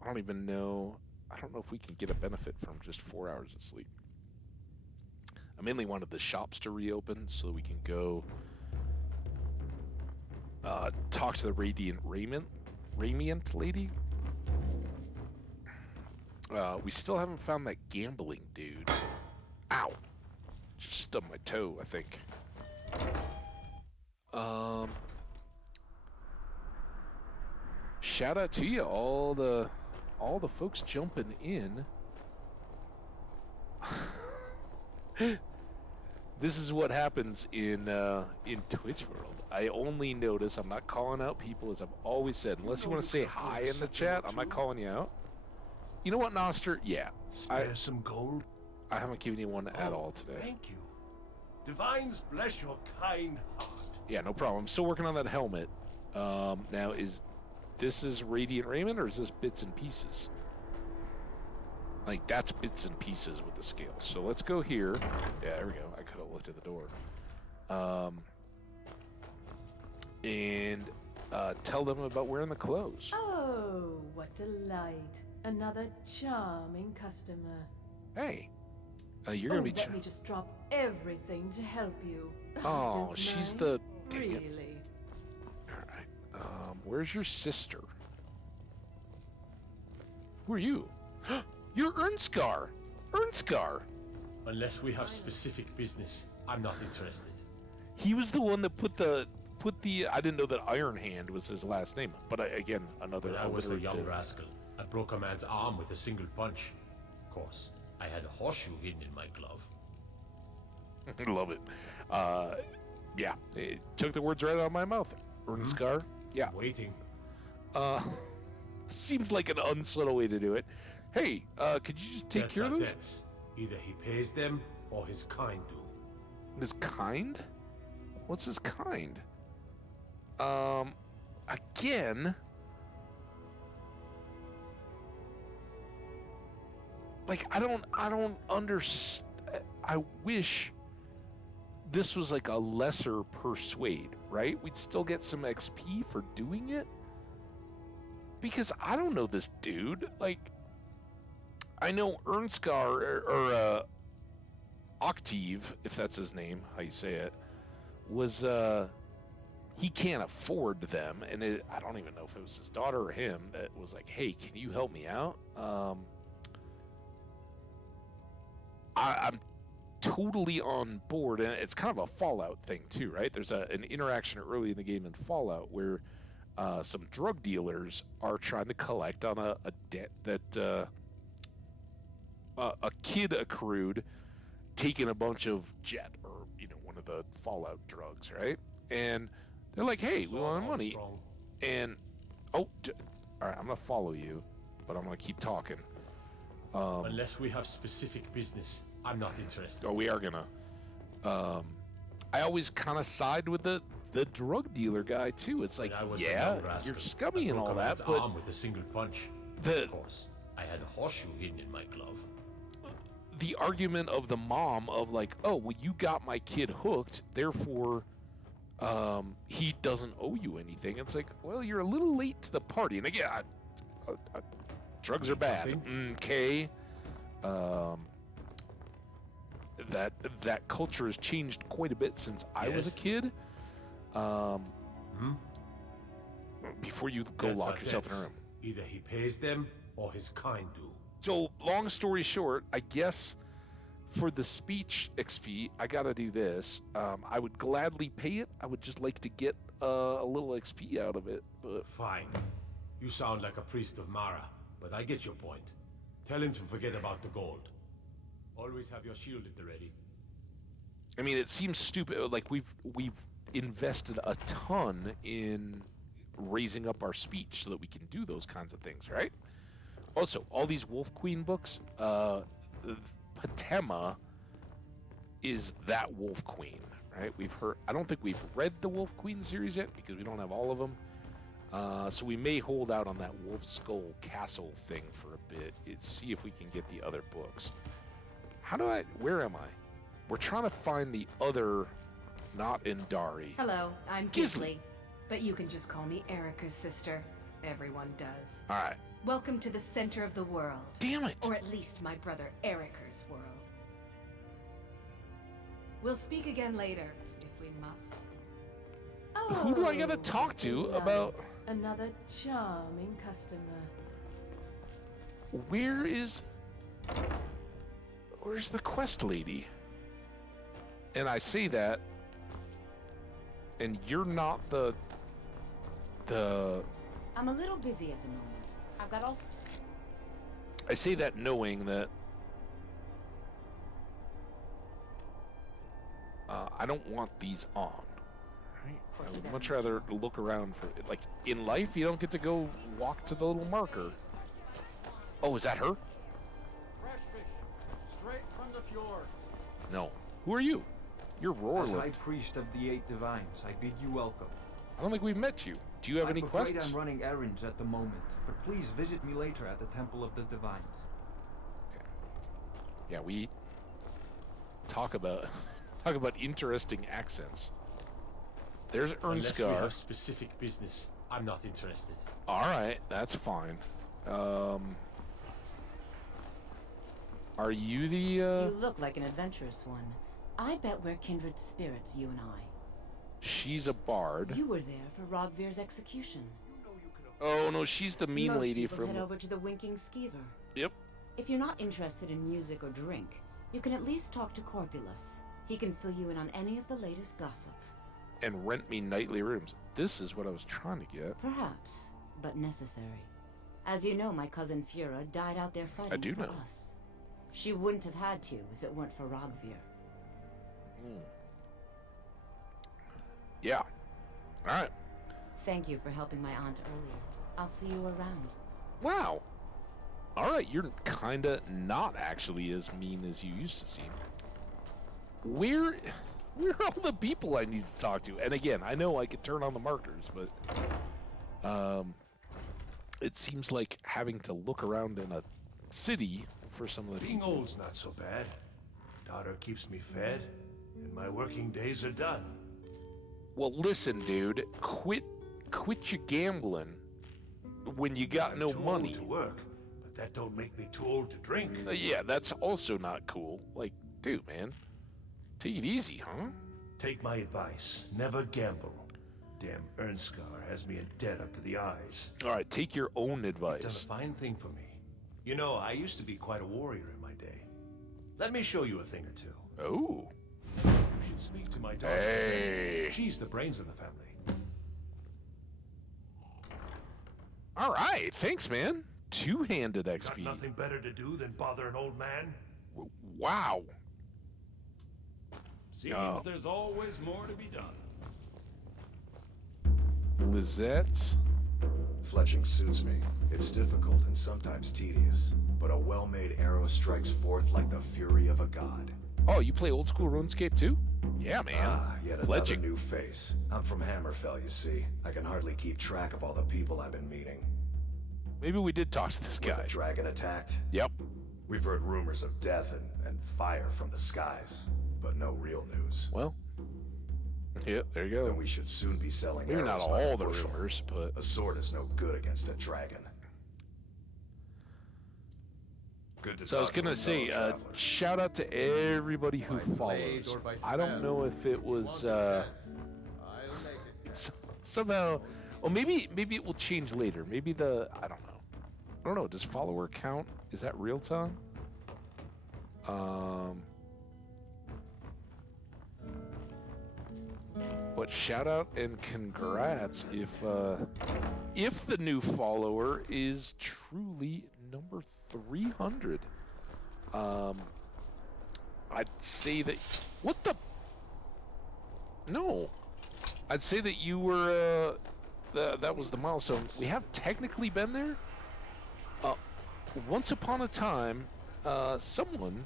I don't even know. I don't know if we can get a benefit from just 4 hours of sleep. I mainly wanted the shops to reopen so we can go talk to the Radiant lady. We still haven't found that gambling dude. Ow. Just stubbed my toe, I think. Shout out to you, all the folks jumping in. This is what happens in Twitch world. I only notice, I'm not calling out people, as I've always said, unless you want to say hi in the chat, I'm not calling you out. You know what, Noster? Yeah. Spare some gold? I haven't given you one at all today. Thank you. Divines bless your kind heart. Yeah, no problem. I'm still working on that helmet. Now, is this is Radiant Raiment, or is this bits and pieces? Like, that's bits and pieces with the scale. So let's go here. Yeah, there we go. I could have looked at the door. And tell them about wearing the clothes. Oh, what delight. Another charming customer. Hey, you're gonna be. Let me just drop everything to help you. Oh, Don't she's mind? the. Really? All right. Where's your sister? Who are you? You're Ernskar. Ernskar. Unless we have specific business, I'm not interested. He was the one that put the. I didn't know that Iron Hand was his last name. But again, another. When I was a young rascal, I broke a man's arm with a single punch. Of course, I had a horseshoe hidden in my glove. Love it. Yeah, it took the words right out of my mouth. Ernskar. Yeah. Waiting. Seems like an unsubtle way to do it. Hey, could you just take care of those? Debts. Either he pays them or his kind do. His kind? What's his kind? Again. Like, I don't understand. I wish this was like a lesser persuade, right? We'd still get some XP for doing it. Because I don't know this dude. Like, I know Ernskar or Octave, if that's his name, how you say it, was he can't afford them, and I don't even know if it was his daughter or him that was like, "Hey, can you help me out?" I'm totally on board, and it's kind of a Fallout thing too, right? There's an interaction early in the game in Fallout where some drug dealers are trying to collect on a debt that a kid accrued taking a bunch of jet or one of the Fallout drugs, right? And they're like, "Hey, we want our money." And all right, I'm gonna follow you, but I'm gonna keep talking. Unless we have specific business, I'm not interested. Oh, we are gonna. I always kind of side with the drug dealer guy too. It's like, yeah, you're scummy and all that, but arm with a single punch. Of course, I had a horseshoe hidden in my glove. The argument of the mom of like, "Oh, well, you got my kid hooked, therefore he doesn't owe you anything." It's like, well, you're a little late to the party. And again, drugs are bad. Okay. That culture has changed quite a bit since I was a kid. Before you go lock yourself in a room. Either he pays them or his kind do. So, long story short, I guess for the speech XP, I gotta do this. I would gladly pay it. I would just like to get a little XP out of it. But fine. You sound like a priest of Mara, but I get your point. Tell him to forget about the gold. Always have your shield at the ready. I mean, it seems stupid. Like we've invested a ton in raising up our speech so that we can do those kinds of things, right? Also, all these Wolf Queen books, Patema is that Wolf Queen, right? We've heard. I don't think we've read the Wolf Queen series yet because we don't have all of them. So we may hold out on that Wolf Skull Castle thing for a bit. See if we can get the other books. Where am I? We're trying to find the other, not Indari. Hello, I'm Gisli, but you can just call me Erica's sister. Everyone does. All right. Welcome to the center of the world. Damn it! Or at least my brother Erica's world. We'll speak again later, if we must. Oh, who do I gotta talk to about? Another charming customer. Where's the quest lady? And I say that, and you're not the. I'm a little busy at the moment. I've got all. I say that knowing that I don't want these on. Right? I would much rather look around for it. Like in life, you don't get to go walk to the little marker. Oh, is that her? Fresh fish, straight from the fjords. No. Who are you? You're Roarland. As High Priest of the Eight Divines, I bid you welcome. I don't think we've met you. Do you have any quests? I'm afraid I'm running errands at the moment, but please visit me later at the Temple of the Divines. Okay. Yeah, we talk about interesting accents. There's Unless we Ernskar. have specific business, I'm not interested. All right, that's fine. Are you the? You look like an adventurous one. I bet we're kindred spirits, you and I. She's a bard. You were there for Rogvir's execution. Oh no, she's the mean Most lady people from. head over to the Winking Skeever. Yep. If you're not interested in music or drink, you can at least talk to Corpulus. He can fill you in on any of the latest gossip. And rent me nightly rooms. This is what I was trying to get. Perhaps, but necessary. As you know, my cousin Fura died out there fighting I do for know. us. She wouldn't have had to if it weren't for Rogvir. Yeah. All right. Thank you for helping my aunt earlier. I'll see you around. Wow. All right, you're kinda not actually as mean as you used to seem. Where are all the people I need to talk to? And again, I know I could turn on the markers, but it seems like having to look around in a city for some of the Being people. old's not so bad. Daughter keeps me fed, and my working days are done. Well, listen, dude, quit your gambling when you got no Too old money. to work, but that don't make me too old to drink. Yeah, that's also not cool. Like, dude, man, take it easy, huh? Take my advice. Never gamble. Damn Ernskar has me in debt up to the eyes. All right, take your own You've done a advice. fine thing for me. You know, I used to be quite a warrior in my day. Let me show you a thing or two. Oh. You should speak to my daughter. Hey. She's the brains of the family. All right, thanks, man. Two-handed XP. Got nothing better to do than bother an old man? Wow. Seems Oh. there's always more to be done. Lizette. Fletching suits me. It's difficult and sometimes tedious, but a well-made arrow strikes forth like the fury of a god. Oh, you play old school RuneScape too? Yeah, man. Ah, yet Fletching. another new face. I'm from Hammerfell, you see. I can hardly keep track of all the people I've been meeting. Maybe we did talk to this When guy. the dragon attacked? Yep. We've heard rumors of death and fire from the skies, but no real news. Well, yeah, there you go. Then we should soon be selling Maybe arrows not by all the bushel. rumors, but A sword is no good against a dragon. Good to so I was talk to gonna a say, fellow traveler. shout out to everybody who By blade follows. or by I don't spell. know if it was I'll make it. somehow. Well, maybe it will change later. Maybe I don't know. I don't know. Does follower count? Is that real time? But shout out and congrats if the new follower is truly number 300. I'd say that no, I'd say that you were that was the milestone. We have technically been there. Once upon a time, someone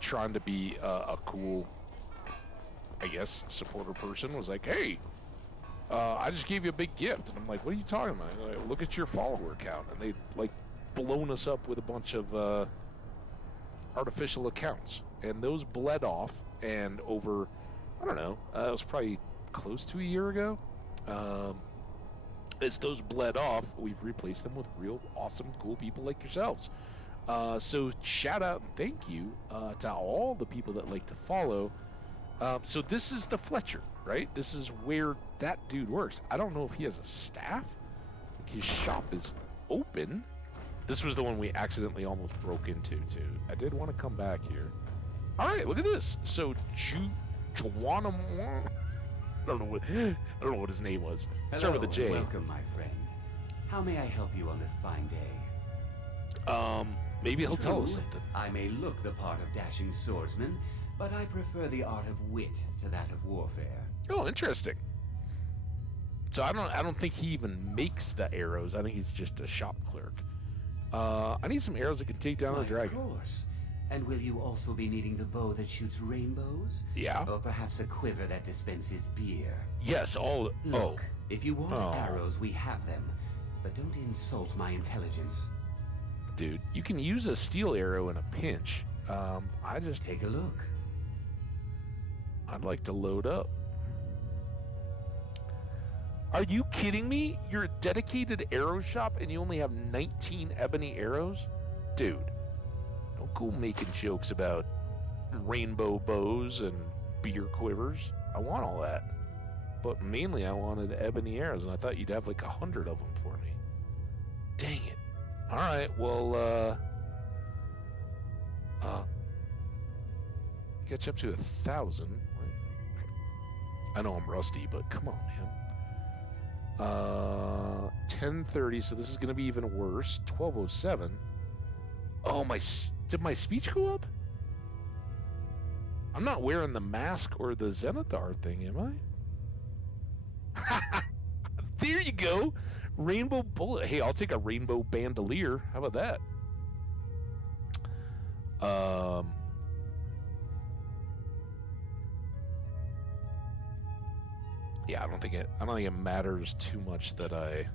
trying to be a cool, I guess, supporter person was like, hey, I just gave you a big gift. And I'm like, what are you talking about? And they're like, look at your follower count. And they like blown us up with a bunch of artificial accounts. And those bled off. And over, I don't know, it was probably close to a year ago. As those bled off, we've replaced them with real awesome, cool people like yourselves. So shout out and thank you to all the people that like to follow. So this is the Fletcher, right? This is where that dude works. I don't know if he has a staff. I think his shop is open. This was the one we accidentally almost broke into, too. I did want to come back here. All right, look at this. So Juanam, I don't know what his name was. Start with a J. Welcome, my friend. How may I help you on this fine day? Maybe he'll tell us True, something. I may look the part of dashing swordsman, but I prefer the art of wit to that of warfare. Oh, interesting. So I don't think he even makes the arrows. I think he's just a shop clerk. I need some arrows that can take down Why, a dragon. Of course. And will you also be needing the bow that shoots rainbows? Yeah. Or perhaps a quiver that dispenses beer? Yes, all... Look, if you want arrows, we have them. But don't insult my intelligence. Dude, you can use a steel arrow in a pinch. I just... Take a look. I'd like to load up. Are you kidding me? You're a dedicated arrow shop and you only have 19 ebony arrows? Dude, don't go making jokes about rainbow bows and beer quivers. I want all that. But mainly I wanted ebony arrows, and I thought you'd have like 100 of them for me. Dang it. All right, well, catch up to 1,000. I know I'm rusty, but come on, man. 10:30, so this is going to be even worse. 12:07. Oh, did my speech go up? I'm not wearing the mask or the Zenithar thing, am I? There you go. Rainbow bullet. Hey, I'll take a rainbow bandolier. How about that? Yeah, I don't think it matters too much that I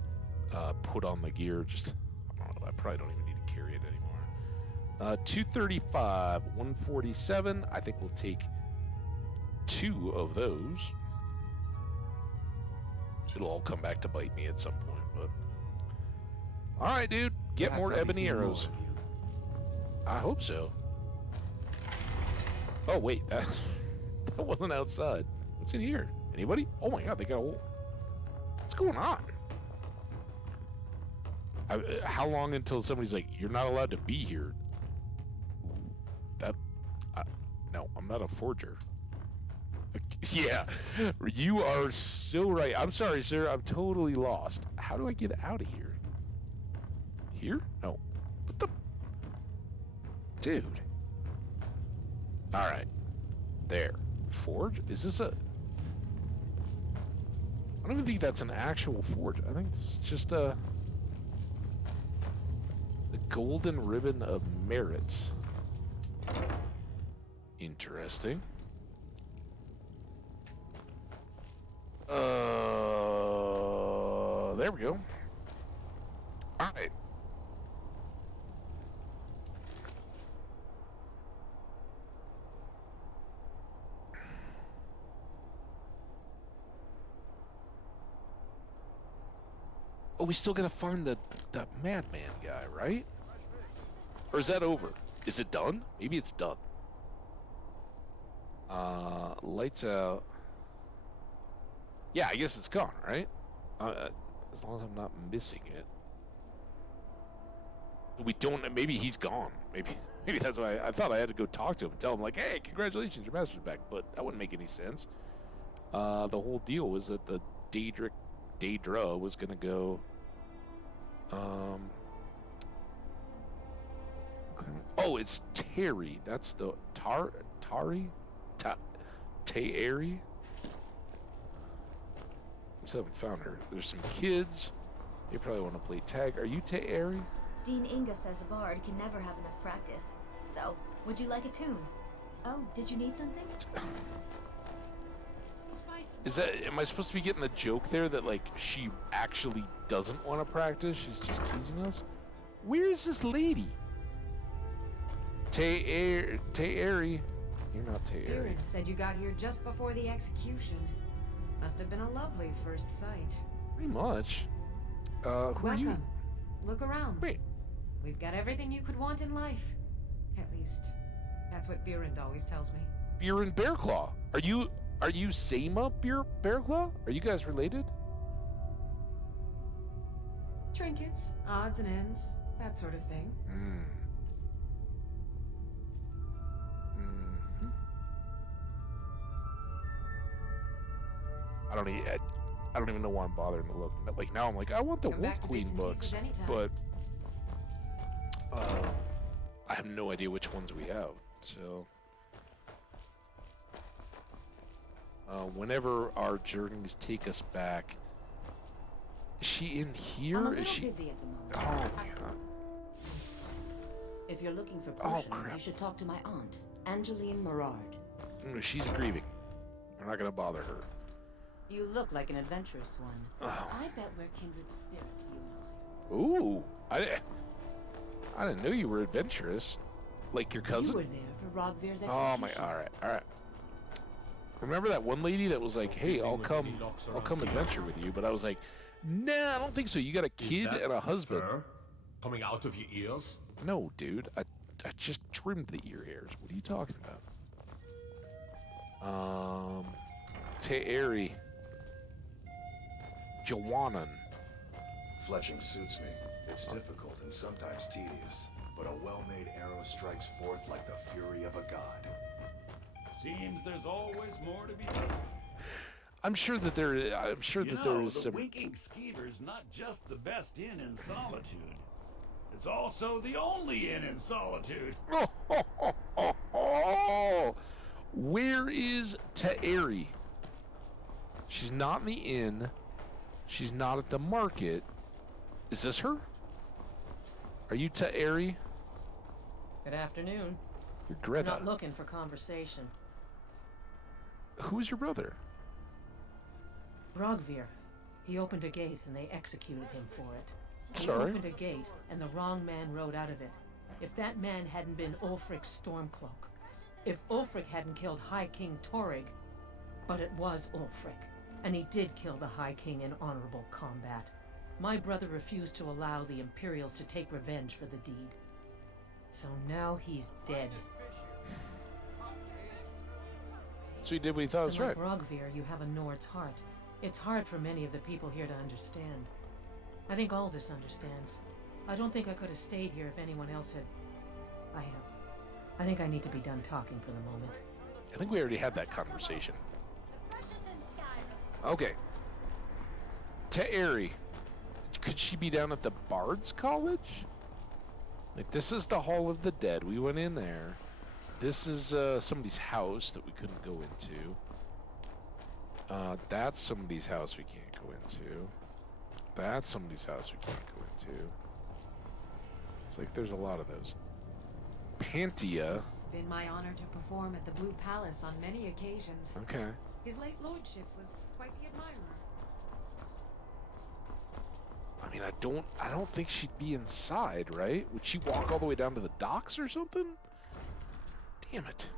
put on the gear. Just, I don't know, I probably don't even need to carry it anymore. 235, 147. I think we'll take 2 of those. It'll all come back to bite me at some point, but all right, dude, get Perhaps more I'll be ebony seeing more arrows. of you. I hope so. Oh wait, that wasn't outside. What's in here? Anybody? Oh my God, they got a whole... What's going on? How long until somebody's like, you're not allowed to be here? No, I'm not a forger. Yeah, you are so right. I'm sorry, sir. I'm totally lost. How do I get out of here? Here? No. What the... Dude. All right. There. Forge? Is this a... I don't even think that's an actual forge. I think it's just the golden ribbon of merits. Interesting. There we go. All right. Oh, we still gotta find the madman guy, right? Or is that over? Is it done? Maybe it's done. Lights out. Yeah, I guess it's gone, right? As long as I'm not missing it. We don't. Maybe he's gone. Maybe that's why I thought I had to go talk to him and tell him like, "Hey, congratulations, your master's back." But that wouldn't make any sense. The whole deal was that the Daedra was gonna go. Oh, it's Terry. That's the Tari. Te'eri. I just haven't found her. There's some kids. They probably want to play tag. Are you Te'eri? Dean Inga says a bard can never have enough practice. So, would you like a tune? Oh, did you need something? Is that... Am I supposed to be getting the joke there that, like, she actually doesn't want to practice? She's just teasing us? Where is this lady? Te'eri. You're not Te'eri. Aaron said you got here just before the execution. Must have been a lovely first sight. Pretty much. Who Welcome. are you? Look around. Wait. We've got everything you could want in life. At least, that's what Birand always tells me. Birand Bearclaw. Are you Seima Bearclaw? Are you guys related? Trinkets, odds and ends, that sort of thing. I don't even know why I'm bothering to look. Like now I'm like, I want the Wolf Queen books, but I have no idea which ones we have. So whenever our journeys take us back, is she in here? I'm a little is she? busy at the moment. Oh my God. If you're looking for potions, you should talk to my aunt, Angeline Morard. She's grieving. We're not gonna bother her. You look like an adventurous one. I bet we're kindred spirits, you and I. Ooh, I didn't know you were adventurous. Like your cousin? You were there for Rogvir's execution. Oh my, all right. Remember that one lady that was like, "Hey, I'll come adventure with you," but I was like, "Nah, I don't think so. You got a kid and a husband." Fur coming out of your ears? No, dude. I just trimmed the ear hairs. What are you talking about? Te'eri. Jawanan. Fletching suits me. It's difficult and sometimes tedious, but a well-made arrow strikes forth like the fury of a god. Seems there's always more to be done. I'm sure that there is the some. Winking Skeever's not just the best inn in Solitude. It's also the only inn in Solitude. Where is Te'eri? She's not in the inn. She's not at the market. Is this her? Are you Te'eri? Good afternoon. You're Greta. I'm not looking for conversation. Who's your brother? Rogvir. He opened a gate and they executed him for it. Sorry? He opened a gate and the wrong man rode out of it. If that man hadn't been Ulfric's Stormcloak, if Ulfric hadn't killed High King Torrig, but it was Ulfric, and he did kill the High King in honorable combat. My brother refused to allow the Imperials to take revenge for the deed. So now he's dead. So he did what he thought was right. Like Rogvir, you have a Nord's heart. It's hard for many of the people here to understand. I think Aldous understands. I don't think I could have stayed here if anyone else had... I think I need to be done talking for the moment. I think we already had that conversation. Okay. Te'eri. Could she be down at the Bard's College? Like, this is the Hall of the Dead. We went in there. This is somebody's house that we couldn't go into. That's somebody's house we can't go into. That's somebody's house we can't go into. It's like there's a lot of those. Pantia. It's been my honor to perform at the Blue Palace on many occasions. Okay. His late lordship was quite the admirer. I mean, I don't think she'd be inside, right? Would she walk all the way down to the docks or something? Damn it.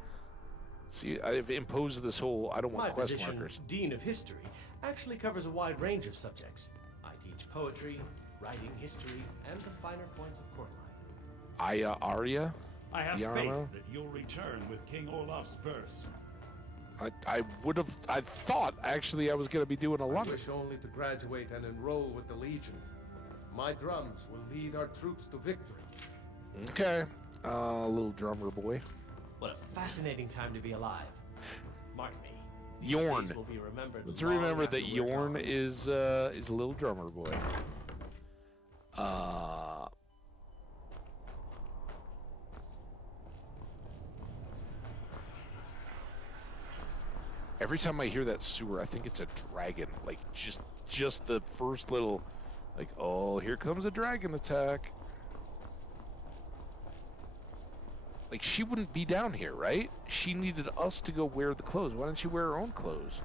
See, I've imposed this whole I don't want quest position, markers. Dean of History, actually covers a wide range of subjects. I teach poetry, writing history, and the finer points of court life. Arya? I have Yarmo? faith that you'll return with King Olaf's verse. I thought actually I was going to be doing a lot. I wish only to graduate and enroll with the Legion. My drums will lead our troops to victory. Okay. Little drummer boy. What a fascinating time to be alive. Mark me. Yorn. Will be remembered. Let's remember that Yorn is a little drummer boy. Every time I hear that sewer, I think it's a dragon. Like just the first little, like, oh, here comes a dragon attack. Like, she wouldn't be down here, right? She needed us to go wear the clothes. Why didn't she wear her own clothes?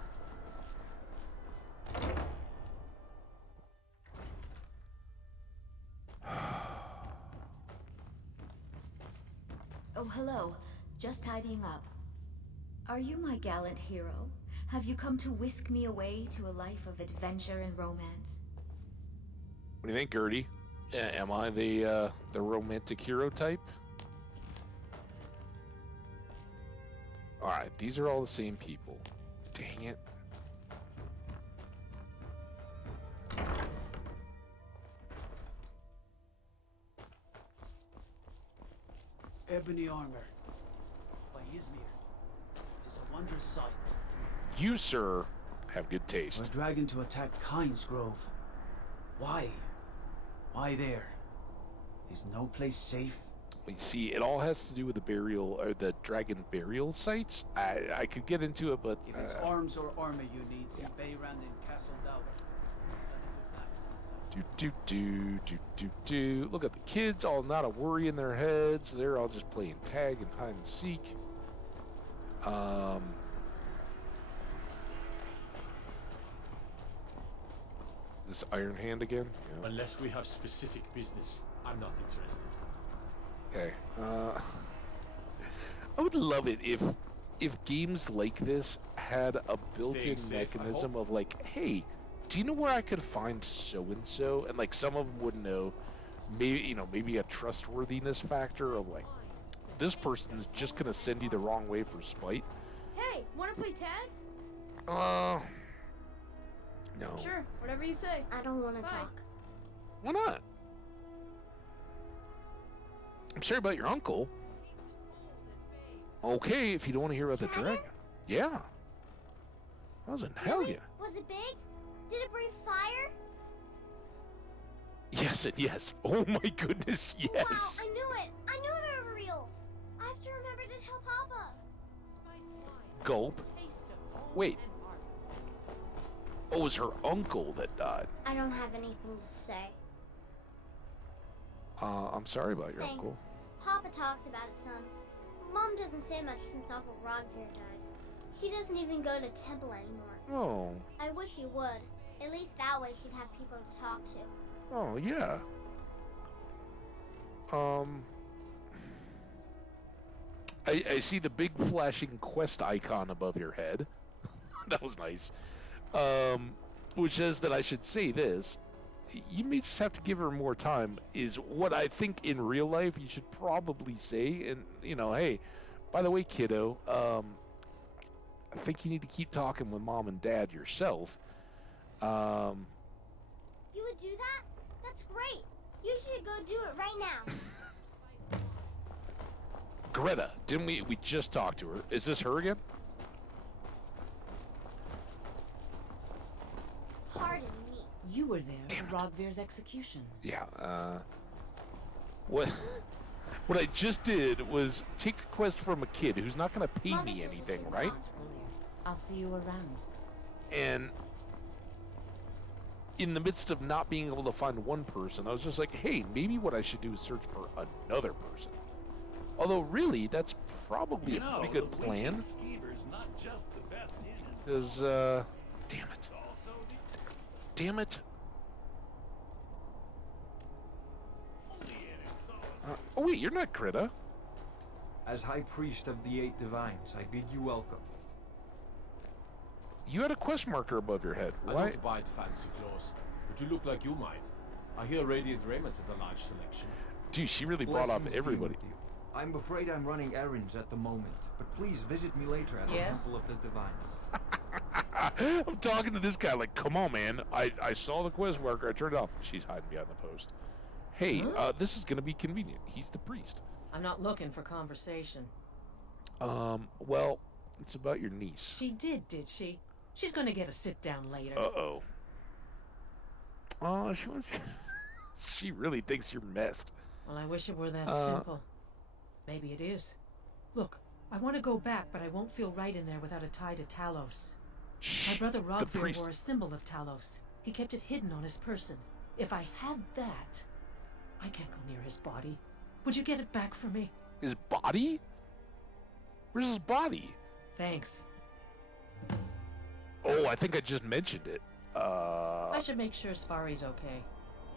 Oh, hello. Just tidying up. Are you my gallant hero? Have you come to whisk me away to a life of adventure and romance? What do you think, Gertie? Am I the romantic hero type? Alright, these are all the same people. Dang it. Ebony armor by Izmir. It is a wondrous sight. You, sir, have good taste. A dragon to attack Kyne's Grove. Why? Why there? Is no place safe? We see it all has to do with the burial or the dragon burial sites. I could get into it, but if it's arms or armor you need, see Bayran in Castle Dower. Look at the kids, all not a worry in their heads. They're all just playing tag and hide and seek. This Iron Hand again? Yeah. Unless we have specific business, I'm not interested. Okay. I would love it if games like this had a built-in mechanism of like, hey, do you know where I could find so and so? And like some of them would know, maybe a trustworthiness factor of like, this person is just gonna send you the wrong way for spite. Hey, wanna play tag? No. Sure, whatever you say. I don't want to talk. Why not? I'm sorry about your uncle. Okay, if you don't want to hear about the dragon. Yeah. That was in hell yeah. Was it big? Did it breathe fire? Yes and yes. Oh my goodness, yes. Wow, I knew it. I knew they were real. I have to remember to tell Papa. Gulp. Wait. Oh, it was her uncle that died. I don't have anything to say. I'm sorry about your Thanks. uncle. Papa talks about it some. Mom doesn't say much since Uncle Rodgear died. She doesn't even go to temple anymore. Oh. I wish she would. At least that way she'd have people to talk to. Oh, yeah. I see the big flashing quest icon above your head. That was nice. Which says that I should say this. You may just have to give her more time, is what I think in real life you should probably say. And, hey, by the way, kiddo, I think you need to keep talking with mom and dad yourself. You would do that? That's great. You should go do it right now. Greta, didn't we just talked to her? Is this her again? Pardon me. You were there for Rogvir's execution. Yeah, what I just did was take a quest from a kid who's not going to pay me anything, right? I'll see you around. And in the midst of not being able to find one person, I was just like, hey, maybe what I should do is search for another person. Although, really, that's probably a pretty good plan. Because, damn it. Damn it. Oh, wait, you're not Greta. As High Priest of the Eight Divines, I bid you welcome. You had a quest marker above your head. I Why? don't buy the fancy clothes, but you look like you might. I hear Radiant Raiments has a large selection. Dude, she really brought off Blessings be everybody. with you. I'm afraid I'm running errands at the moment, but please visit me later at the Temple of the Divines. I'm talking to this guy like, come on, man. I saw the quest marker. I turned it off. She's hiding behind the post. Hey, this is going to be convenient. He's the priest. I'm not looking for conversation. Well, it's about your niece. She did she? She's gonna get a sit down later. Uh-oh. Oh, she really thinks you're messed. Well, I wish it were that simple. Maybe it is. Look, I want to go back, but I won't feel right in there without a tie to Talos. My brother Rogvir wore a symbol of Talos. He kept it hidden on his person. If I had that, I can't go near his body. Would you get it back for me? His body? Where's his body? Thanks. Oh, I think I just mentioned it. I should make sure Sfari's okay.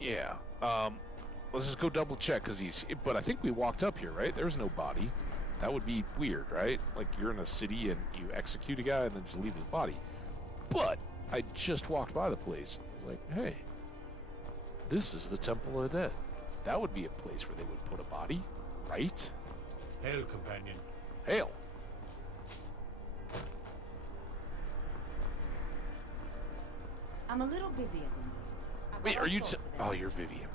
Yeah. Let's just go double check, but I think we walked up here, right? There's no body. That would be weird, right? Like you're in a city and you execute a guy and then just leave his body. But I just walked by the place. I was like, hey, this is the Temple of the Dead. That would be a place where they would put a body, right? Hail, companion. Hail. I'm a little busy at the moment. Wait, are you... Oh, you're Vivian.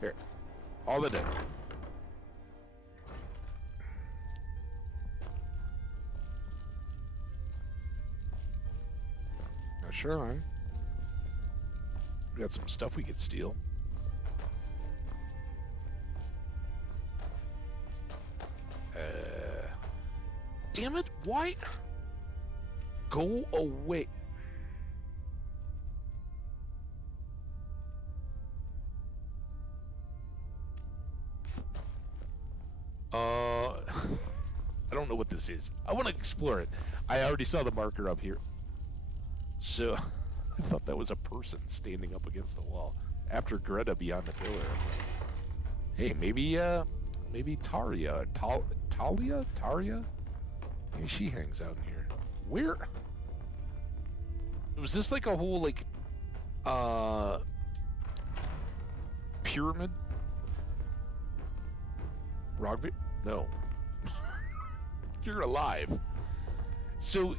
Here. All the dead. Sure. We got some stuff we could steal. Damn it! Why? Go away. I don't know what this is. I want to explore it. I already saw the marker up here. So, I thought that was a person standing up against the wall. After Greta beyond the pillar. Hey, maybe Taria. Taria? Maybe she hangs out in here. Where? Was this like a whole, like, pyramid? Rogvi? No. You're alive. So,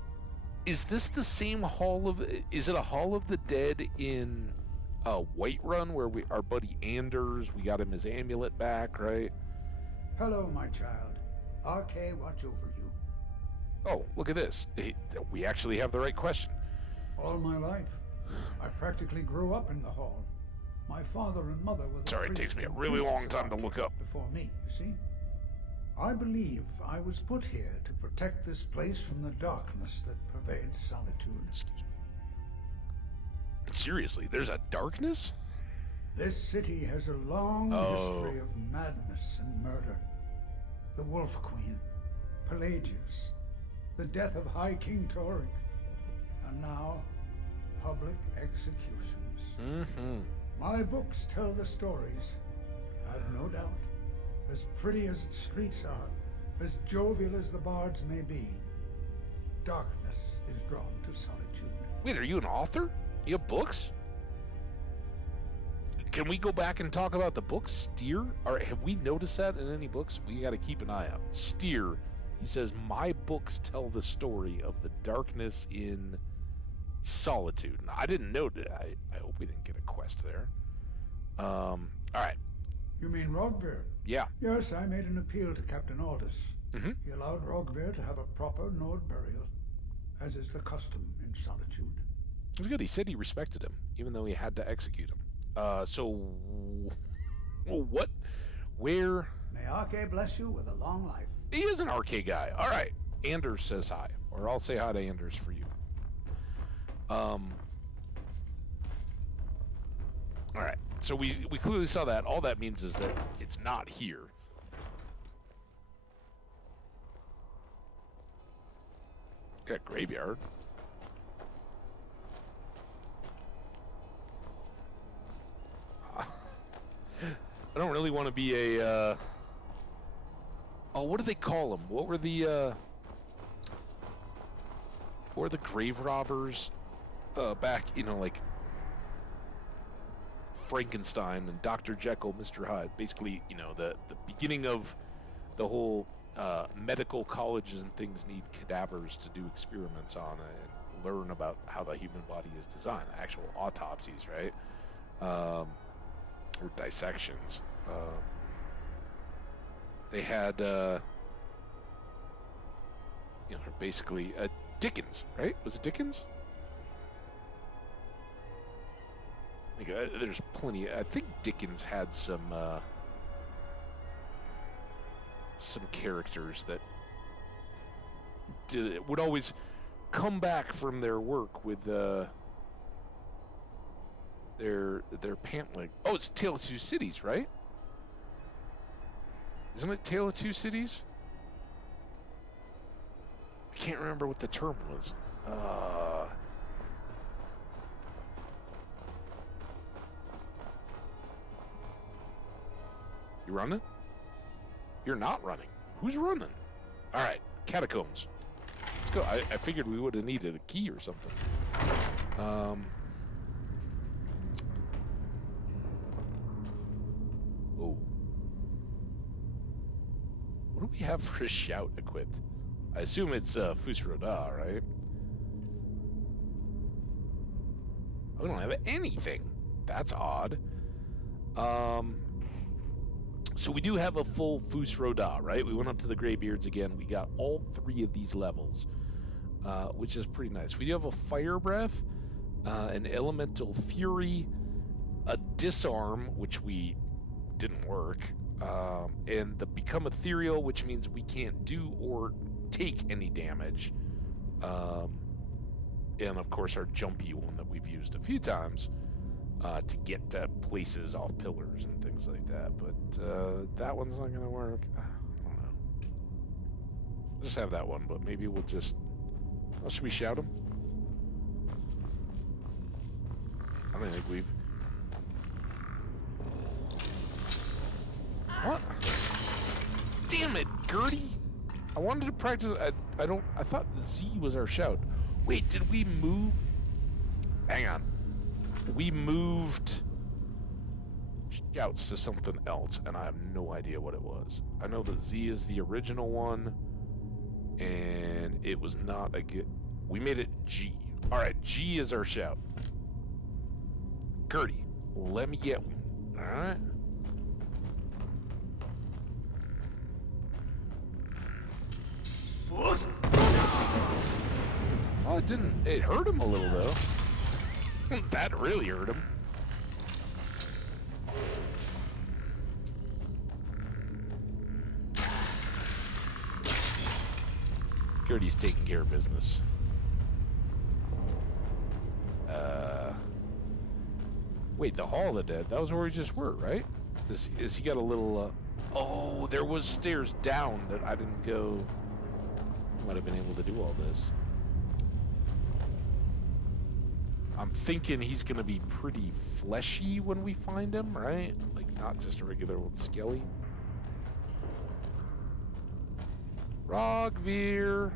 is this the same Hall of... Is it a Hall of the Dead in Whiterun, where our buddy Anders, we got him his amulet back, right? Hello, my child. RK, watch over you. Oh, look at this. We actually have the right question. All my life, I practically grew up in the hall. My father and mother were the Sorry, it takes me a really long time to look up. Before me, you see? I believe I was put here to protect this place from the darkness that pervades Solitude. Excuse me. Seriously, there's a darkness? This city has a long history of madness and murder. The Wolf Queen, Pelagius, the death of High King Torek, and now public executions. Mm-hmm. My books tell the stories, I've no doubt. As pretty as its streets are, as jovial as the bards may be, darkness is drawn to solitude. Wait, are you an author? You have books? Can we go back and talk about the book Steer? Or have we noticed that in any books? We got to keep an eye out. Steer, he says, my books tell the story of the darkness in Solitude. Now, I didn't know that. I hope we didn't get a quest there. All right. You mean Rogver? Yeah. Yes, I made an appeal to Captain Aldous. Mm-hmm. He allowed Rogver to have a proper Nord burial, as is the custom in Solitude. It was good. He said he respected him, even though he had to execute him. So, what? Where? May RK bless you with a long life. He is an RK guy. All right. Anders says hi. Or I'll say hi to Anders for you. All right. So we clearly saw that. All that means is that it's not here. Got graveyard. I don't really want to be a, oh, what do they call them? What were the grave robbers, back, like Frankenstein and Dr. Jekyll, Mr. Hyde. Basically, the beginning of the whole, medical colleges and things need cadavers to do experiments on and learn about how the human body is designed. Actual autopsies, right? Or dissections. They had, basically, Dickens, right? Was it Dickens? There's plenty. I think Dickens had some characters that would always come back from their work with their pant leg. Oh, it's Tale of Two Cities, right? Isn't it Tale of Two Cities? I can't remember what the term was. You running? You're not running. Who's running? All right, catacombs. Let's go. I figured we would have needed a key or something. Oh. What do we have for a shout equipped? I assume it's Fusroda, right? We don't have anything. That's odd. So we do have a full Fusroda, right? We went up to the Greybeards again. We got all 3 of these levels, which is pretty nice. We do have a Fire Breath, an Elemental Fury, a Disarm, which we didn't work, and the Become Ethereal, which means we can't do or take any damage. and of course our jumpy one that we've used a few times to get to places off pillars and things like that. But that one's not gonna work. I don't know. I'll just have that one, but maybe we'll just. Oh, should we shout him? I don't think we've. What? Damn it, Gertie! I wanted to practice. I thought Z was our shout. Wait, did we move? Hang on. We moved shouts to something else, and I have no idea what it was. I know that Z is the original one, and it was not a good. We made it G. All right, G is our shout. Gertie, let me get one. All right. Oh, it didn't. It hurt him a little though. That really hurt him. Gertie's taking care of business. Wait, the Hall of the Dead. That was where we just were, right? Is he got a little? Oh, there was stairs down that I didn't go. Might have been able to do all this. I'm thinking he's gonna be pretty fleshy when we find him, right? Like not just a regular old skelly. Rogveer.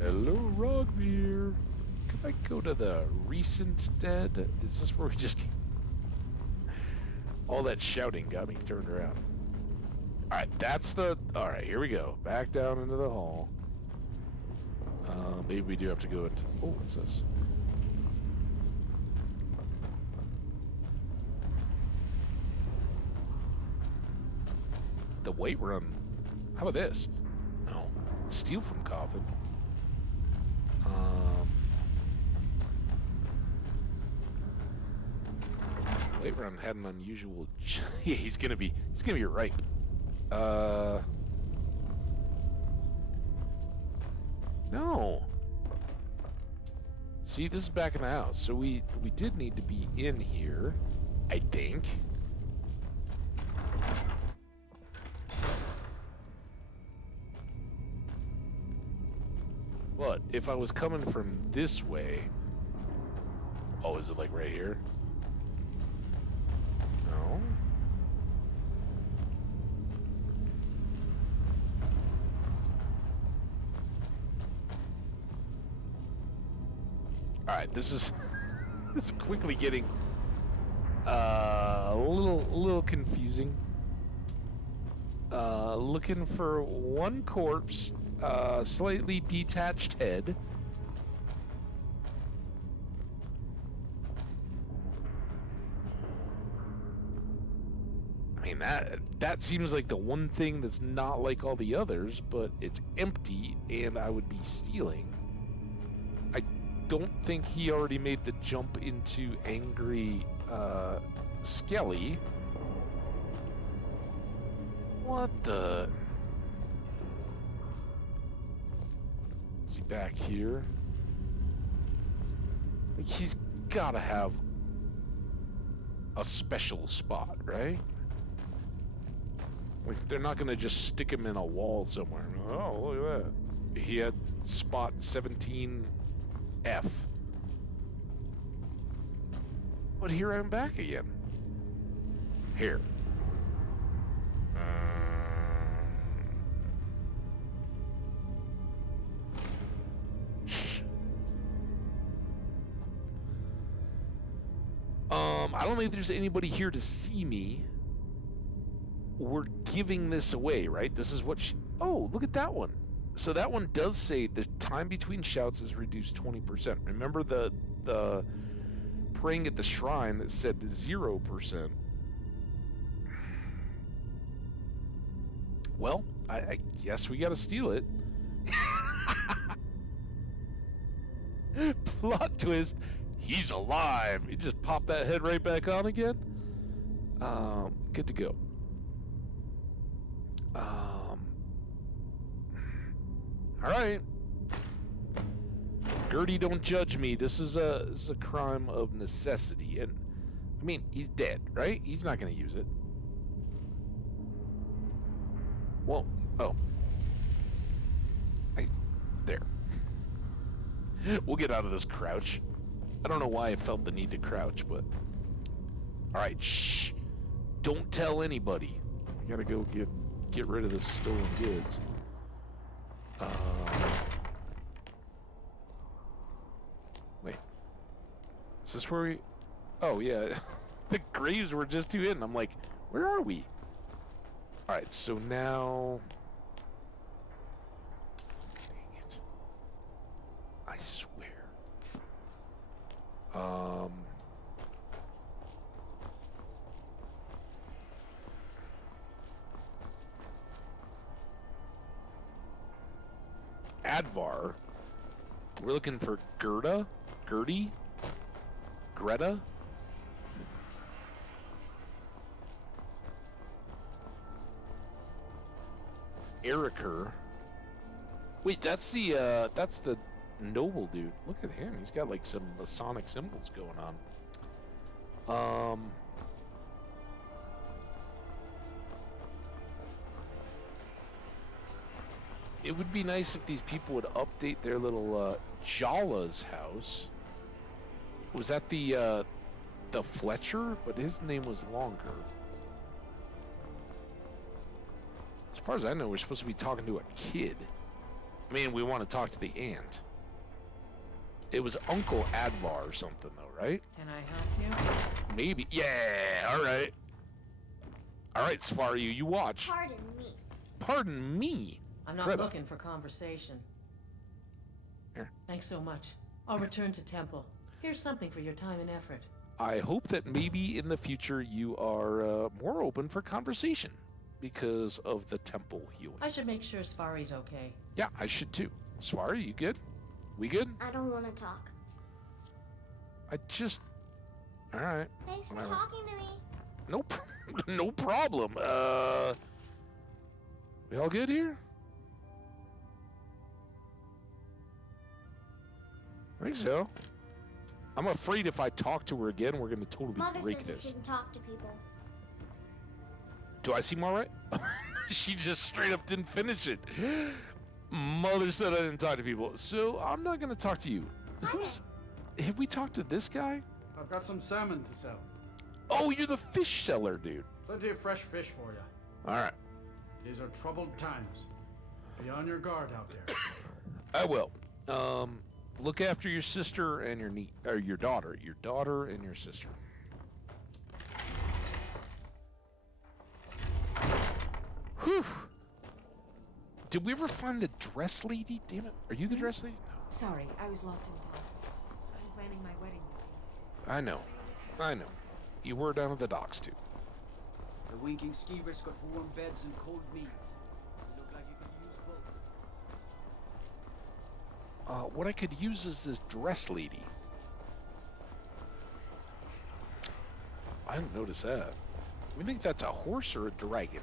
Hello, Rogveer. Could I go to the recent dead? Is this where we just... All that shouting got me turned around. Alright, that's the... Alright, here we go. Back down into the hall. Maybe we do have to go into... Oh, what's this? The weight run. How about this? No. Steal from Coffin. Weight run had an unusual... Yeah, he's gonna be ripe. No. See, this is back in the house, so we did need to be in here, I think. But if I was coming from this way... Oh, is it like right here? No. Alright, this is quickly getting a little confusing. Looking for one corpse, slightly detached head. I mean, that seems like the one thing that's not like all the others, but it's empty and I would be stealing. I don't think he already made the jump into angry Skelly. What the? Is he back here? Like, he's gotta have a special spot, right? Like, they're not gonna just stick him in a wall somewhere. Oh, look at that. He had spot 17F. But here I'm back again. Here. I don't think there's anybody here to see me. We're giving this away, right? This is what oh, look at that one. So that one does say the time between shouts is reduced 20%. Remember the praying at the shrine that said 0%. Well, I guess we gotta steal it. Plot twist. He's alive. You just pop that head right back on again. Good to go. All right. Gertie, don't judge me. This is a crime of necessity, and I mean, he's dead, right? He's not going to use it. Well, oh, there. We'll get out of this crouch. I don't know why I felt the need to crouch, but all right, shh. Don't tell anybody. I gotta go get rid of this stolen goods. Wait. Is this where we... Oh, yeah. The graves were just too hidden. I'm like, where are we? Alright, so now... Dang it. I swear. Advar. We're looking for Gertie? Greta? Eriker. Wait, that's the noble dude. Look at him. He's got like some Masonic symbols going on. It would be nice if these people would update their little Jala's house. Was that the Fletcher? But his name was longer. As far as I know, we're supposed to be talking to a kid. I mean, we want to talk to the aunt. It was Uncle Advar or something, though, right? Can I help you? Maybe. Yeah, all right. All right, Sfario, you watch. Pardon me. Pardon me? I'm not Greta. looking for conversation. Here. Thanks so much. I'll return to Temple. Here's something for your time and effort. I hope that maybe in the future you are more open for conversation because of the temple healing. I should make sure Sfari's okay. Yeah, I should too. Sfari, you good? We good? I don't want to talk. I just... All right. Thanks for Whatever. talking to me. Nope. No problem. We all good here? I think so. I'm afraid if I talk to her again, we're going to totally Mother break says you this. shouldn't talk to people. Do I seem all right? She just straight up didn't finish it. Mother said I didn't talk to people, so I'm not going to talk to you. Have we talked to this guy? I've got some salmon to sell. Oh, you're the fish seller, dude. Plenty of fresh fish for you. All right. These are troubled times. Be on your guard out there. I will. Look after your sister and your daughter. Your daughter and your sister. Whew. Did we ever find the dress lady? Damn it. Are you the dress lady? No. Sorry, I was lost in thought. I'm planning my wedding this year. I know. You were down at the docks, too. The winking skeever's got warm beds and cold meat. You look like you could use both. What I could use is this dress lady. I didn't notice that. We think that's a horse or a dragon?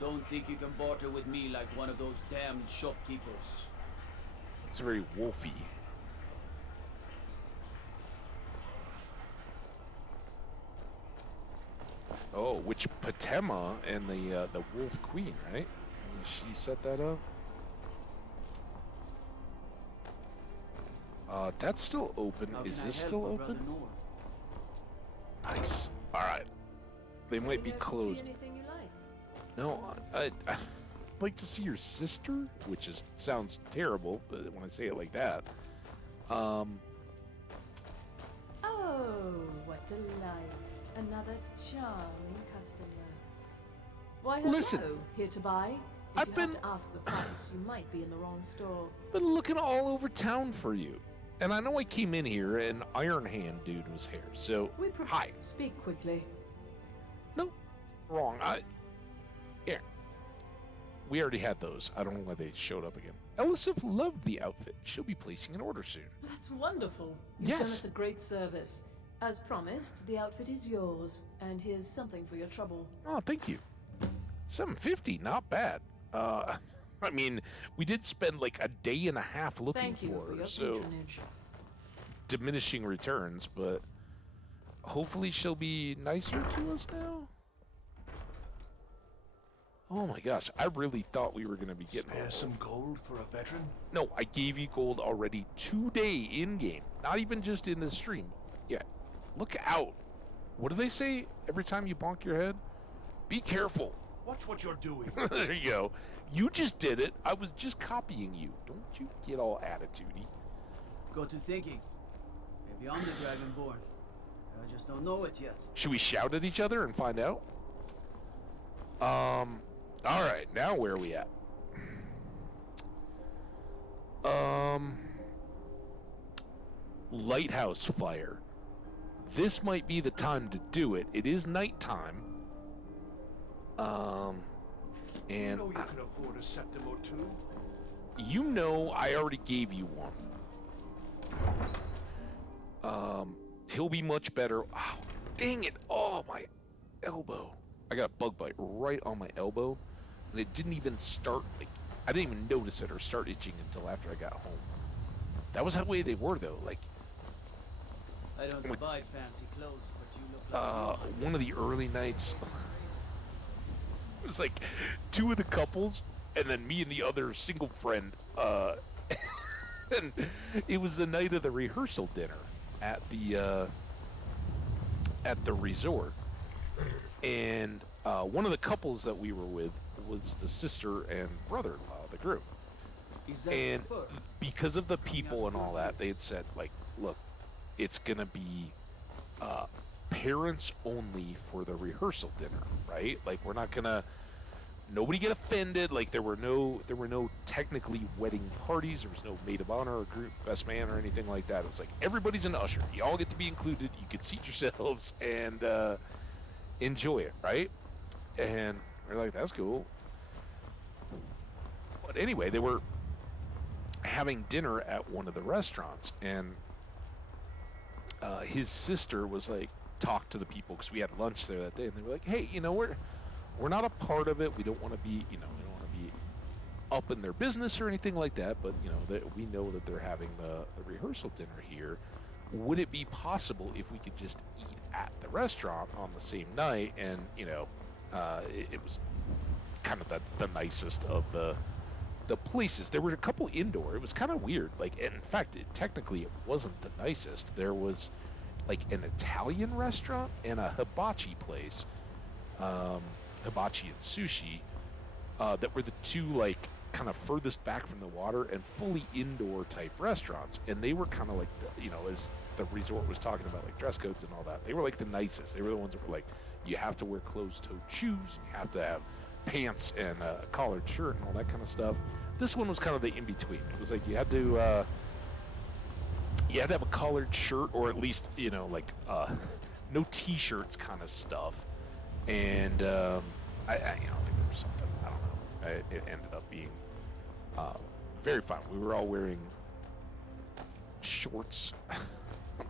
Don't think you can barter with me like one of those damned shopkeepers. It's very wolfy. Oh, which Patema and the Wolf Queen, right? She set that up. That's still open. Is this still open? Nice. All right. They might be closed. Anything you like? No, I'd like to see your sister, which sounds terrible when I say it like that. Oh, what delight. Another charming customer. Why, hello. Listen, Here to buy? If I've you been- have to ask the price, you might be in the wrong store. Been looking all over town for you. And I know I came in here and Iron Hand dude was here, so hi. Speak quickly. No, wrong. Here. We already had those. I don't know why they showed up again. Elisif loved the outfit. She'll be placing an order soon. That's wonderful. You've Yes. done us a great service. As promised, the outfit is yours, and here's something for your trouble. Oh, thank you. $750, not bad. I mean, we did spend like a day and a half looking Thank you for for her, your so patronage. diminishing returns, but hopefully she'll be nicer to us now. Oh my gosh, I really thought we were going to be getting... Spare some gold for a veteran? No, I gave you gold already today in-game. Not even just in the stream. Yeah, look out. What do they say every time you bonk your head? Be careful. Watch what you're doing. There you go. You just did it. I was just copying you. Don't you get all attitude-y. Got to thinking. Maybe I'm the Dragonborn. I just don't know it yet. Should we shout at each other and find out? All right, now where are we at? Lighthouse fire. This might be the time to do it. It is nighttime. And you know you can afford a septim or two. You know I already gave you one. He'll be much better. Oh, dang it. Oh, my elbow. I got a bug bite right on my elbow, and it didn't even start, like, I didn't even notice it or start itching until after I got home. That was how way they were, though. Like, I don't buy fancy clothes, but you look like one of the early nights, it was like 2 of the couples, and then me and the other single friend, and it was the night of the rehearsal dinner at the resort. And one of the couples that we were with was the sister and brother-in-law of the group. And because of the people and all that, they had said, like, look, it's going to be parents only for the rehearsal dinner, right? Like, we're not going to, nobody get offended. Like, there were no technically wedding parties. There was no maid of honor or group best man or anything like that. It was like, everybody's an usher. You all get to be included. You can seat yourselves and enjoy it, right? And we're like, that's cool. But anyway, they were having dinner at one of the restaurants, and his sister was like, talk to the people, because we had lunch there that day, and they were like, hey, you know, we're not a part of it. We don't want to be, you know, we don't want to be up in their business or anything like that, but, you know, that we know that they're having the rehearsal dinner here. Would it be possible if we could just eat at the restaurant on the same night? And, you know, it was kind of the nicest of the places. There were a couple indoor. It was kind of weird. Like, and in fact, technically it wasn't the nicest. There was like an Italian restaurant and a hibachi place, hibachi and sushi, that were the two, like, kind of furthest back from the water and fully indoor type restaurants. And they were kind of like, you know, as the resort was talking about, like, dress codes and all that, they were like the nicest. They were the ones that were like, you have to wear closed-toed shoes, you have to have pants and a collared shirt and all that kind of stuff. This one was kind of the in-between. It was like you had to have a collared shirt, or at least, you know, like no t-shirts kind of stuff. And I think there was something, I don't know. It ended up being very fun. We were all wearing shorts. I'm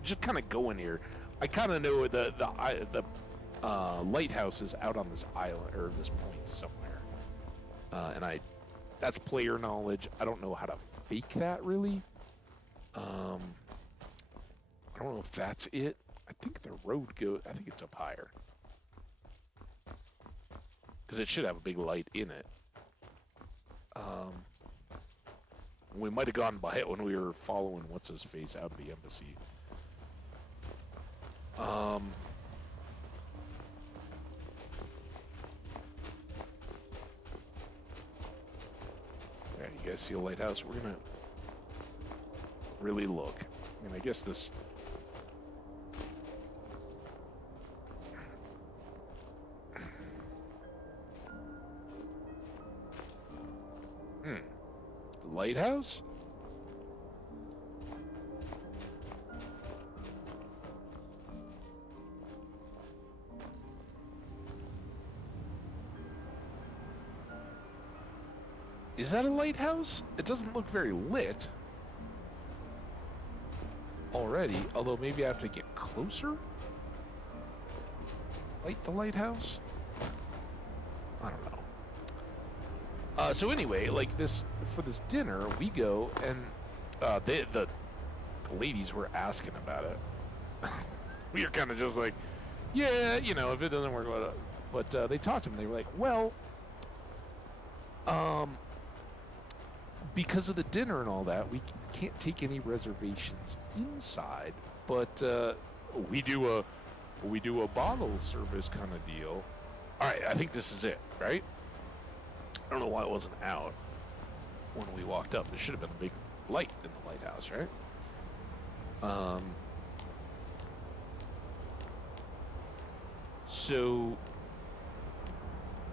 just kind of going here. I kind of know the lighthouse is out on this island or this point somewhere, and that's player knowledge. I don't know how to fake that really. I don't know if that's it. I think the road I think it's up higher, because it should have a big light in it. We might have gone by it when we were following what's-his-face out of the embassy. Yeah, you guys see a lighthouse? We're gonna really look. And I guess this... Lighthouse? Is that a lighthouse? It doesn't look very lit already, although maybe I have to get closer? Light the lighthouse? I don't know. So anyway, like this, for this dinner, we go and the ladies were asking about it. We were kind of just like, yeah, you know, if it doesn't work, but they talked to him. They were like, well, because of the dinner and all that, we can't take any reservations inside, but we do a bottle service kind of deal. All right, I think this is it, right? I don't know why it wasn't out when we walked up. There should have been a big light in the lighthouse, right? So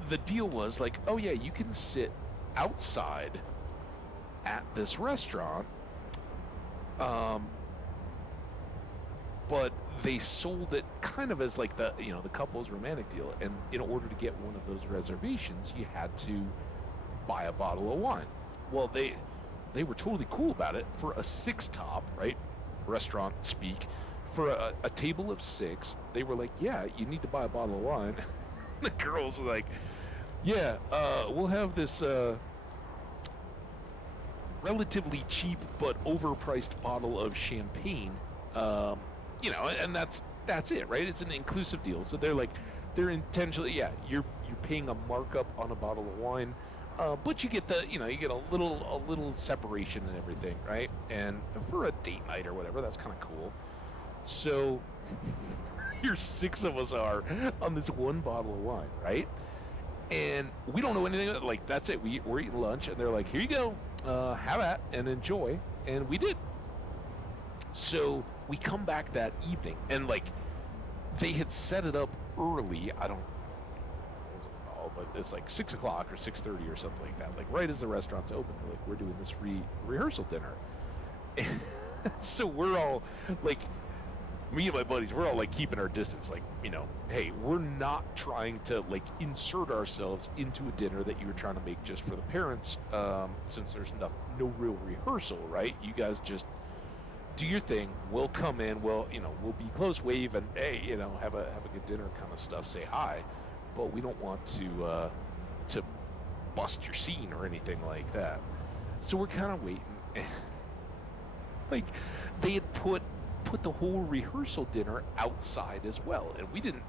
the deal was like, oh yeah, you can sit outside at this restaurant, but they sold it kind of as like the couple's romantic deal, and in order to get one of those reservations, you had to buy a bottle of wine. Well, they were totally cool about it for a 6-top, right? Restaurant speak. For a table of 6, they were like, yeah, you need to buy a bottle of wine. The girls were like, yeah, we'll have this relatively cheap but overpriced bottle of champagne. You know, and that's it, right? It's an inclusive deal. So they're intentionally, yeah, you're paying a markup on a bottle of wine, but you get you get a little separation and everything, right? And for a date night or whatever, that's kind of cool. So here 6 of us are on this one bottle of wine, right? And we don't know anything. Like, that's it. We're eating lunch, and they're like, here you go, have at and enjoy. And we did. So we come back that evening, and like they had set it up early. I don't know, but it's like 6 o'clock or 6:30 or something like that. Like right as the restaurant's open, we're doing this rehearsal dinner. And so we're all like, me and my buddies, we're all like keeping our distance. Like, you know, hey, we're not trying to like insert ourselves into a dinner that you were trying to make just for the parents, since there's no real rehearsal, right? You guys just do your thing. We'll come in. We'll be close, wave, and hey, have a good dinner kind of stuff. Say hi, but we don't want to bust your scene or anything like that. So we're kind of waiting. Like they had put the whole rehearsal dinner outside as well, and we didn't.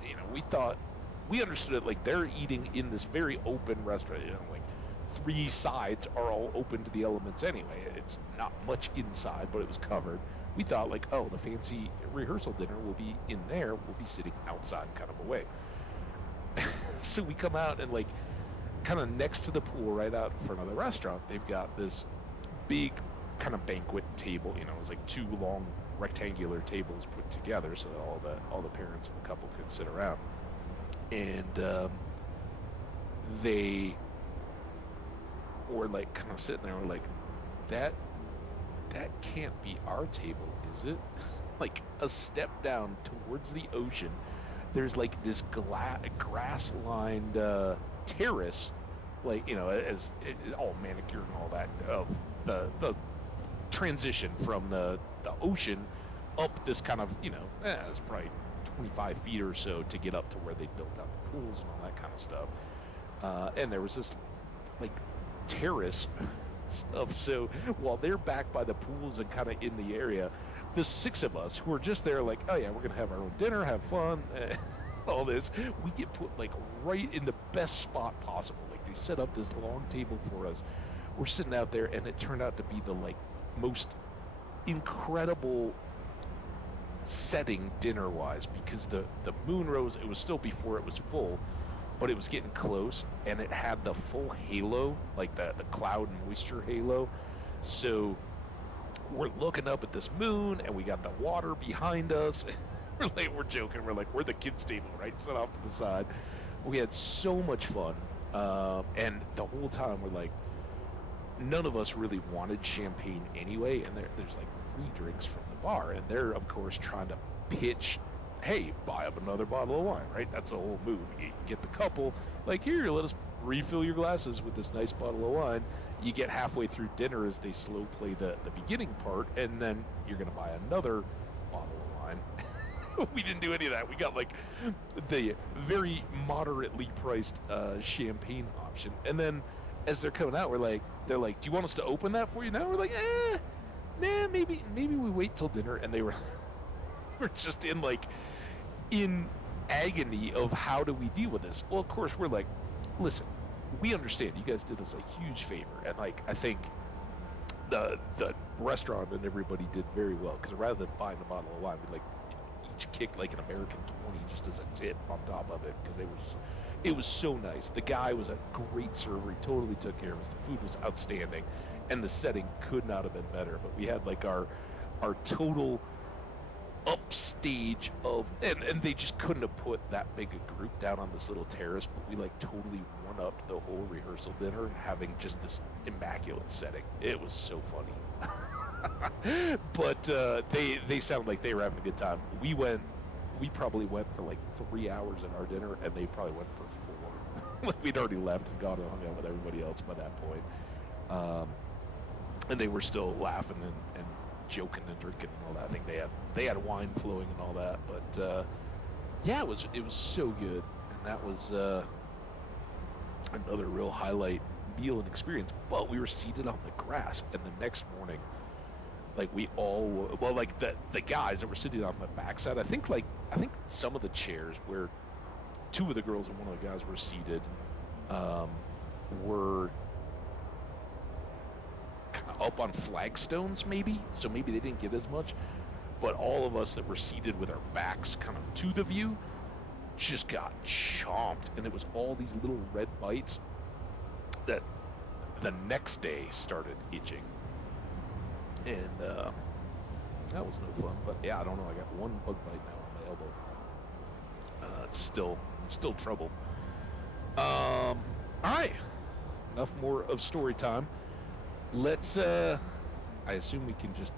We understood it like they're eating in this very open restaurant. Like 3 sides are all open to the elements anyway. It's not much inside, but it was covered. We thought like, oh, the fancy rehearsal dinner will be in there. We'll be sitting outside kind of away. So we come out and like kind of next to the pool right out in front of the restaurant, they've got this big kind of banquet table. It's like 2 long rectangular tables put together so that all the parents and the couple could sit around. And they were like kind of sitting there. We're like, that can't be our table, is it? Like a step down towards the ocean, there's like this grass-lined terrace, like as all manicured and all that, of the transition from the ocean up this kind of it's probably 25 feet or so to get up to where they built out the pools and all that kind of stuff. And there was this like terrace stuff. So while they're back by the pools and kind of in the area, the 6 of us who are just there like, oh yeah, we're gonna have our own dinner, have fun, all this, we get put like right in the best spot possible. Like they set up this long table for us. We're sitting out there, and it turned out to be the like most incredible setting dinner wise, because the moon rose. It was still before it was full, but it was getting close, and it had the full halo, like the cloud and moisture halo. So we're looking up at this moon, and we got the water behind us. We're joking. We're like, we're the kids' table, right? Set off to the side. We had so much fun, and the whole time we're like, none of us really wanted champagne anyway, and there's like free drinks from the bar, and they're of course trying to pitch, hey, buy up another bottle of wine, right? That's the whole move. You get the couple, like, here, let us refill your glasses with this nice bottle of wine. You get halfway through dinner as they slow play the beginning part, and then you're going to buy another bottle of wine. We didn't do any of that. We got like the very moderately priced champagne option. And then as they're coming out, they're like, do you want us to open that for you now? We're like, nah, maybe we wait till dinner. And they were we're just in agony of how do we deal with this. Well, of course, we're like, listen, we understand you guys did us a huge favor, and like I think the restaurant and everybody did very well, because rather than buying a bottle of wine, we each kicked like an American 20 just as a tip on top of it, because it was so nice. The guy was a great server. He totally took care of us. The food was outstanding, and the setting could not have been better. But we had like our total upstage of, and they just couldn't have put that big a group down on this little terrace, but we like totally one up the whole rehearsal dinner having just this immaculate setting. It was so funny. But they sounded like they were having a good time. We probably went for like 3 hours at our dinner, and they probably went for 4. Like we'd already left and gone and hung out with everybody else by that point. And they were still laughing and joking and drinking and all that. I think they had wine flowing and all that. But yeah, it was so good, and that was another real highlight meal and experience. But we were seated on the grass, and the next morning, like we all, well, like the guys that were sitting on the backside, I think some of the chairs where 2 of the girls and 1 of the guys were seated were kind of up on flagstones, maybe, so maybe they didn't get as much. But all of us that were seated with our backs kind of to the view just got chomped, and it was all these little red bites that the next day started itching, and that was no fun. But yeah, I don't know, I got 1 bug bite now on my elbow. It's still trouble. All right, enough more of story time. Let's I assume we can just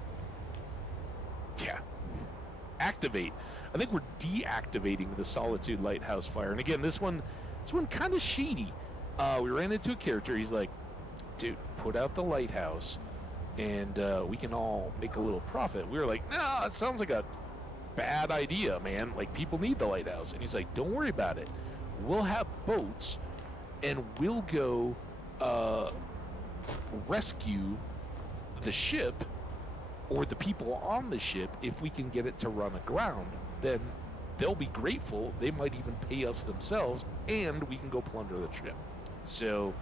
activate. I think we're deactivating the Solitude Lighthouse fire. And again, this one kind of shady. We ran into a character. He's like, dude, put out the lighthouse and we can all make a little profit. We were like, nah, it sounds like a bad idea, man. Like, people need the lighthouse. And he's like, don't worry about it. We'll have boats and we'll go rescue the ship or the people on the ship. If we can get it to run aground, then they'll be grateful. They might even pay us themselves, and we can go plunder the ship. So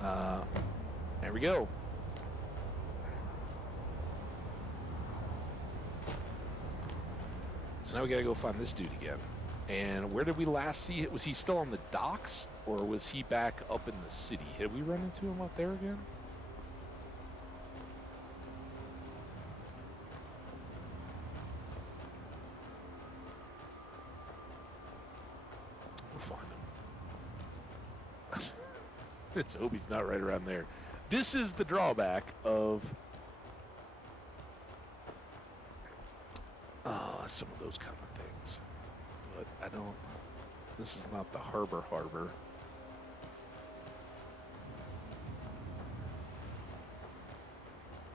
there we go. So now we gotta go find this dude again. And where did we last see it? Was he still on the docks, or was he back up in the city? Had we run into him up there again? We'll find him. Let's hope he's not right around there. This is the drawback of some of those kind of things. But I don't, this is not the harbor.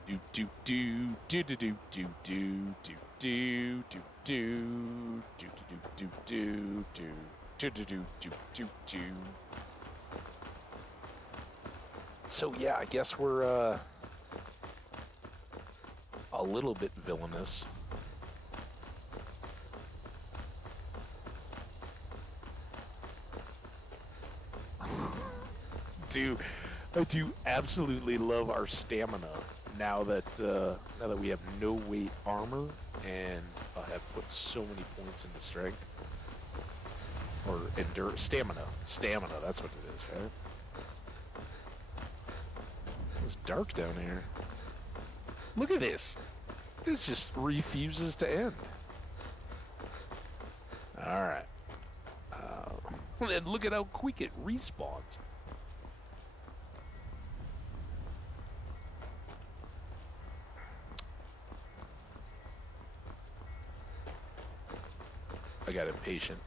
Do do do do do do do do do do do do do do do do do do do. So yeah, I guess we're a little bit villainous. I do absolutely love our stamina now that we have no weight armor and have put so many points into strength or stamina. That's what it is, right? It's dark down here. Look at this. This just refuses to end. All right. And look at how quick it respawns. I got impatient.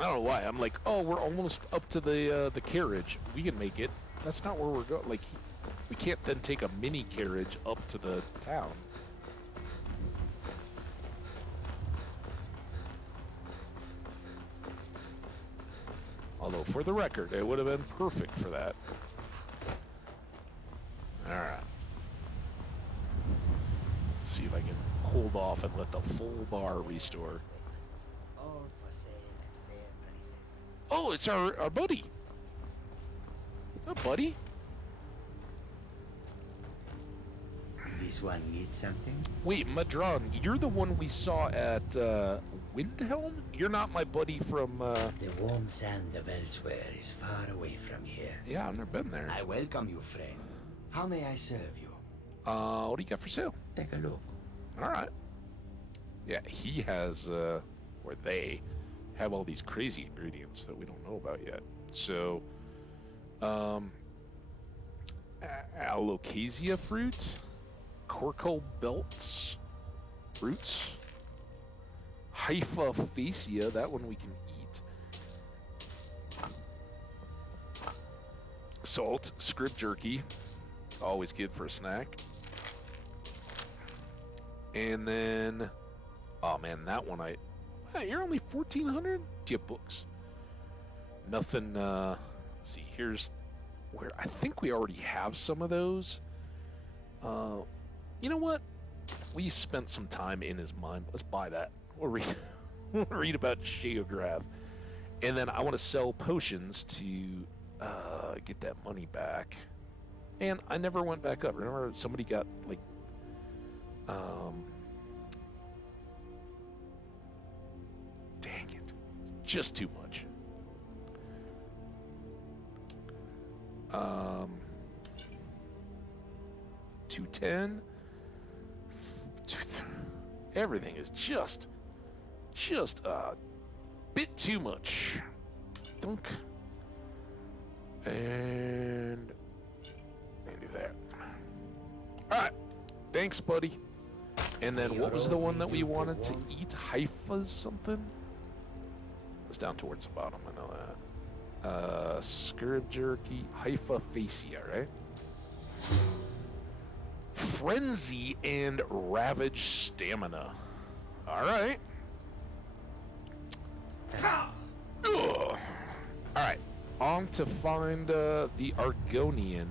I don't know why. I'm like, oh, we're almost up to the carriage. We can make it. That's not where we're going. Like, we can't then take a mini carriage up to the town. Although, for the record, it would have been perfect for that. All right. see if I can hold off and let the full bar restore. Oh, it's our buddy. What's up, buddy? This one needs something? Wait, Madron, you're the one we saw at Windhelm? You're not my buddy from The warm sand of elsewhere is far away from here. Yeah, I've never been there. I welcome you, friend. How may I serve you? What do you got for sale? Take a look. All right. Yeah, he has, or they have all these crazy ingredients that we don't know about yet. So, alocasia fruit, corco belts, roots, hypophacia, that one we can eat. Salt, script jerky, always good for a snack. And then, oh man, that one hey, you're only 1,400? Do you have books? Nothing, let's see, here's where I think we already have some of those. You know what? We spent some time in his mind. Let's buy that. We'll read about Sheograth. And then I want to sell potions to get that money back. And I never went back up. Remember, somebody got, like, dang it. Just too much. 210. Everything is just a bit too much. Dunk. And do that. Alright. Thanks, buddy. And then what was the one that we wanted to eat? Haifa's something? It was down towards the bottom, I know that. Scourge jerky, hypophacia, right? Frenzy and ravage stamina. All right. All right. On to find the Argonian.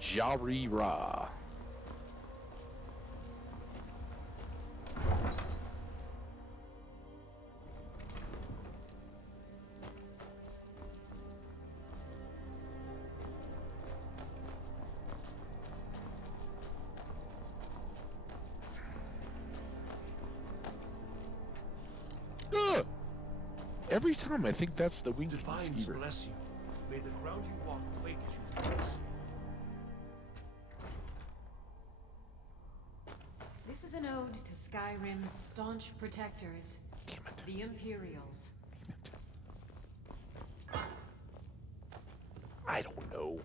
Jarira. Every time I think that's the winged skeever. Bless you. May the ground you walk quake as you pass. This is an ode to Skyrim's staunch protectors, the Imperials. I don't know.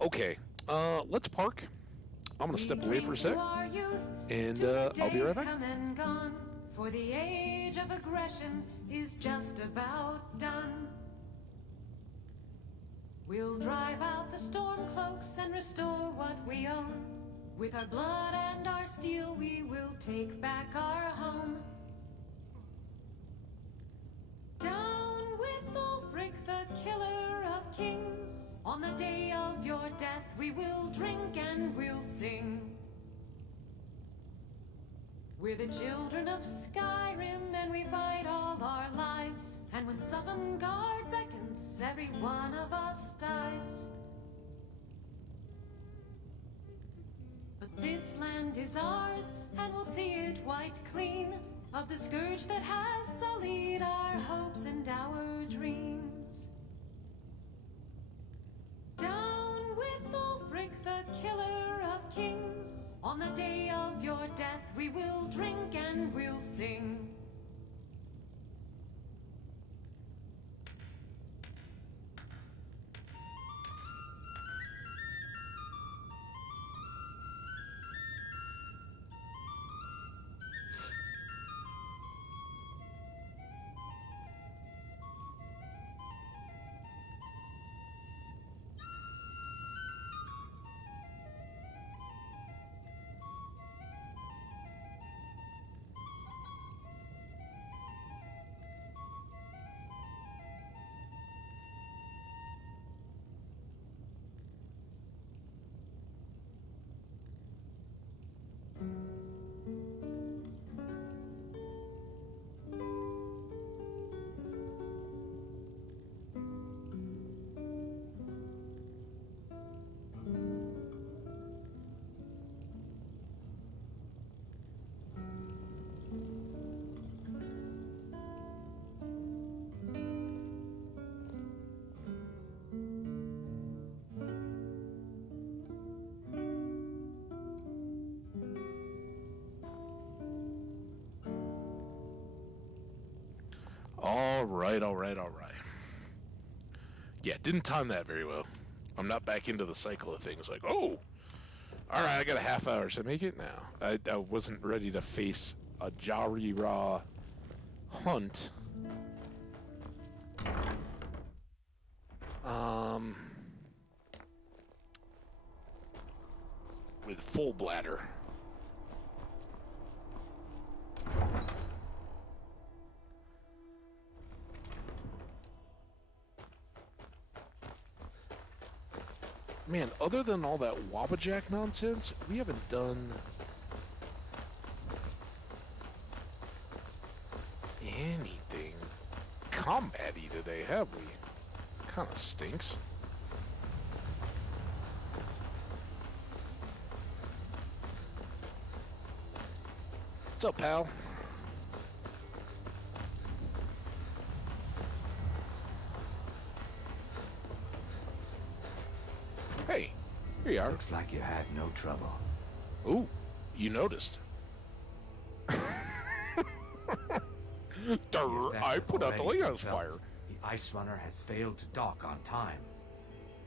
Okay. Let's park. I'm gonna step away for a sec, and I'll be right back. Come and gone, for the age of aggression is just about done. We'll drive out the storm cloaks and restore what we own. With our blood and our steel, we will take back our home. Down with Ulfric, the killer of kings. On the day of your death, we will drink and we'll sing. We're the children of Skyrim, and we fight all our lives. And when Sovngarde beckons, every one of us dies. But this land is ours, and we'll see it wiped clean of the scourge that has sullied our hopes and our dreams. Down with Ulfric, the killer of kings. On the day of your death, we will drink and we'll sing. All right. Yeah, didn't time that very well. I'm not back into the cycle of things like, oh, all right, I got a half hour. Should I make it now? I wasn't ready to face a Jari Raw hunt. With full bladder. Man, other than all that Wabbajack nonsense, we haven't done anything combat-y today, have we? Kinda stinks. What's up, pal? Hey, here you are. Looks like you had no trouble. Ooh, you noticed. Durr, I put out the lighthouse fire. The Ice Runner has failed to dock on time.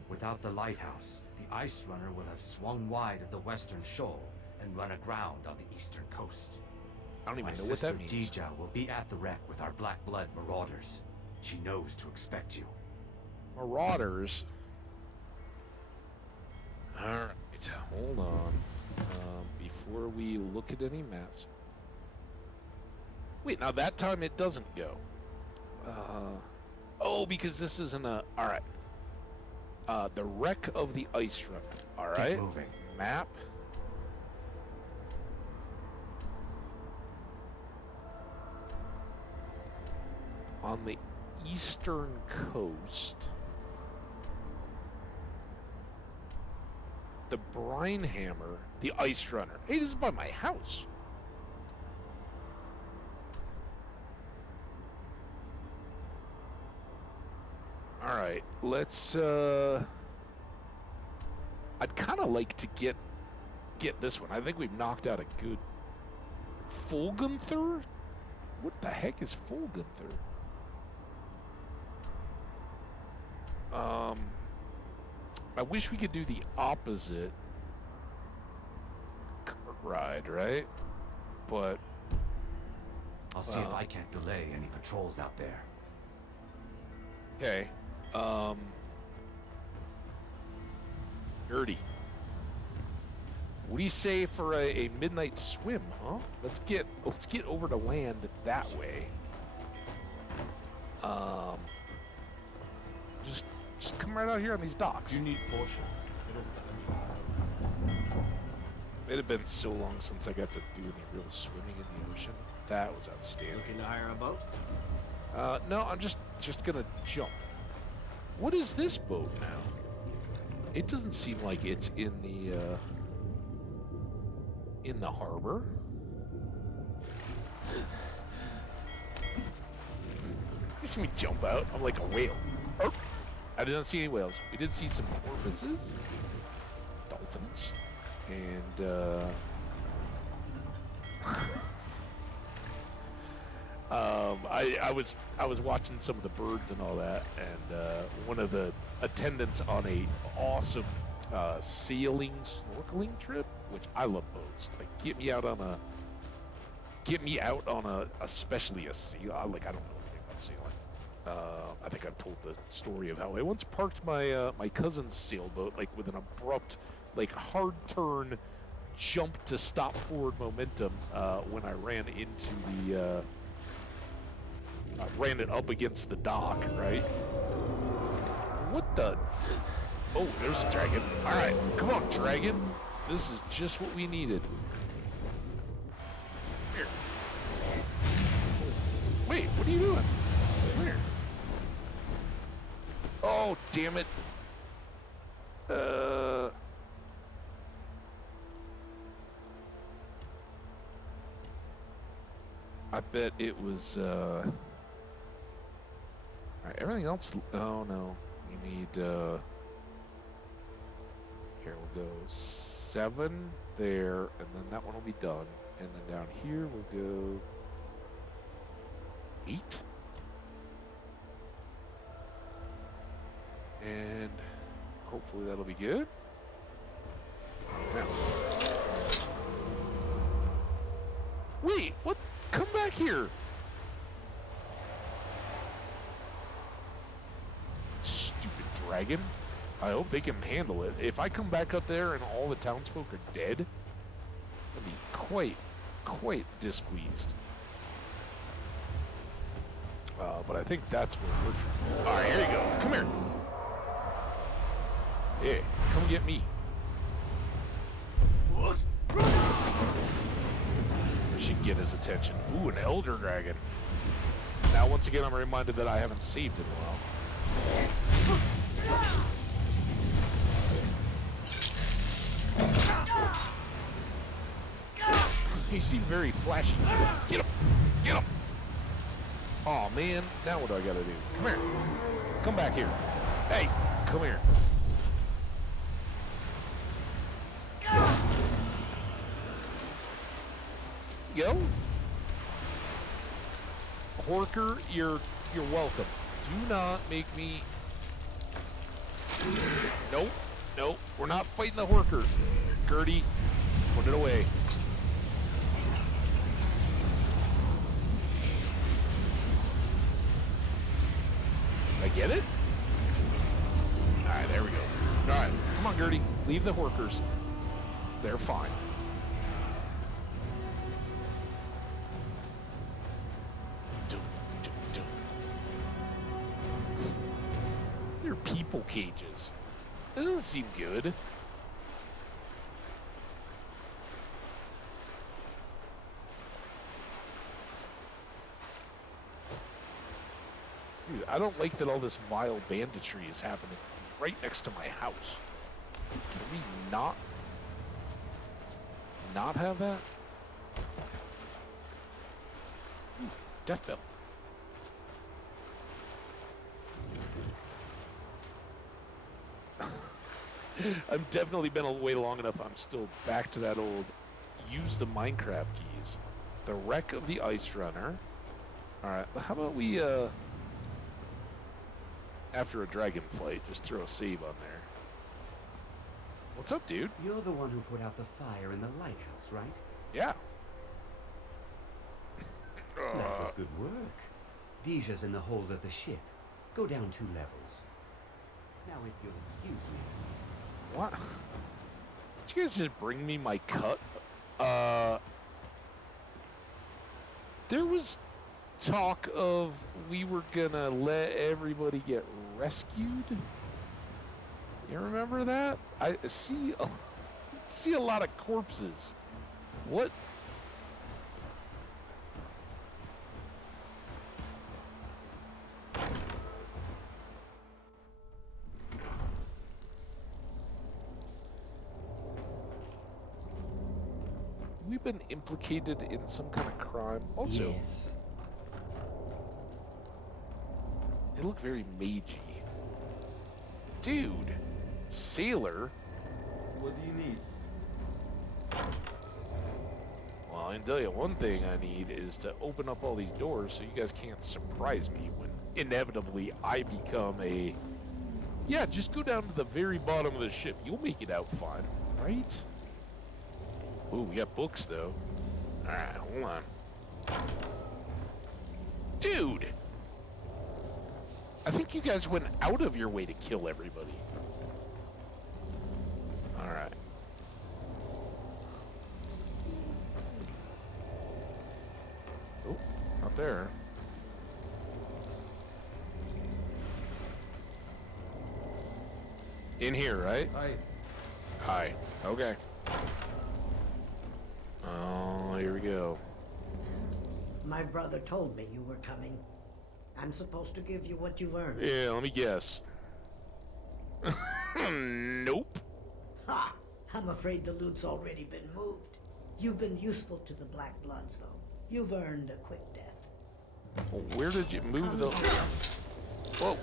Without the lighthouse, the Ice Runner will have swung wide of the western shoal and run aground on the eastern coast. I don't even My know what that sister means. Dija will be at the wreck with our Black Blood marauders. She knows to expect you. Marauders. Alright, hold on. Before we look at any maps. Wait, now that time it doesn't go. Oh, because this isn't a... Alright. The wreck of the Ice Runner. Alright. Get moving. Map. On the eastern coast. The Brine Hammer, the Ice Runner. Hey, this is by my house. All right, let's. I'd kind of like to get this one. I think we've knocked out a good Fulgunther. What the heck is Fulgunther? I wish we could do the opposite ride, right? But I'll see if I can't delay any patrols out there. Okay. Gertie. What do you say for a midnight swim, huh? Let's get over to land that way. Just come right out here on these docks. You need portions. It had been so long since I got to do any real swimming in the ocean. That was outstanding. Looking to hire a boat? No, I'm just gonna jump. What is this boat now? It doesn't seem like it's in the harbor. You see me jump out? I'm like a whale. Oh, I did not see any whales. We did see some porpoises, dolphins, and I was watching some of the birds and all that, and one of the attendants on a awesome sailing snorkeling trip, which I love boats. Like get me out on a especially a sail. I don't know anything about sailing. I think I've told the story of how I once parked my my cousin's sailboat like with an abrupt, like hard turn, jump to stop forward momentum when I ran into the. Ran it up against the dock, right? What the? Oh, there's a dragon. All right, come on, dragon. This is just what we needed. Here. Wait, what are you doing? Where? Oh, damn it. I bet it was, Alright, everything else... Oh, no. We need, Here, we'll go 7 there, and then that one will be done. And then down here, we'll go... 8? Hopefully that'll be good. Now. Wait, what? Come back here. Stupid dragon. I hope they can handle it. If I come back up there and all the townsfolk are dead, I'd be quite displeased. But I think that's where we're trying. All right, here you go. Come here. Hey, come get me. Should get his attention. Ooh, an elder dragon. Now, once again, I'm reminded that I haven't saved in a while. He seemed very flashy. Get him! Get him! Oh man, now what do I gotta do? Come here. Come back here. Hey, come here. Yo. Horker, you're welcome. Do not make me. Nope. Nope. We're not fighting the Horker. Gertie, put it away. I get it? Alright, there we go. Alright, come on, Gertie. Leave the Horkers. They're fine. They're people cages. That doesn't seem good. Dude, I don't like that all this vile banditry is happening right next to my house. Can we not have that? Ooh, death bell. I've definitely been away long enough. I'm still back to that old use the Minecraft keys. The wreck of the ice runner. Alright, how about we after a dragon fight, just throw a save on there. What's up, dude? You're the one who put out the fire in the lighthouse, right? Yeah. That was good work. Deja's in the hold of the ship. Go down 2 levels. Now, if you'll excuse me. What? Did you guys just bring me my cut? There was talk of we were gonna let everybody get rescued. You remember that? I see a lot of corpses. What? We've been implicated in some kind of crime. Also, yes. They look very magey. Dude, sailor. What do you need? Well, I can tell you one thing I need is to open up all these doors so you guys can't surprise me when inevitably I become a... Yeah, just go down to the very bottom of the ship. You'll make it out fine, right? Ooh, we got books, though. Alright, hold on. Dude! I think you guys went out of your way to kill everybody. Alright. Oh, not there. In here, right? Hi. Hi. Okay. Oh, here we go. My brother told me you were coming. I'm supposed to give you what you've earned. Yeah, let me guess. Nope. Ha! I'm afraid the loot's already been moved. You've been useful to the Black Bloods, though. You've earned a quick death. Well, where did you move the... Whoa.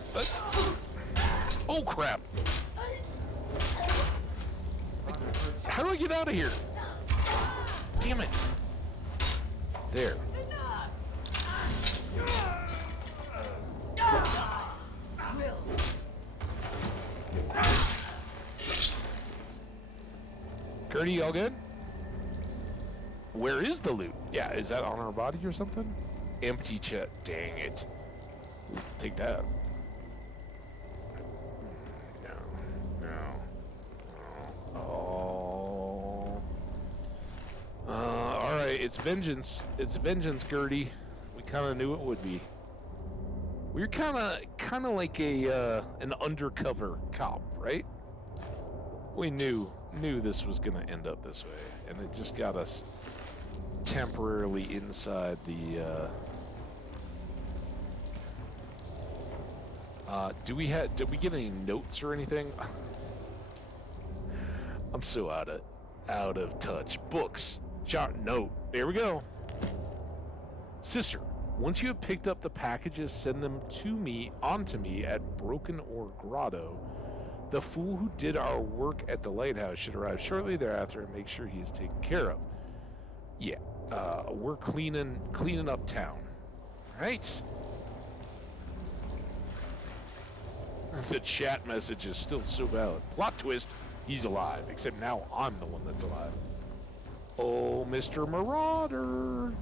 Oh, crap. How do I get out of here? Damn it. There. Gertie, all good? Where is the loot? Yeah, is that on our body or something? Empty chest. Dang it. Take that. No. Oh. Alright, it's vengeance. It's vengeance, Gertie. We kind of knew it would be. We're kind of like an undercover cop, right? We knew this was gonna end up this way, and it just got us temporarily inside the. Did we get any notes or anything? I'm so out of touch. Books. Jot note. There we go. Sister, once you have picked up the packages, send them onto me at Broken Ore Grotto. The fool who did our work at the lighthouse should arrive shortly thereafter and make sure he is taken care of. Yeah, we're cleaning up town. Right? The chat message is still so valid. Plot twist, he's alive, except now I'm the one that's alive. Oh, Mr. Marauder.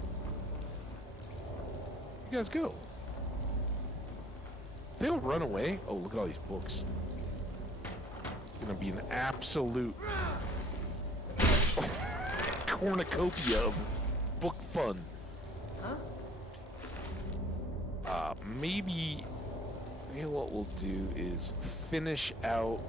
You guys go. They don't run away. Oh, look at all these books. Gonna be an absolute cornucopia of book fun. Huh? Maybe what we'll do is finish out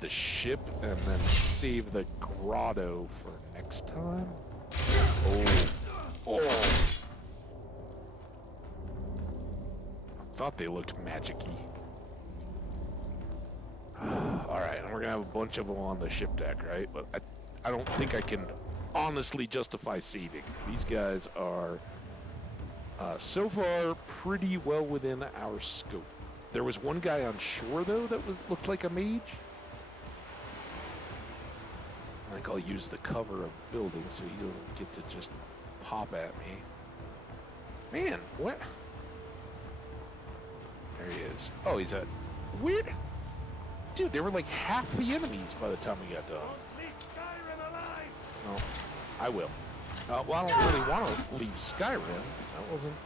the ship and then save the grotto for next time. Oh. Thought they looked magic-y. Alright, and we're gonna have a bunch of them on the ship deck, right? But I don't think I can honestly justify saving. These guys are so far pretty well within our scope. There was one guy on shore though that looked like a mage. I think I'll use the cover of the building so he doesn't get to just pop at me. Man, what? There he is. Oh, he's a weird dude. They were like half the enemies by the time we got done. Leave Skyrim alive. No, I will. Well, I don't really want to leave Skyrim. That wasn't.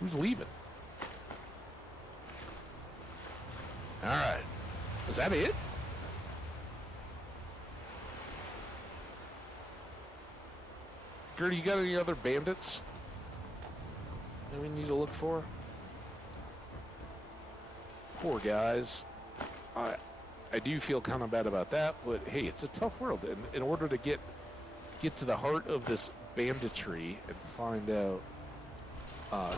Who's leaving? All right. Is that it? Gertie, you got any other bandits that we need to look for? Poor guys. I do feel kind of bad about that, but hey, it's a tough world. And in order to get to the heart of this banditry and find out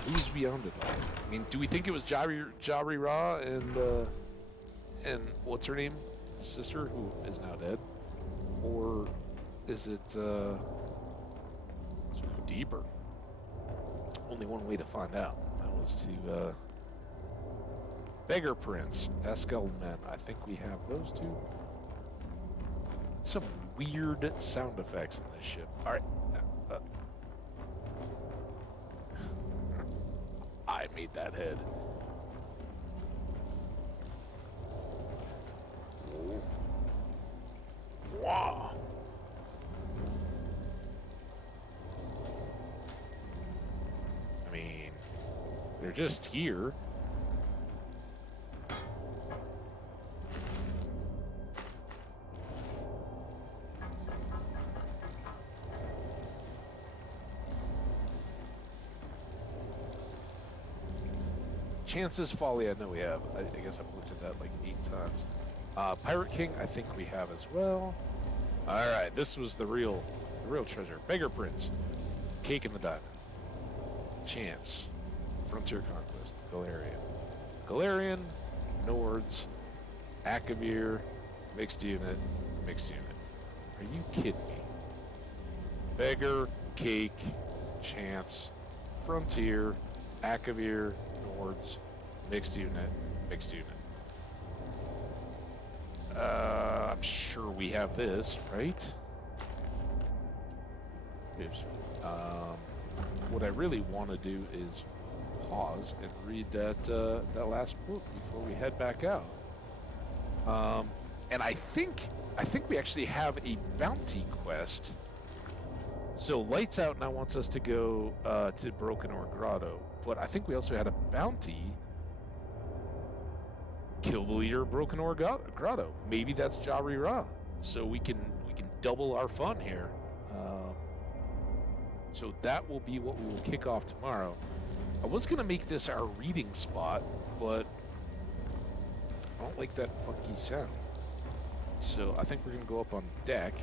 who's beyond it all. I mean, do we think it was Jabri Ra and what's her name? Sister, who is now dead? Or is it let's go deeper. Only one way to find out. That was to Beggar Prince, Eskel Men. I think we have those two. Some weird sound effects in this ship. All right. I made that head. Wow. I mean, they're just here. Chances Folly, I know we have. I guess I've looked at that like 8 times. Pirate King, I think we have as well. All right, this was the real treasure. Beggar Prince, Cake in the Diamond, Chance, Frontier Conquest, Galarian, Nords, Akavir, Mixed Unit. Are you kidding me? Beggar, Cake, Chance, Frontier, Akavir, Nords, Mixed Unit. I'm sure we have this, right? Oops. What I really want to do is pause and read that last book before we head back out. And I think we actually have a bounty quest. So Lights Out now wants us to go to Broken Ore Grotto, but I think we also had a bounty. Kill the leader of Broken Ore Grotto. Maybe that's Jabri Ra. So we can double our fun here. So that will be what we will kick off tomorrow. I was gonna make this our reading spot, but I don't like that funky sound. So I think we're gonna go up on deck.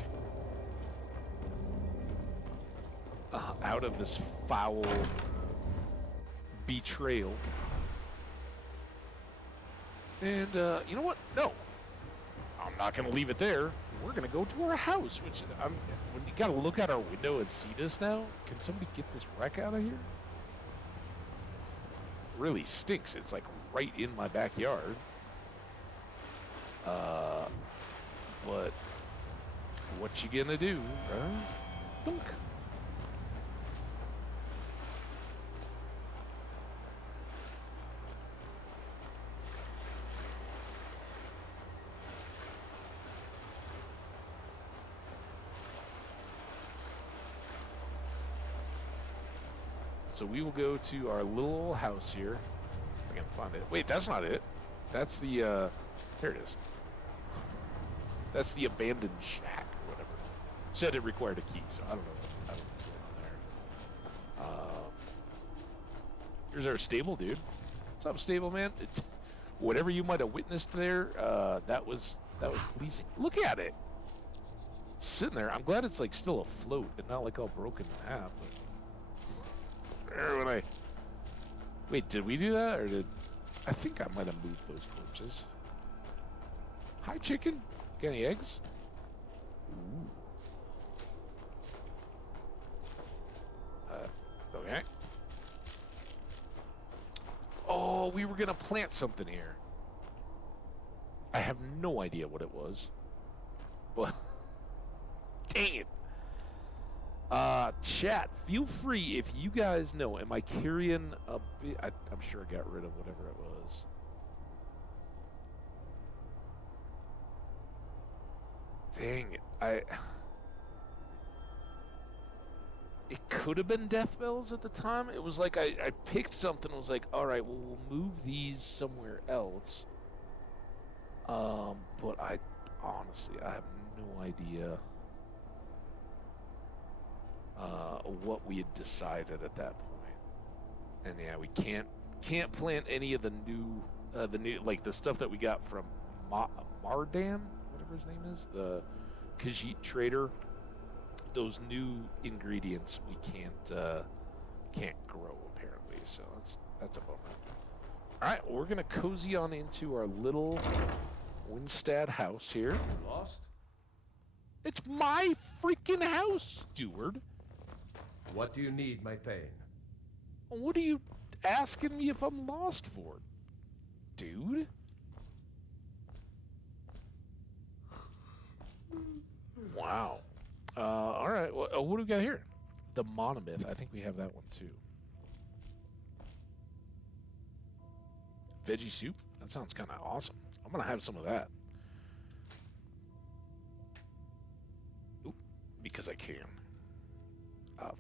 Out of this foul betrayal. And you know what? No. I'm not going to leave it there. We're going to go to our house, which when you got to look out our window and see this now, can somebody get this wreck out of here? It really stinks. It's like right in my backyard. But what you going to do, huh? Dunk. So we will go to our little house here. If I can find it. Wait, that's not it. That's the, there it is. That's the abandoned shack or whatever. Said it required a key, so I don't know what's going on there. Here's our stable, dude. What's up, stable man? Whatever you might have witnessed there, that was pleasing. Look at it. Sitting there. I'm glad it's like still afloat and not like all broken in half. But wait, did we do that, or I think I might have moved those corpses. Hi, chicken. Got any eggs? Ooh. Okay. Oh, we were gonna plant something here. I have no idea what it was, but dang it. Chat, feel free if you guys know. Am I carrying a bit? I'm sure I got rid of whatever it was. Dang it. It could have been death bells at the time. It was like I picked something and was like, alright, well, we'll move these somewhere else. But I have no idea what we had decided at that point. And yeah, we can't plant any of the new like the stuff that we got from Mardan, whatever his name is, the Khajiit trader. Those new ingredients we can't grow apparently, so that's a bummer. All right, well, we're gonna cozy on into our little Winstad house here. Lost? It's my freaking house, steward. What do you need, my Thane? What are you asking me if I'm lost for, dude? Wow. All right. Well, what do we got here? The monomyth. I think we have that one too. Veggie soup. That sounds kind of awesome. I'm gonna have some of that. Oop, because I can.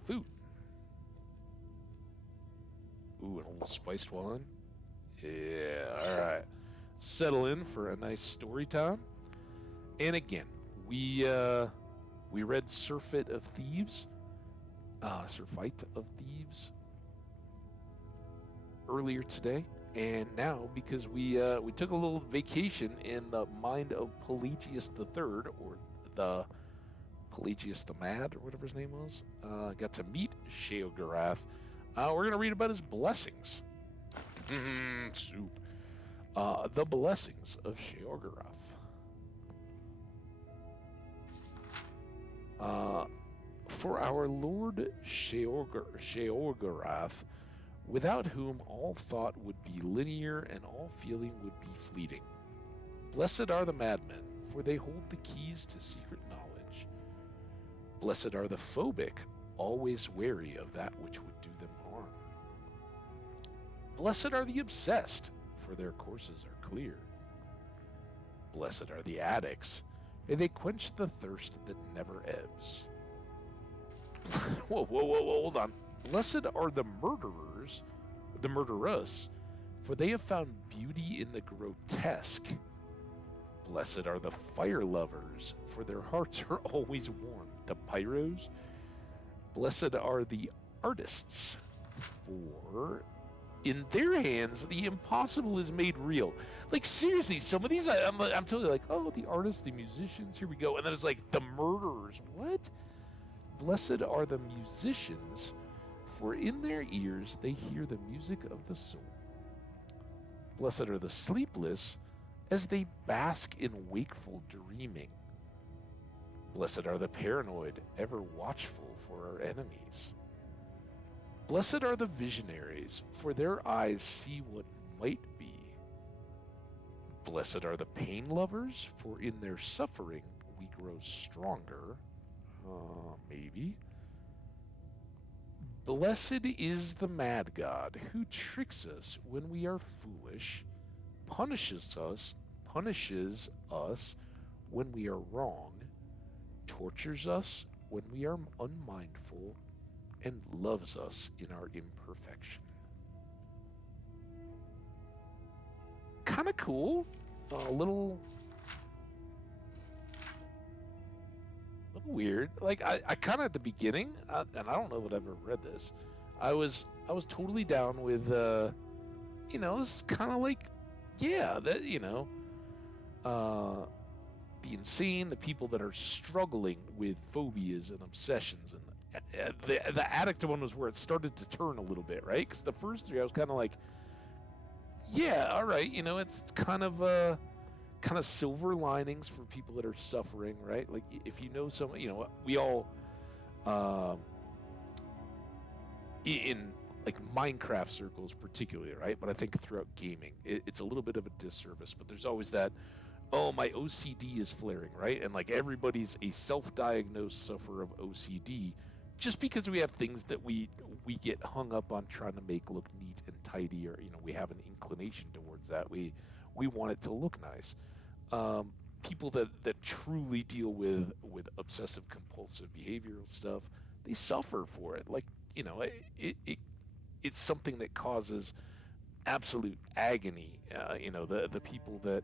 Food. Ooh, and a little spiced wine. Yeah. All right. Settle in for a nice story time. And again, we read Surfeit of Thieves, earlier today, and now because we took a little vacation in the mind of Pelagius III, or the Pelagius the Mad, or whatever his name was, got to meet Sheogorath. We're gonna read about his blessings. Soup. The blessings of Sheogorath. For our Lord Sheogorath, without whom all thought would be linear and all feeling would be fleeting. Blessed are the madmen, for they hold the keys to secret knowledge. Blessed are the phobic, always wary of that which would do them harm. Blessed are the obsessed, for their courses are clear. Blessed are the addicts, may they quench the thirst that never ebbs. Whoa, hold on. Blessed are the murderers, the murderous, for they have found beauty in the grotesque. Blessed are the fire lovers, for their hearts are always warm. The pyros. Blessed are the artists, for in their hands the impossible is made real. Like, seriously, some of these I'm totally like, oh, the artists, the musicians, here we go. And then it's like the murderers. What? Blessed are the musicians, for in their ears they hear the music of the soul. Blessed are the sleepless, as they bask in wakeful dreaming. Blessed are the paranoid, ever watchful for our enemies. Blessed are the visionaries, for their eyes see what might be. Blessed are the pain lovers, for in their suffering we grow stronger. Maybe. Blessed is the mad god who tricks us when we are foolish, punishes us when we are wrong, tortures us when we are unmindful, and loves us in our imperfection. Kind of cool. A little weird. Like, I kind of at the beginning, and I don't know that I've ever read this, I was totally down with, it's kind of like, yeah, that, the insane, the people that are struggling with phobias and obsessions, and the addict one was where it started to turn a little bit, right? Because the first three, I was kind of like, yeah, all right, it's kind of silver linings for people that are suffering, right? Like, if you know someone, we all, in like Minecraft circles particularly, right? But I think throughout gaming, it's a little bit of a disservice, but there's always that, oh, my OCD is flaring, right? And like everybody's a self-diagnosed sufferer of OCD, just because we have things that we get hung up on trying to make look neat and tidy, or we have an inclination towards that. We want it to look nice. People that truly deal with obsessive compulsive behavioral stuff, they suffer for it. Like, it's something that causes absolute agony. The people that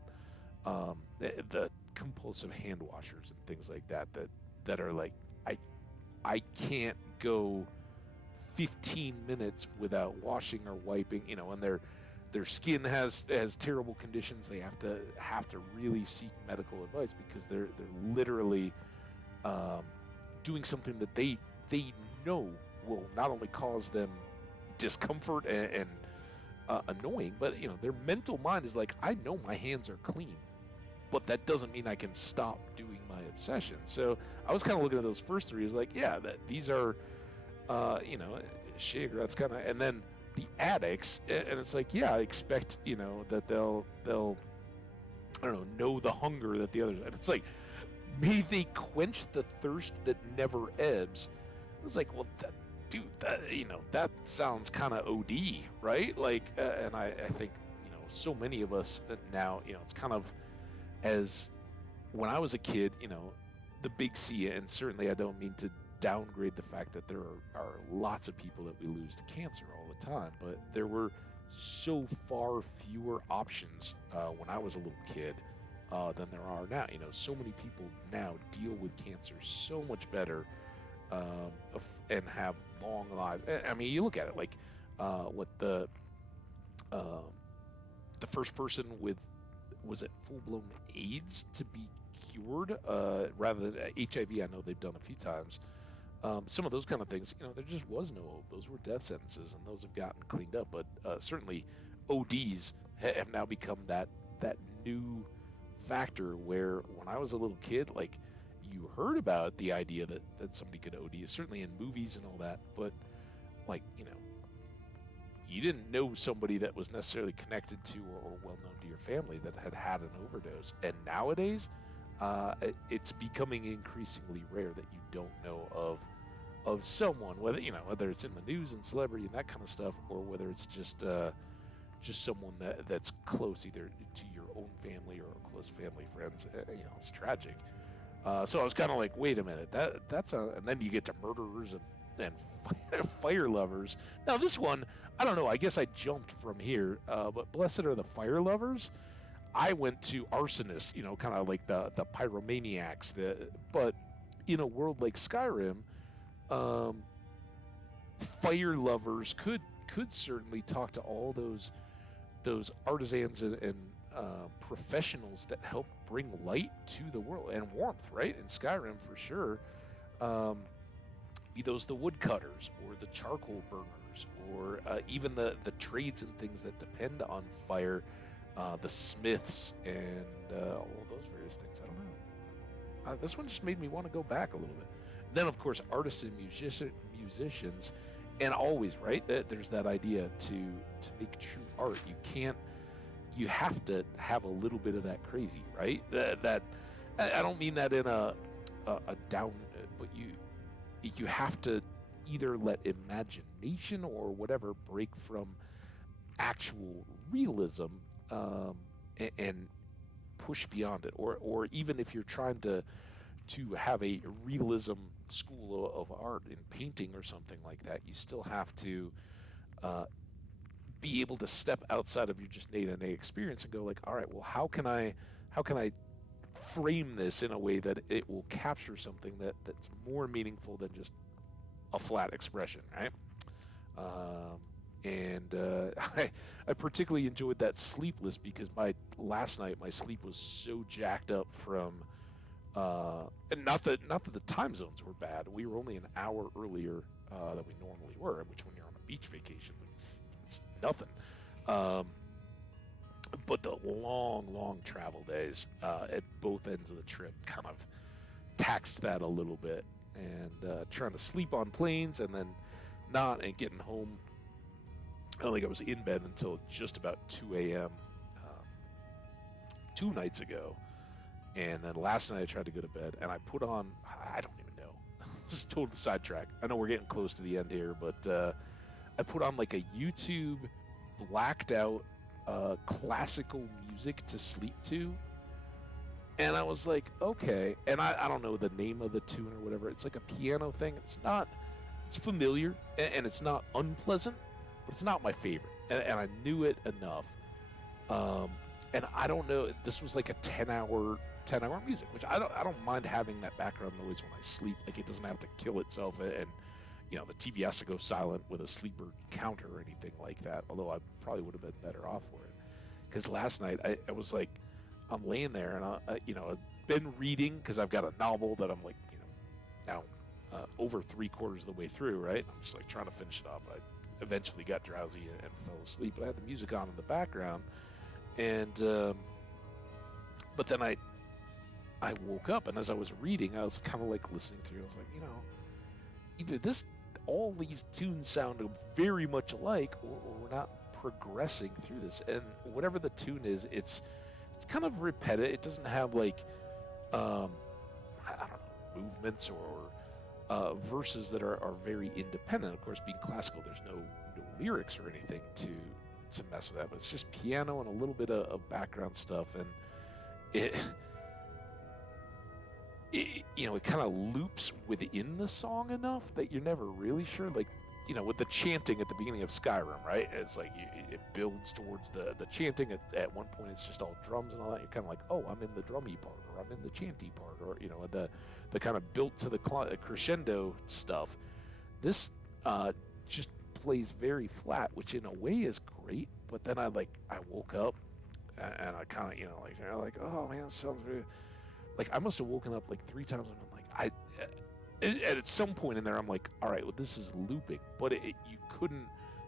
the compulsive hand washers and things like that are like, I can't go 15 minutes without washing or wiping, and their skin has terrible conditions. They have to really seek medical advice because they're literally doing something that they know will not only cause them discomfort and annoying, but their mental mind is like, I know my hands are clean, but that doesn't mean I can stop doing my obsession. So I was kind of looking at those first three as like, yeah, that these are, that's kind of, and then the addicts, and it's like, yeah, I expect, that they'll, I don't know the hunger that the others, and it's like, may they quench the thirst that never ebbs. It's like, well, that sounds kind of OD, right? Like, and I think, so many of us now, it's kind of, as when I was a kid, the big C, and certainly I don't mean to downgrade the fact that there are lots of people that we lose to cancer all the time, but there were so far fewer options when I was a little kid than there are now. So many people now deal with cancer so much better and have long lives. I mean, you look at it like what the first person with, was it full-blown AIDS to be cured rather than HIV? I know they've done a few times. Some of those kind of things, there just was no hope. Those were death sentences, and those have gotten cleaned up. But certainly ODs have now become that new factor where when I was a little kid, like, you heard about the idea that somebody could OD, certainly in movies and all that, but like, you didn't know somebody that was necessarily connected to or well known to your family that had an overdose. And nowadays, it's becoming increasingly rare that you don't know of someone, whether it's in the news and celebrity and that kind of stuff, or whether it's just just someone that's close either to your own family or close family friends. It's tragic. So I was kind of like, wait a minute, and then you get to murderers and fire lovers. Now this one, I don't know, I guess I jumped from here, but blessed are the fire lovers. I went to arsonists, kind of like the pyromaniacs. But in a world like Skyrim, fire lovers could certainly talk to all those artisans and professionals that help bring light to the world and warmth, right? In Skyrim, for sure. Be those the woodcutters or the charcoal burners or even the trades and things that depend on fire, the smiths and all those various things. I don't know. This one just made me want to go back a little bit. Then, of course, artists and musicians, and always, right? There's that idea to make true art. You have to have a little bit of that crazy, right? That I don't mean that in a down, but you have to either let imagination or whatever break from actual realism and push beyond it, or even if you're trying to have a realism school of art in painting or something like that, you still have to be able to step outside of your just day-to-day experience and go like, all right, well, how can I frame this in a way that it will capture something that's more meaningful than just a flat expression, right? I particularly enjoyed that Sleepless because last night my sleep was so jacked up from and not that the time zones were bad. We were only an hour earlier than we normally were, which when you're on a beach vacation, it's nothing. But the long travel days at both ends of the trip kind of taxed that a little bit. And trying to sleep on planes and then not, and getting home. I don't think I was in bed until just about 2 a.m. 2 nights ago. And then last night I tried to go to bed, and I put on, I don't even know. This is total sidetrack. I know we're getting close to the end here, but I put on like a YouTube blacked out classical music to sleep to. And I was like, okay. And I don't know the name of the tune or whatever. It's like a piano thing. It's familiar, and it's not unpleasant, but it's not my favorite. And I knew it enough. And I don't know, this was like a 10-hour music, which I don't mind having that background noise when I sleep. Like, it doesn't have to kill itself, and the TV has to go silent with a sleeper counter or anything like that, although I probably would have been better off for it. Because last night I was like, I'm laying there, and I've been reading, because I've got a novel that I'm like, now over 3/4 of the way through, right? I'm just like trying to finish it off. I eventually got drowsy and fell asleep, but I had the music on in the background. And but then I woke up, and as I was reading, I was kind of like listening through. I was like, either all these tunes sound very much alike, or we're not progressing through this. And whatever the tune is, it's kind of repetitive. It doesn't have like I don't know, movements or verses that are very independent. Of course, being classical, there's no lyrics or anything to mess with that, but it's just piano and a little bit of background stuff, and it kind of loops within the song enough that you're never really sure. Like, with the chanting at the beginning of Skyrim, right? It's like it builds towards the chanting. At one point, it's just all drums and all that. You're kind of like, oh, I'm in the drummy part, or I'm in the chanty part, or the kind of built to the crescendo stuff. This just plays very flat, which in a way is great. But then I woke up and I kind of like, oh man, this sounds very like, I must have woken up like 3 times, and I'm like, and at some point in there, I'm like, all right, well, this is looping, but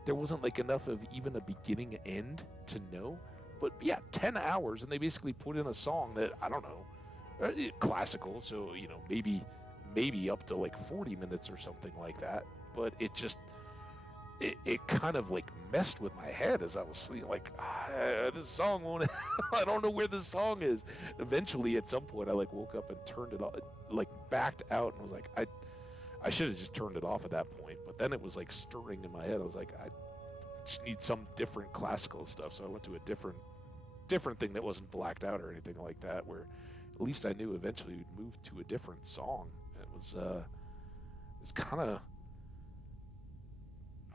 there wasn't like enough of even a beginning end to know. But yeah, 10 hours, and they basically put in a song that, I don't know, classical, so maybe up to like 40 minutes or something like that. But it just it kind of like messed with my head as I was sleeping. Like, this song won't. I don't know where this song is. Eventually, at some point, I like woke up and turned it off, like backed out, and was like, I should have just turned it off at that point. But then it was like stirring in my head. I was like, just need some different classical stuff. So I went to a different thing that wasn't blacked out or anything like that, where at least I knew eventually we'd move to a different song. It was kind of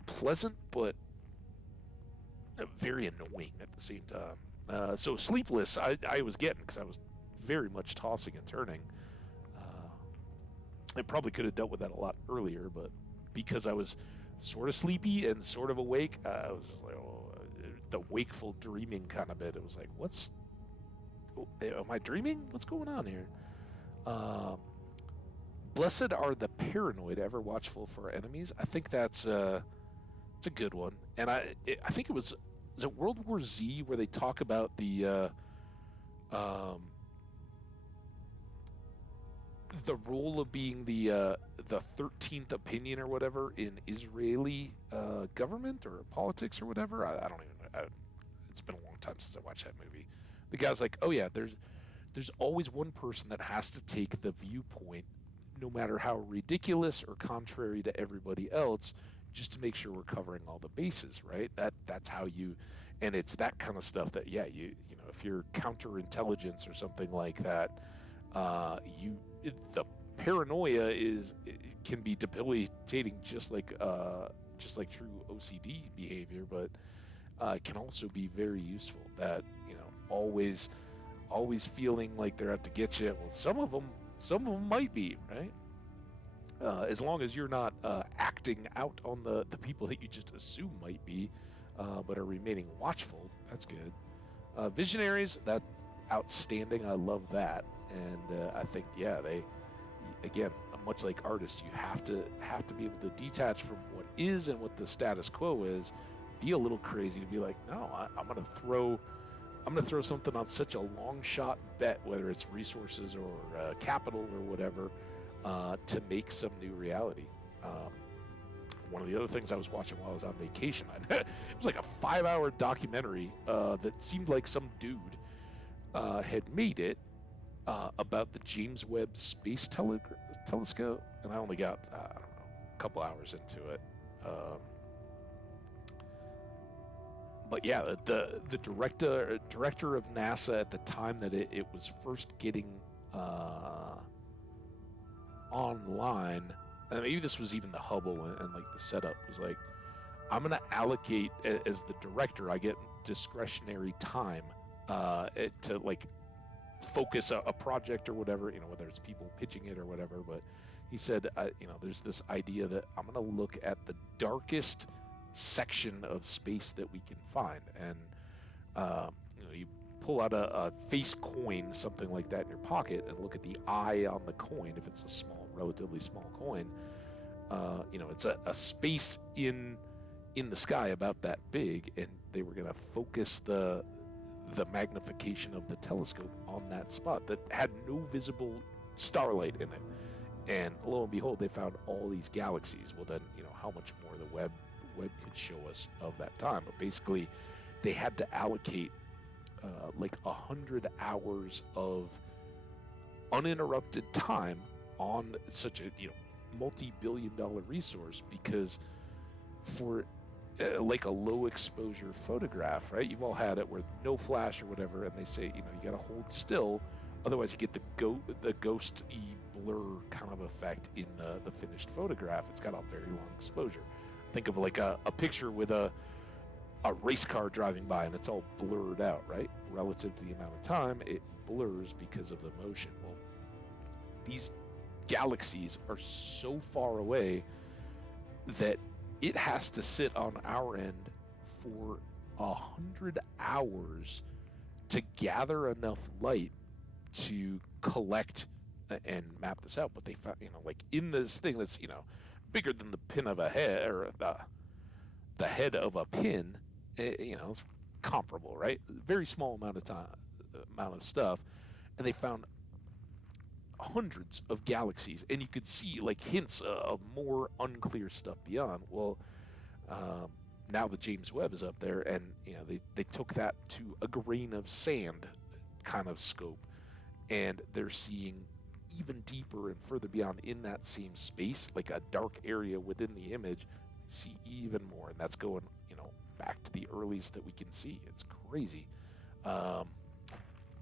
pleasant, but very annoying at the same time. So Sleepless, I was getting, because I was very much tossing and turning. I probably could have dealt with that a lot earlier, but because I was sort of sleepy and sort of awake, I was just like, the wakeful dreaming kind of bit. It was like, am I dreaming? What's going on here? Blessed are the paranoid, ever watchful for our enemies. I think it's a good one. And I think it was World War Z where they talk about the role of being the 13th opinion or whatever in Israeli government or politics or whatever. I don't even know. It's been a long time since I watched that movie. The guy's like, oh yeah, there's always one person that has to take the viewpoint, no matter how ridiculous or contrary to everybody else, just to make sure we're covering all the bases, right? That's how you, and it's that kind of stuff that, yeah, you know, if you're counterintelligence or something like that, the paranoia can be debilitating, just like true OCD behavior, but it can also be very useful. That, you know, always feeling like they're out to get you. Well, some of them might be, right? As long as you're not acting out on the people that you just assume might be, but are remaining watchful, that's good. Visionaries, that outstanding. I love that. And I think, yeah, they, again, much like artists, you have to be able to detach from what is and what the status quo is. Be a little crazy to be like, no, I'm gonna throw something on such a long shot bet, whether it's resources or capital or whatever, to make some new reality. One of the other things I was watching while I was on vacation, it was like a 5-hour documentary that seemed like some dude had made it about the James Webb Space Telescope, and I only got, I don't know, a couple hours into it. But yeah, the director of NASA at the time that it was first getting online, and maybe this was even the Hubble and like the setup was like, I'm gonna allocate, as the director, I get discretionary time to like focus a project or whatever, you know, whether it's people pitching it or whatever. But he said, you know, there's this idea that I'm gonna look at the darkest section of space that we can find, and you know, you pull out a face coin, something like that, in your pocket, and look at the eye on the coin. If it's a relatively small coin, you know, it's a space in the sky about that big, and they were gonna focus the magnification of the telescope on that spot that had no visible starlight in it. And lo and behold, they found all these galaxies. Well, then, you know, how much more the web could show us of that time. But basically, they had to allocate like 100 hours of uninterrupted time on such a, you know, multi-billion-dollar resource, because for like a low exposure photograph, right? You've all had it where no flash or whatever, and they say, you know, you got to hold still, otherwise you get the ghosty blur kind of effect in the finished photograph. It's got a very long exposure. Think of like a picture with a race car driving by and it's all blurred out, right? Relative to the amount of time, it blurs because of the motion. Well, these galaxies are so far away that it has to sit on our end for 100 hours to gather enough light to collect and map this out. But they found, you know, like in this thing that's, you know, bigger than the pin of a head, or the head of a pin, you know, it's comparable, right? Very small amount of stuff, and they found hundreds of galaxies, and you could see like hints of more unclear stuff beyond. Well, now the James Webb is up there, and you know, they took that to a grain of sand kind of scope, and they're seeing even deeper and further beyond in that same space, like a dark area within the image. See even more, and that's going, you know, back to the earliest that we can see. It's crazy.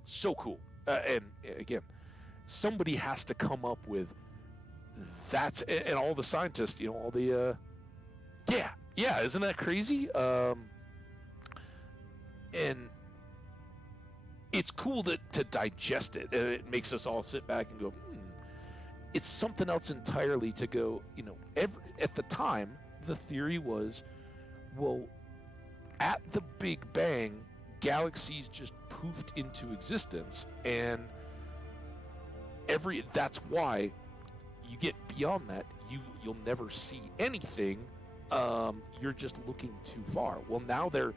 So cool. And again, somebody has to come up with that, and all the scientists, all the yeah, isn't that crazy? And it's cool to digest it, and it makes us all sit back and go, it's something else entirely to go, at the time, the theory was, well, at the Big Bang, galaxies just poofed into existence, and that's why you get beyond that, you'll never see anything. You're just looking too far. Well, now they're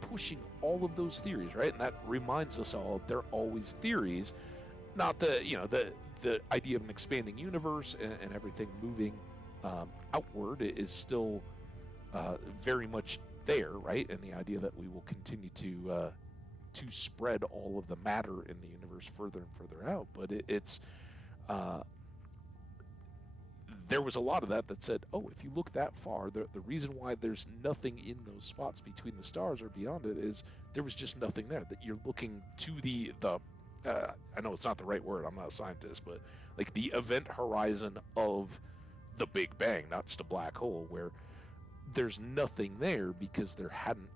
pushing all of those theories, right? And that reminds us all they're always theories, not the idea of an expanding universe and everything moving outward is still very much there, right? And the idea that we will continue to spread all of the matter in the universe further and further out, but it's there was a lot of that said, oh, if you look that far, the reason why there's nothing in those spots between the stars or beyond it is there was just nothing there. That you're looking to the I know it's not the right word, I'm not a scientist, but like the event horizon of the Big Bang, not just a black hole, where there's nothing there because there hadn't,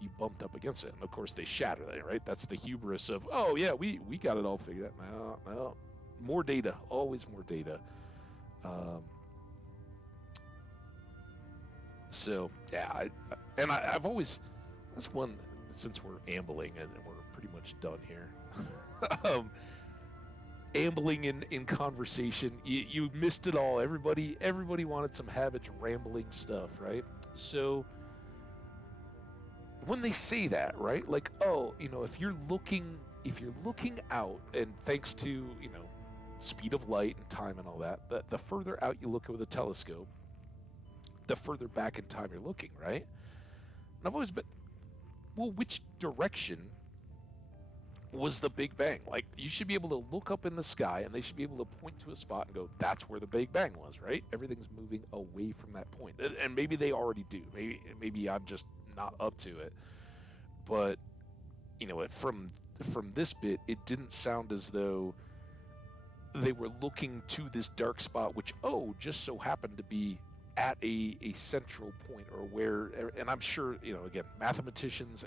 you bumped up against it. And of course they shatter that, right? That's the hubris of, oh yeah, we got it all figured out. No, more data, always more data. So yeah, I've always, that's one, since we're ambling and we're pretty much done here. Ambling in conversation, you missed it all. Everybody wanted some Hambbage rambling stuff, right? So when they say that, right, like, oh, if you're looking out, and thanks to speed of light and time and all that, the further out you look with a telescope, the further back in time you're looking, right? And I've always been, well, which direction was the Big Bang? Like, you should be able to look up in the sky and they should be able to point to a spot and go, that's where the Big Bang was, right? Everything's moving away from that point. And maybe they already do. Maybe I'm just not up to it. But, from this bit, it didn't sound as though they were looking to this dark spot, which, just so happened to be at a central point, or where, and I'm sure, again, mathematicians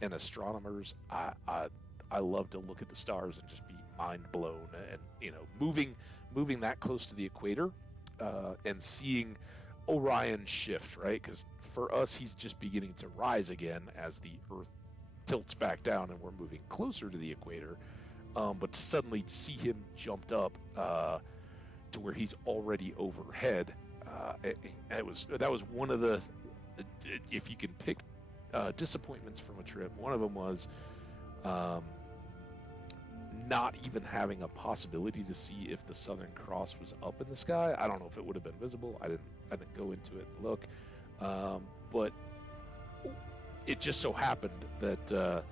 and astronomers, I love to look at the stars and just be mind blown, and moving that close to the equator, and seeing Orion shift, right? Because for us, he's just beginning to rise again as the Earth tilts back down and we're moving closer to the equator. But suddenly to see him jumped up to where he's already overhead, that was one of the, if you can pick disappointments from a trip, one of them was not even having a possibility to see if the Southern Cross was up in the sky. I don't know if it would have been visible. I didn't go into it and look, but it just so happened that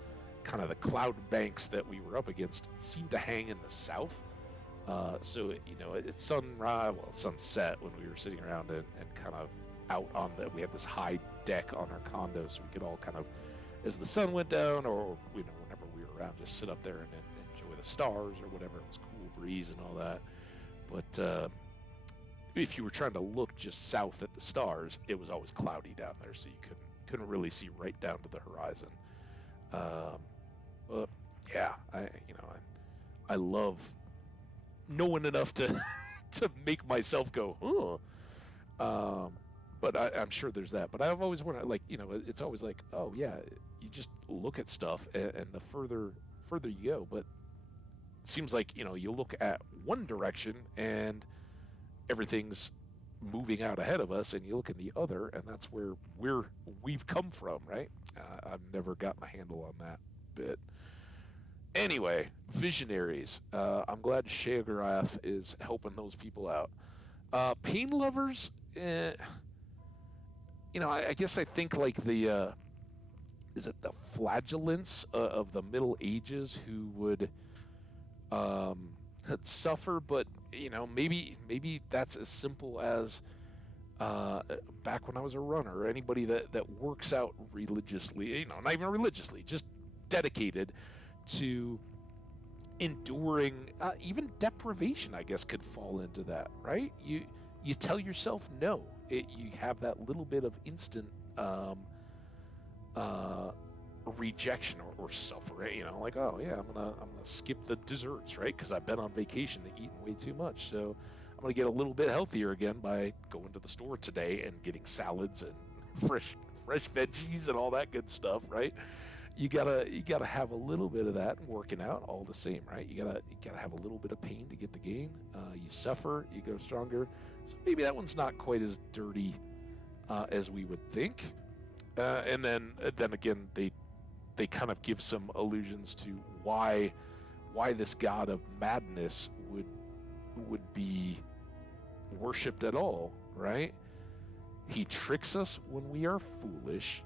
kind of the cloud banks that we were up against seemed to hang in the south. So it's sunset when we were sitting around and kind of out on we had this high deck on our condo, so we could all kind of, as the sun went down, or whenever we were around, just sit up there and enjoy the stars or whatever. It was cool breeze and all that. But if you were trying to look just south at the stars, it was always cloudy down there, so you couldn't really see right down to the horizon. But yeah, I love knowing enough to make myself go, but I'm sure there's that. But I've always wondered, like, it's always like, oh yeah, you just look at stuff, and the further you go, but it seems like, you look at one direction and everything's moving out ahead of us, and you look in the other, and that's where we've come from, right? I've never gotten a handle on that bit. Anyway, visionaries. I'm glad Sheogorath is helping those people out. Pain lovers, I guess I think like the is it the flagellants of the Middle Ages who would suffer, but maybe that's as simple as back when I was a runner, anybody that works out religiously, not even religiously, just dedicated to enduring even deprivation, I guess, could fall into that, right? You tell yourself no. You have that little bit of instant rejection or suffering, like, oh yeah, I'm gonna skip the desserts, right? Because I've been on vacation and eaten way too much, so I'm gonna get a little bit healthier again by going to the store today and getting salads and fresh veggies and all that good stuff, right? You gotta have a little bit of that, and working out all the same, right? You gotta have a little bit of pain to get the gain. You suffer, you go stronger. So maybe that one's not quite as dirty as we would think. And then again, they kind of give some allusions to why this god of madness would be worshipped at all, right? He tricks us when we are foolish.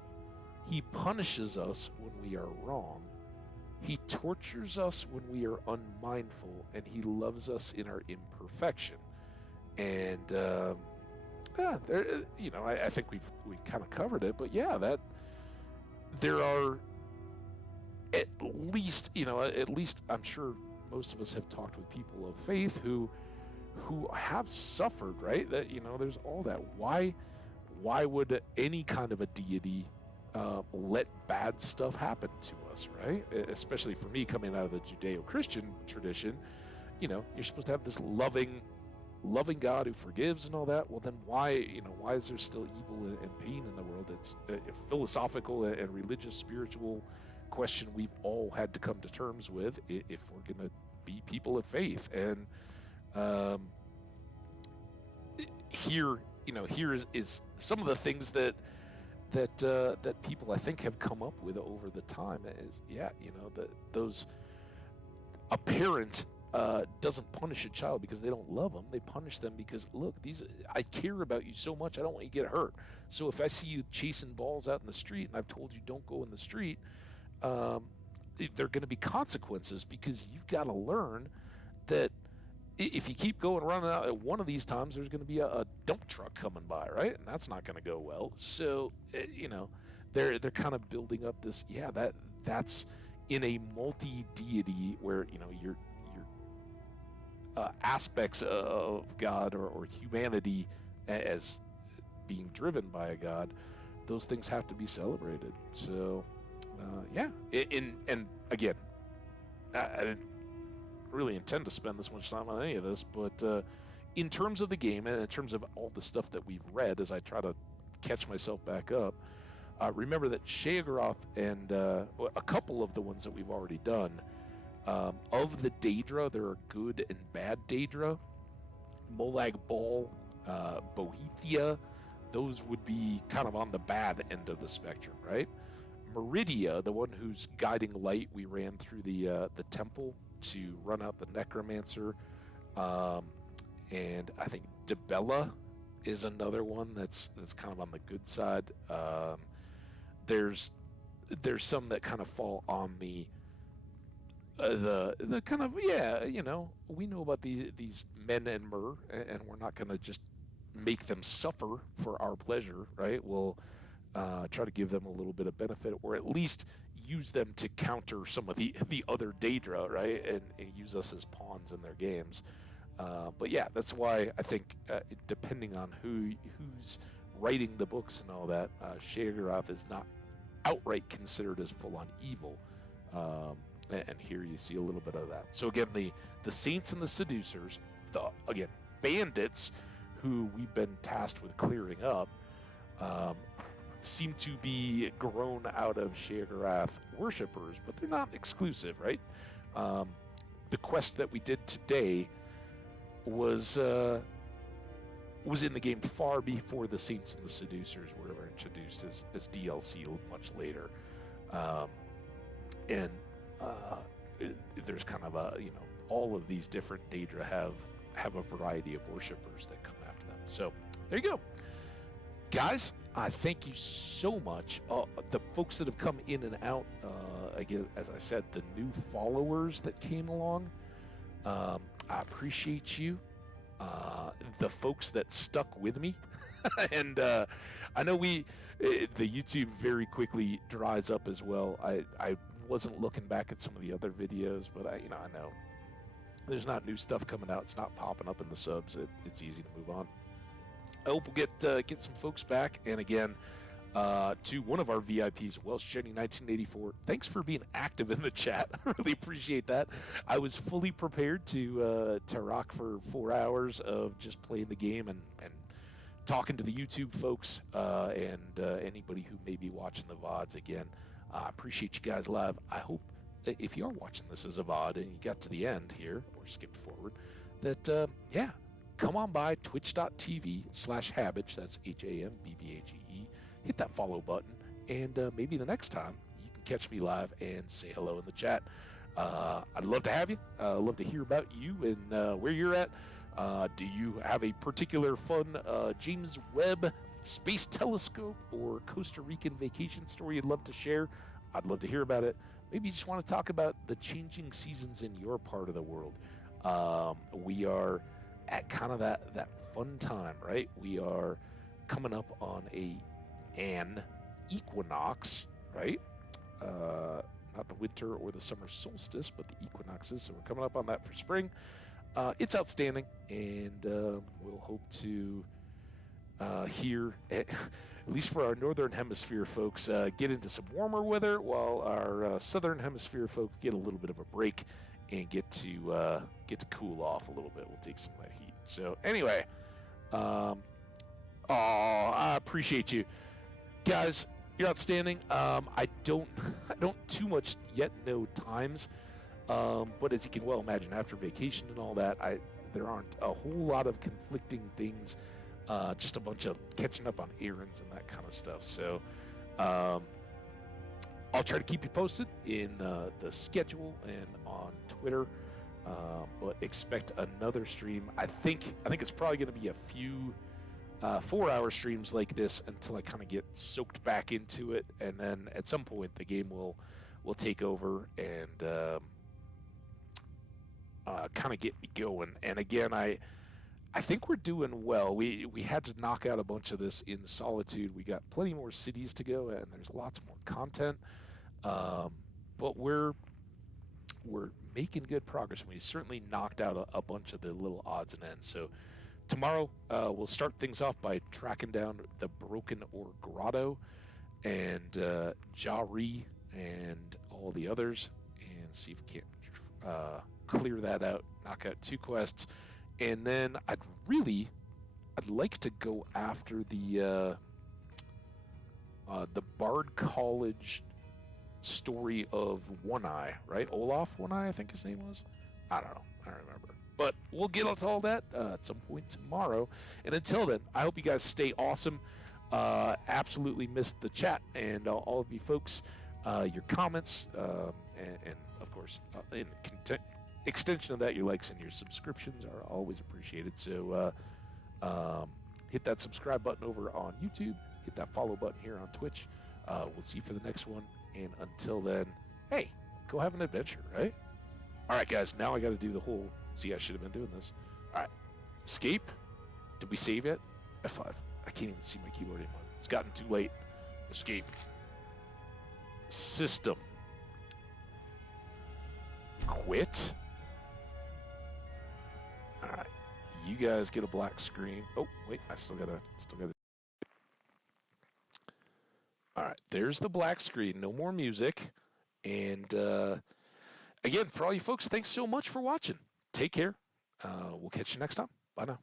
He punishes us when we are wrong. He tortures us when we are unmindful, and he loves us in our imperfection. And I think we've kind of covered it, but yeah, that there are at least I'm sure most of us have talked with people of faith who have suffered, right? That there's all that. Why would any kind of a deity let bad stuff happen to us, right? Especially for me, coming out of the Judeo-Christian tradition, you're supposed to have this loving God who forgives and all that. Well, then why is there still evil and pain in the world? It's a philosophical and religious, spiritual question we've all had to come to terms with if we're going to be people of faith. And here is some of the things that people I think have come up with over the time is those a parent doesn't punish a child because they don't love them. They punish them because, look, I care about you so much, I don't want you to get hurt. So if I see you chasing balls out in the street and I've told you don't go in the street, there are going to be consequences, because you've got to learn that if you keep going running out at one of these times, there's going to be a dump truck coming by, right? And that's not going to go well. So, they're kind of building up this, that's in a multi-deity where, your aspects of God or humanity as being driven by a God, those things have to be celebrated. So, and again, I didn't really intend to spend this much time on any of this, but in terms of the game and in terms of all the stuff that we've read, as I try to catch myself back up, remember that Sheogorath and a couple of the ones that we've already done, of the Daedra, there are good and bad Daedra. Molag Bal, Bohethia, those would be kind of on the bad end of the spectrum, right? Meridia, the one whose guiding light we ran through the temple to run out the necromancer, and I think Dibella is another one that's kind of on the good side. There's some that kind of fall on the kind of, we know about these men and myrrh, and we're not going to just make them suffer for our pleasure, right? We'll try to give them a little bit of benefit, or at least use them to counter some of the other Daedra, right? And use us as pawns in their games. But yeah, that's why I think depending on who's writing the books and all that, Sheogorath is not outright considered as full-on evil. And here you see a little bit of that. So again, the saints and the seducers, again, bandits who we've been tasked with clearing up, seem to be grown out of Sheogorath worshippers, but they're not exclusive, right? The quest that we did today was in the game far before the saints and the seducers were ever introduced as DLC much later. And there's kind of all of these different Daedra have a variety of worshippers that come after them. So there you go. Guys, I thank you so much. The folks that have come in and out, again, as I said, the new followers that came along, I appreciate you. the folks that stuck with me. And I know the YouTube very quickly dries up as well. I wasn't looking back at some of the other videos, but I know there's not new stuff coming out. It's not popping up in the subs. It's easy to move on. I hope we'll get some folks back. And again, to one of our VIPs, Welsh Jenny 1984, thanks for being active in the chat. I really appreciate that. I was fully prepared to rock for 4 hours of just playing the game and talking to the YouTube folks and anybody who may be watching the VODs again. I appreciate you guys live. I hope if you are watching this as a VOD and you got to the end here or skipped forward, that, come on by twitch.tv/Hambbage, that's HAMBBAGE. Hit that follow button, and maybe the next time you can catch me live and say hello in the chat. I'd love to have you. Love to hear about you and where you're at. Do you have a particular fun James Webb Space Telescope or Costa Rican vacation story you'd love to share? I'd love to hear about it. Maybe you just want to talk about the changing seasons in your part of the world. We are at kind of that fun time, right? We are coming up on an equinox, right? Not the winter or the summer solstice, but the equinoxes. So we're coming up on that for spring. It's outstanding, and we'll hope to here, at least for our northern hemisphere folks, get into some warmer weather, while our southern hemisphere folks get a little bit of a break and get to cool off a little bit. We'll take some of that heat. So anyway, I appreciate you guys. You're outstanding. I don't too much yet know times. But as you can well imagine, after vacation and all that, there aren't a whole lot of conflicting things, just a bunch of catching up on errands and that kind of stuff. So I'll try to keep you posted in the schedule and on Twitter, but expect another stream. I think it's probably going to be a few 4-hour streams like this until I kind of get soaked back into it, and then at some point the game will take over and kind of get me going. And again, I think we're doing well. We had to knock out a bunch of this in Solitude. We got plenty more cities to go, and there's lots more content. But we're making good progress. We certainly knocked out a bunch of the little odds and ends. So tomorrow we'll start things off by tracking down the Broken Ore Grotto and Jari and all the others, and see if we can't clear that out, knock out 2 quests, and then I'd like to go after the Bard College story of One Eye, right? Olaf One Eye, I think his name was. I don't know. I don't remember. But we'll get into all that at some point tomorrow. And until then, I hope you guys stay awesome. Absolutely missed the chat and all of you folks, your comments, and of course, in extension of that, your likes and your subscriptions are always appreciated. So hit that subscribe button over on YouTube. Hit that follow button here on Twitch. We'll see you for the next one. And until then, hey, go have an adventure, right? All right, guys, now I got to do the whole... See, I should have been doing this. All right. Escape. Did we save yet? F5. I can't even see my keyboard anymore. It's gotten too late. Escape. System. Quit. All right. You guys get a black screen. Oh, wait. I still gotta. All right. There's the black screen. No more music. And again, for all you folks, thanks so much for watching. Take care. We'll catch you next time. Bye now.